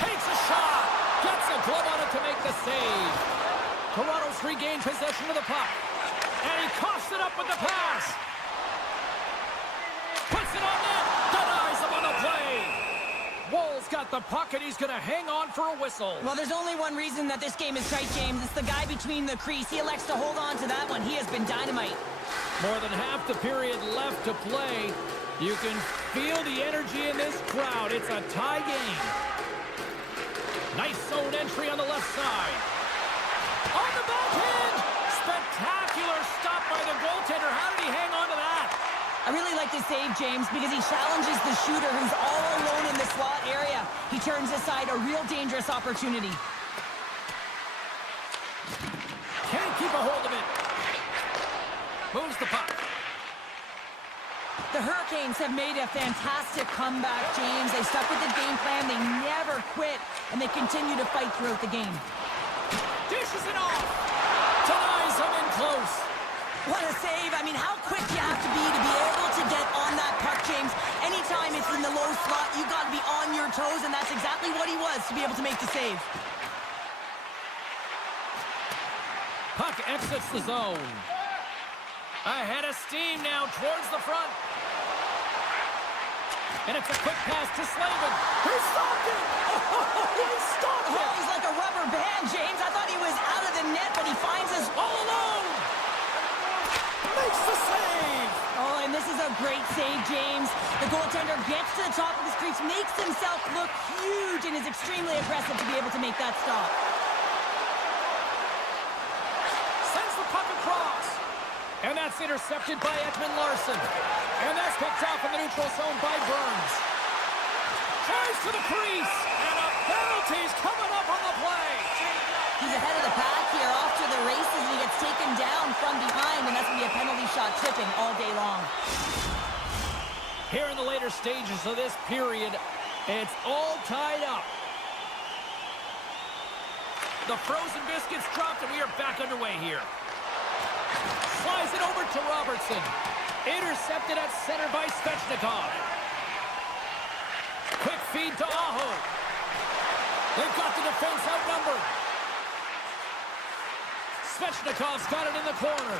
Takes a shot. Gets a glove on it to make the save. Toronto's regained possession of the puck. And he coughs it up with the pass. Puts it on net. Denies him on the play. Wohl's got the puck, and he's going to hang on for a whistle. Well, there's only one reason that this game is tight, James. It's the guy between the crease. He elects to hold on to that one. He has been dynamite. More than half the period left to play. You can feel the energy in this crowd. It's a tie game. Nice zone entry on the left side. On the backhand! Spectacular stop by the goaltender. How did he hang on to that? I really like this save, James, because he challenges the shooter who's all alone in the slot area. He turns aside a real dangerous opportunity. Can't keep a hold of it. Moves the puck. The Hurricanes have made a fantastic comeback, James. They stuck with the game plan. They never quit, and they continue to fight throughout the game. Dishes it off. Denies him in close. What a save. I mean, how quick you have to be able to get on that puck, James. Anytime it's in the low slot, you got to be on your toes, and that's exactly what he was to be able to make the save. Puck exits the zone. Ahead of steam now towards the front. And it's a quick pass to Slavin. He stopped it! Oh, he stopped it! Oh, he's like a rubber band, James. I thought he was out of the net, but he finds us All alone! Makes the save! Oh, and this is a great save, James. The goaltender gets to the top of his crease, makes himself look huge, and is extremely aggressive to be able to make that stop. Sends the puck across. And that's intercepted by Ekman Larsson. And that's picked off in the neutral zone by Burns. Tries to the crease. And a penalty's coming up on the play. He's ahead of the pack here, off to the races, and he gets taken down from behind, and that's going to be a penalty shot tripping all day long. Here in the later stages of this period, it's all tied up. The frozen biscuits dropped, and we are back underway here. Slides it over to Robertson. Intercepted at center by Svechnikov. Quick feed to Aho. They've got the defense outnumbered. Svechnikov's got it in the corner.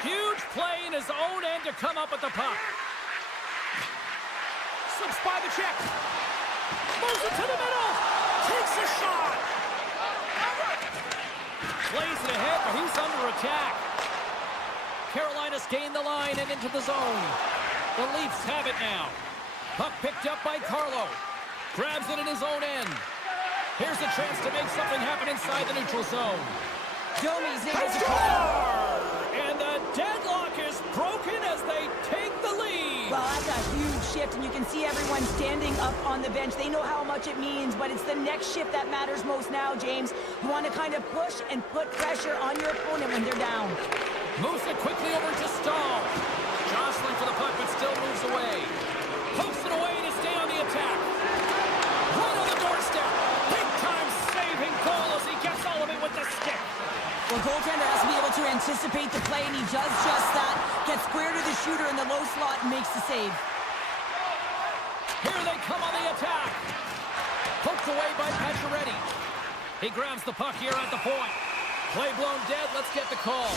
Huge play in his own end to come up with the puck. Slips by the check. Moves it to the middle. Takes a shot. Plays it ahead, but he's under attack. Carolina's gained the line and into the zone. The Leafs have it now. Puck picked up by Carlo. Grabs it in his own end. Here's a chance to make something happen inside the neutral zone. Domi's able to Score! And the deadlock is broken as they take the lead. Well, that's a huge shift, and you can see everyone standing up on the bench. They know how much it means, but it's the next shift that matters most now, James. You want to kind of push and put pressure on your opponent when they're down. Moves it quickly over to Stahl. Jostling for the puck, but still moves away. Pokes it away to stay on the attack. Right on the doorstep. Big time saving goal as he gets all of it with the stick. Well, goaltender has to be able to anticipate the play, and he does just that. Gets square to the shooter in the low slot and makes the save. Here they come on the attack. Poked away by Pacioretty. He grabs the puck here at the point. Play blown dead. Let's get the call.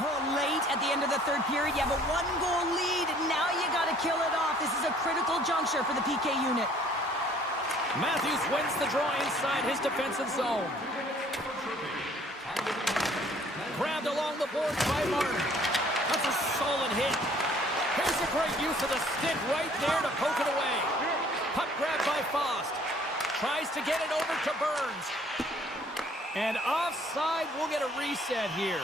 Oh, late at the end of the third period, you have a one-goal lead, and now you got to kill it off. This is a critical juncture for the PK unit. Matthews wins the draw inside his defensive zone. Grabbed along the boards by Martin. That's a solid hit. Here's a great use of the stick right there to poke it away. Puck grabbed by Fost. Tries to get it over to Burns. And offside, we'll get a reset here.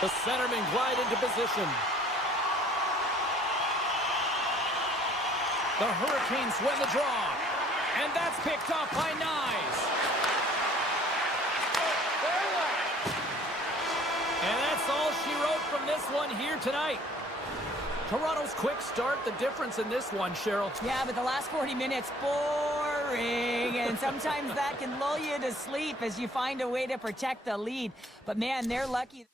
The centermen glide into position. The Hurricanes win the draw. And that's picked up by Nyes. And that's all she wrote from this one here tonight. Toronto's quick start, the difference in this one, Cheryl. Yeah, but the last 40 minutes, boring. And sometimes that can lull you to sleep as you find a way to protect the lead. But man, they're lucky.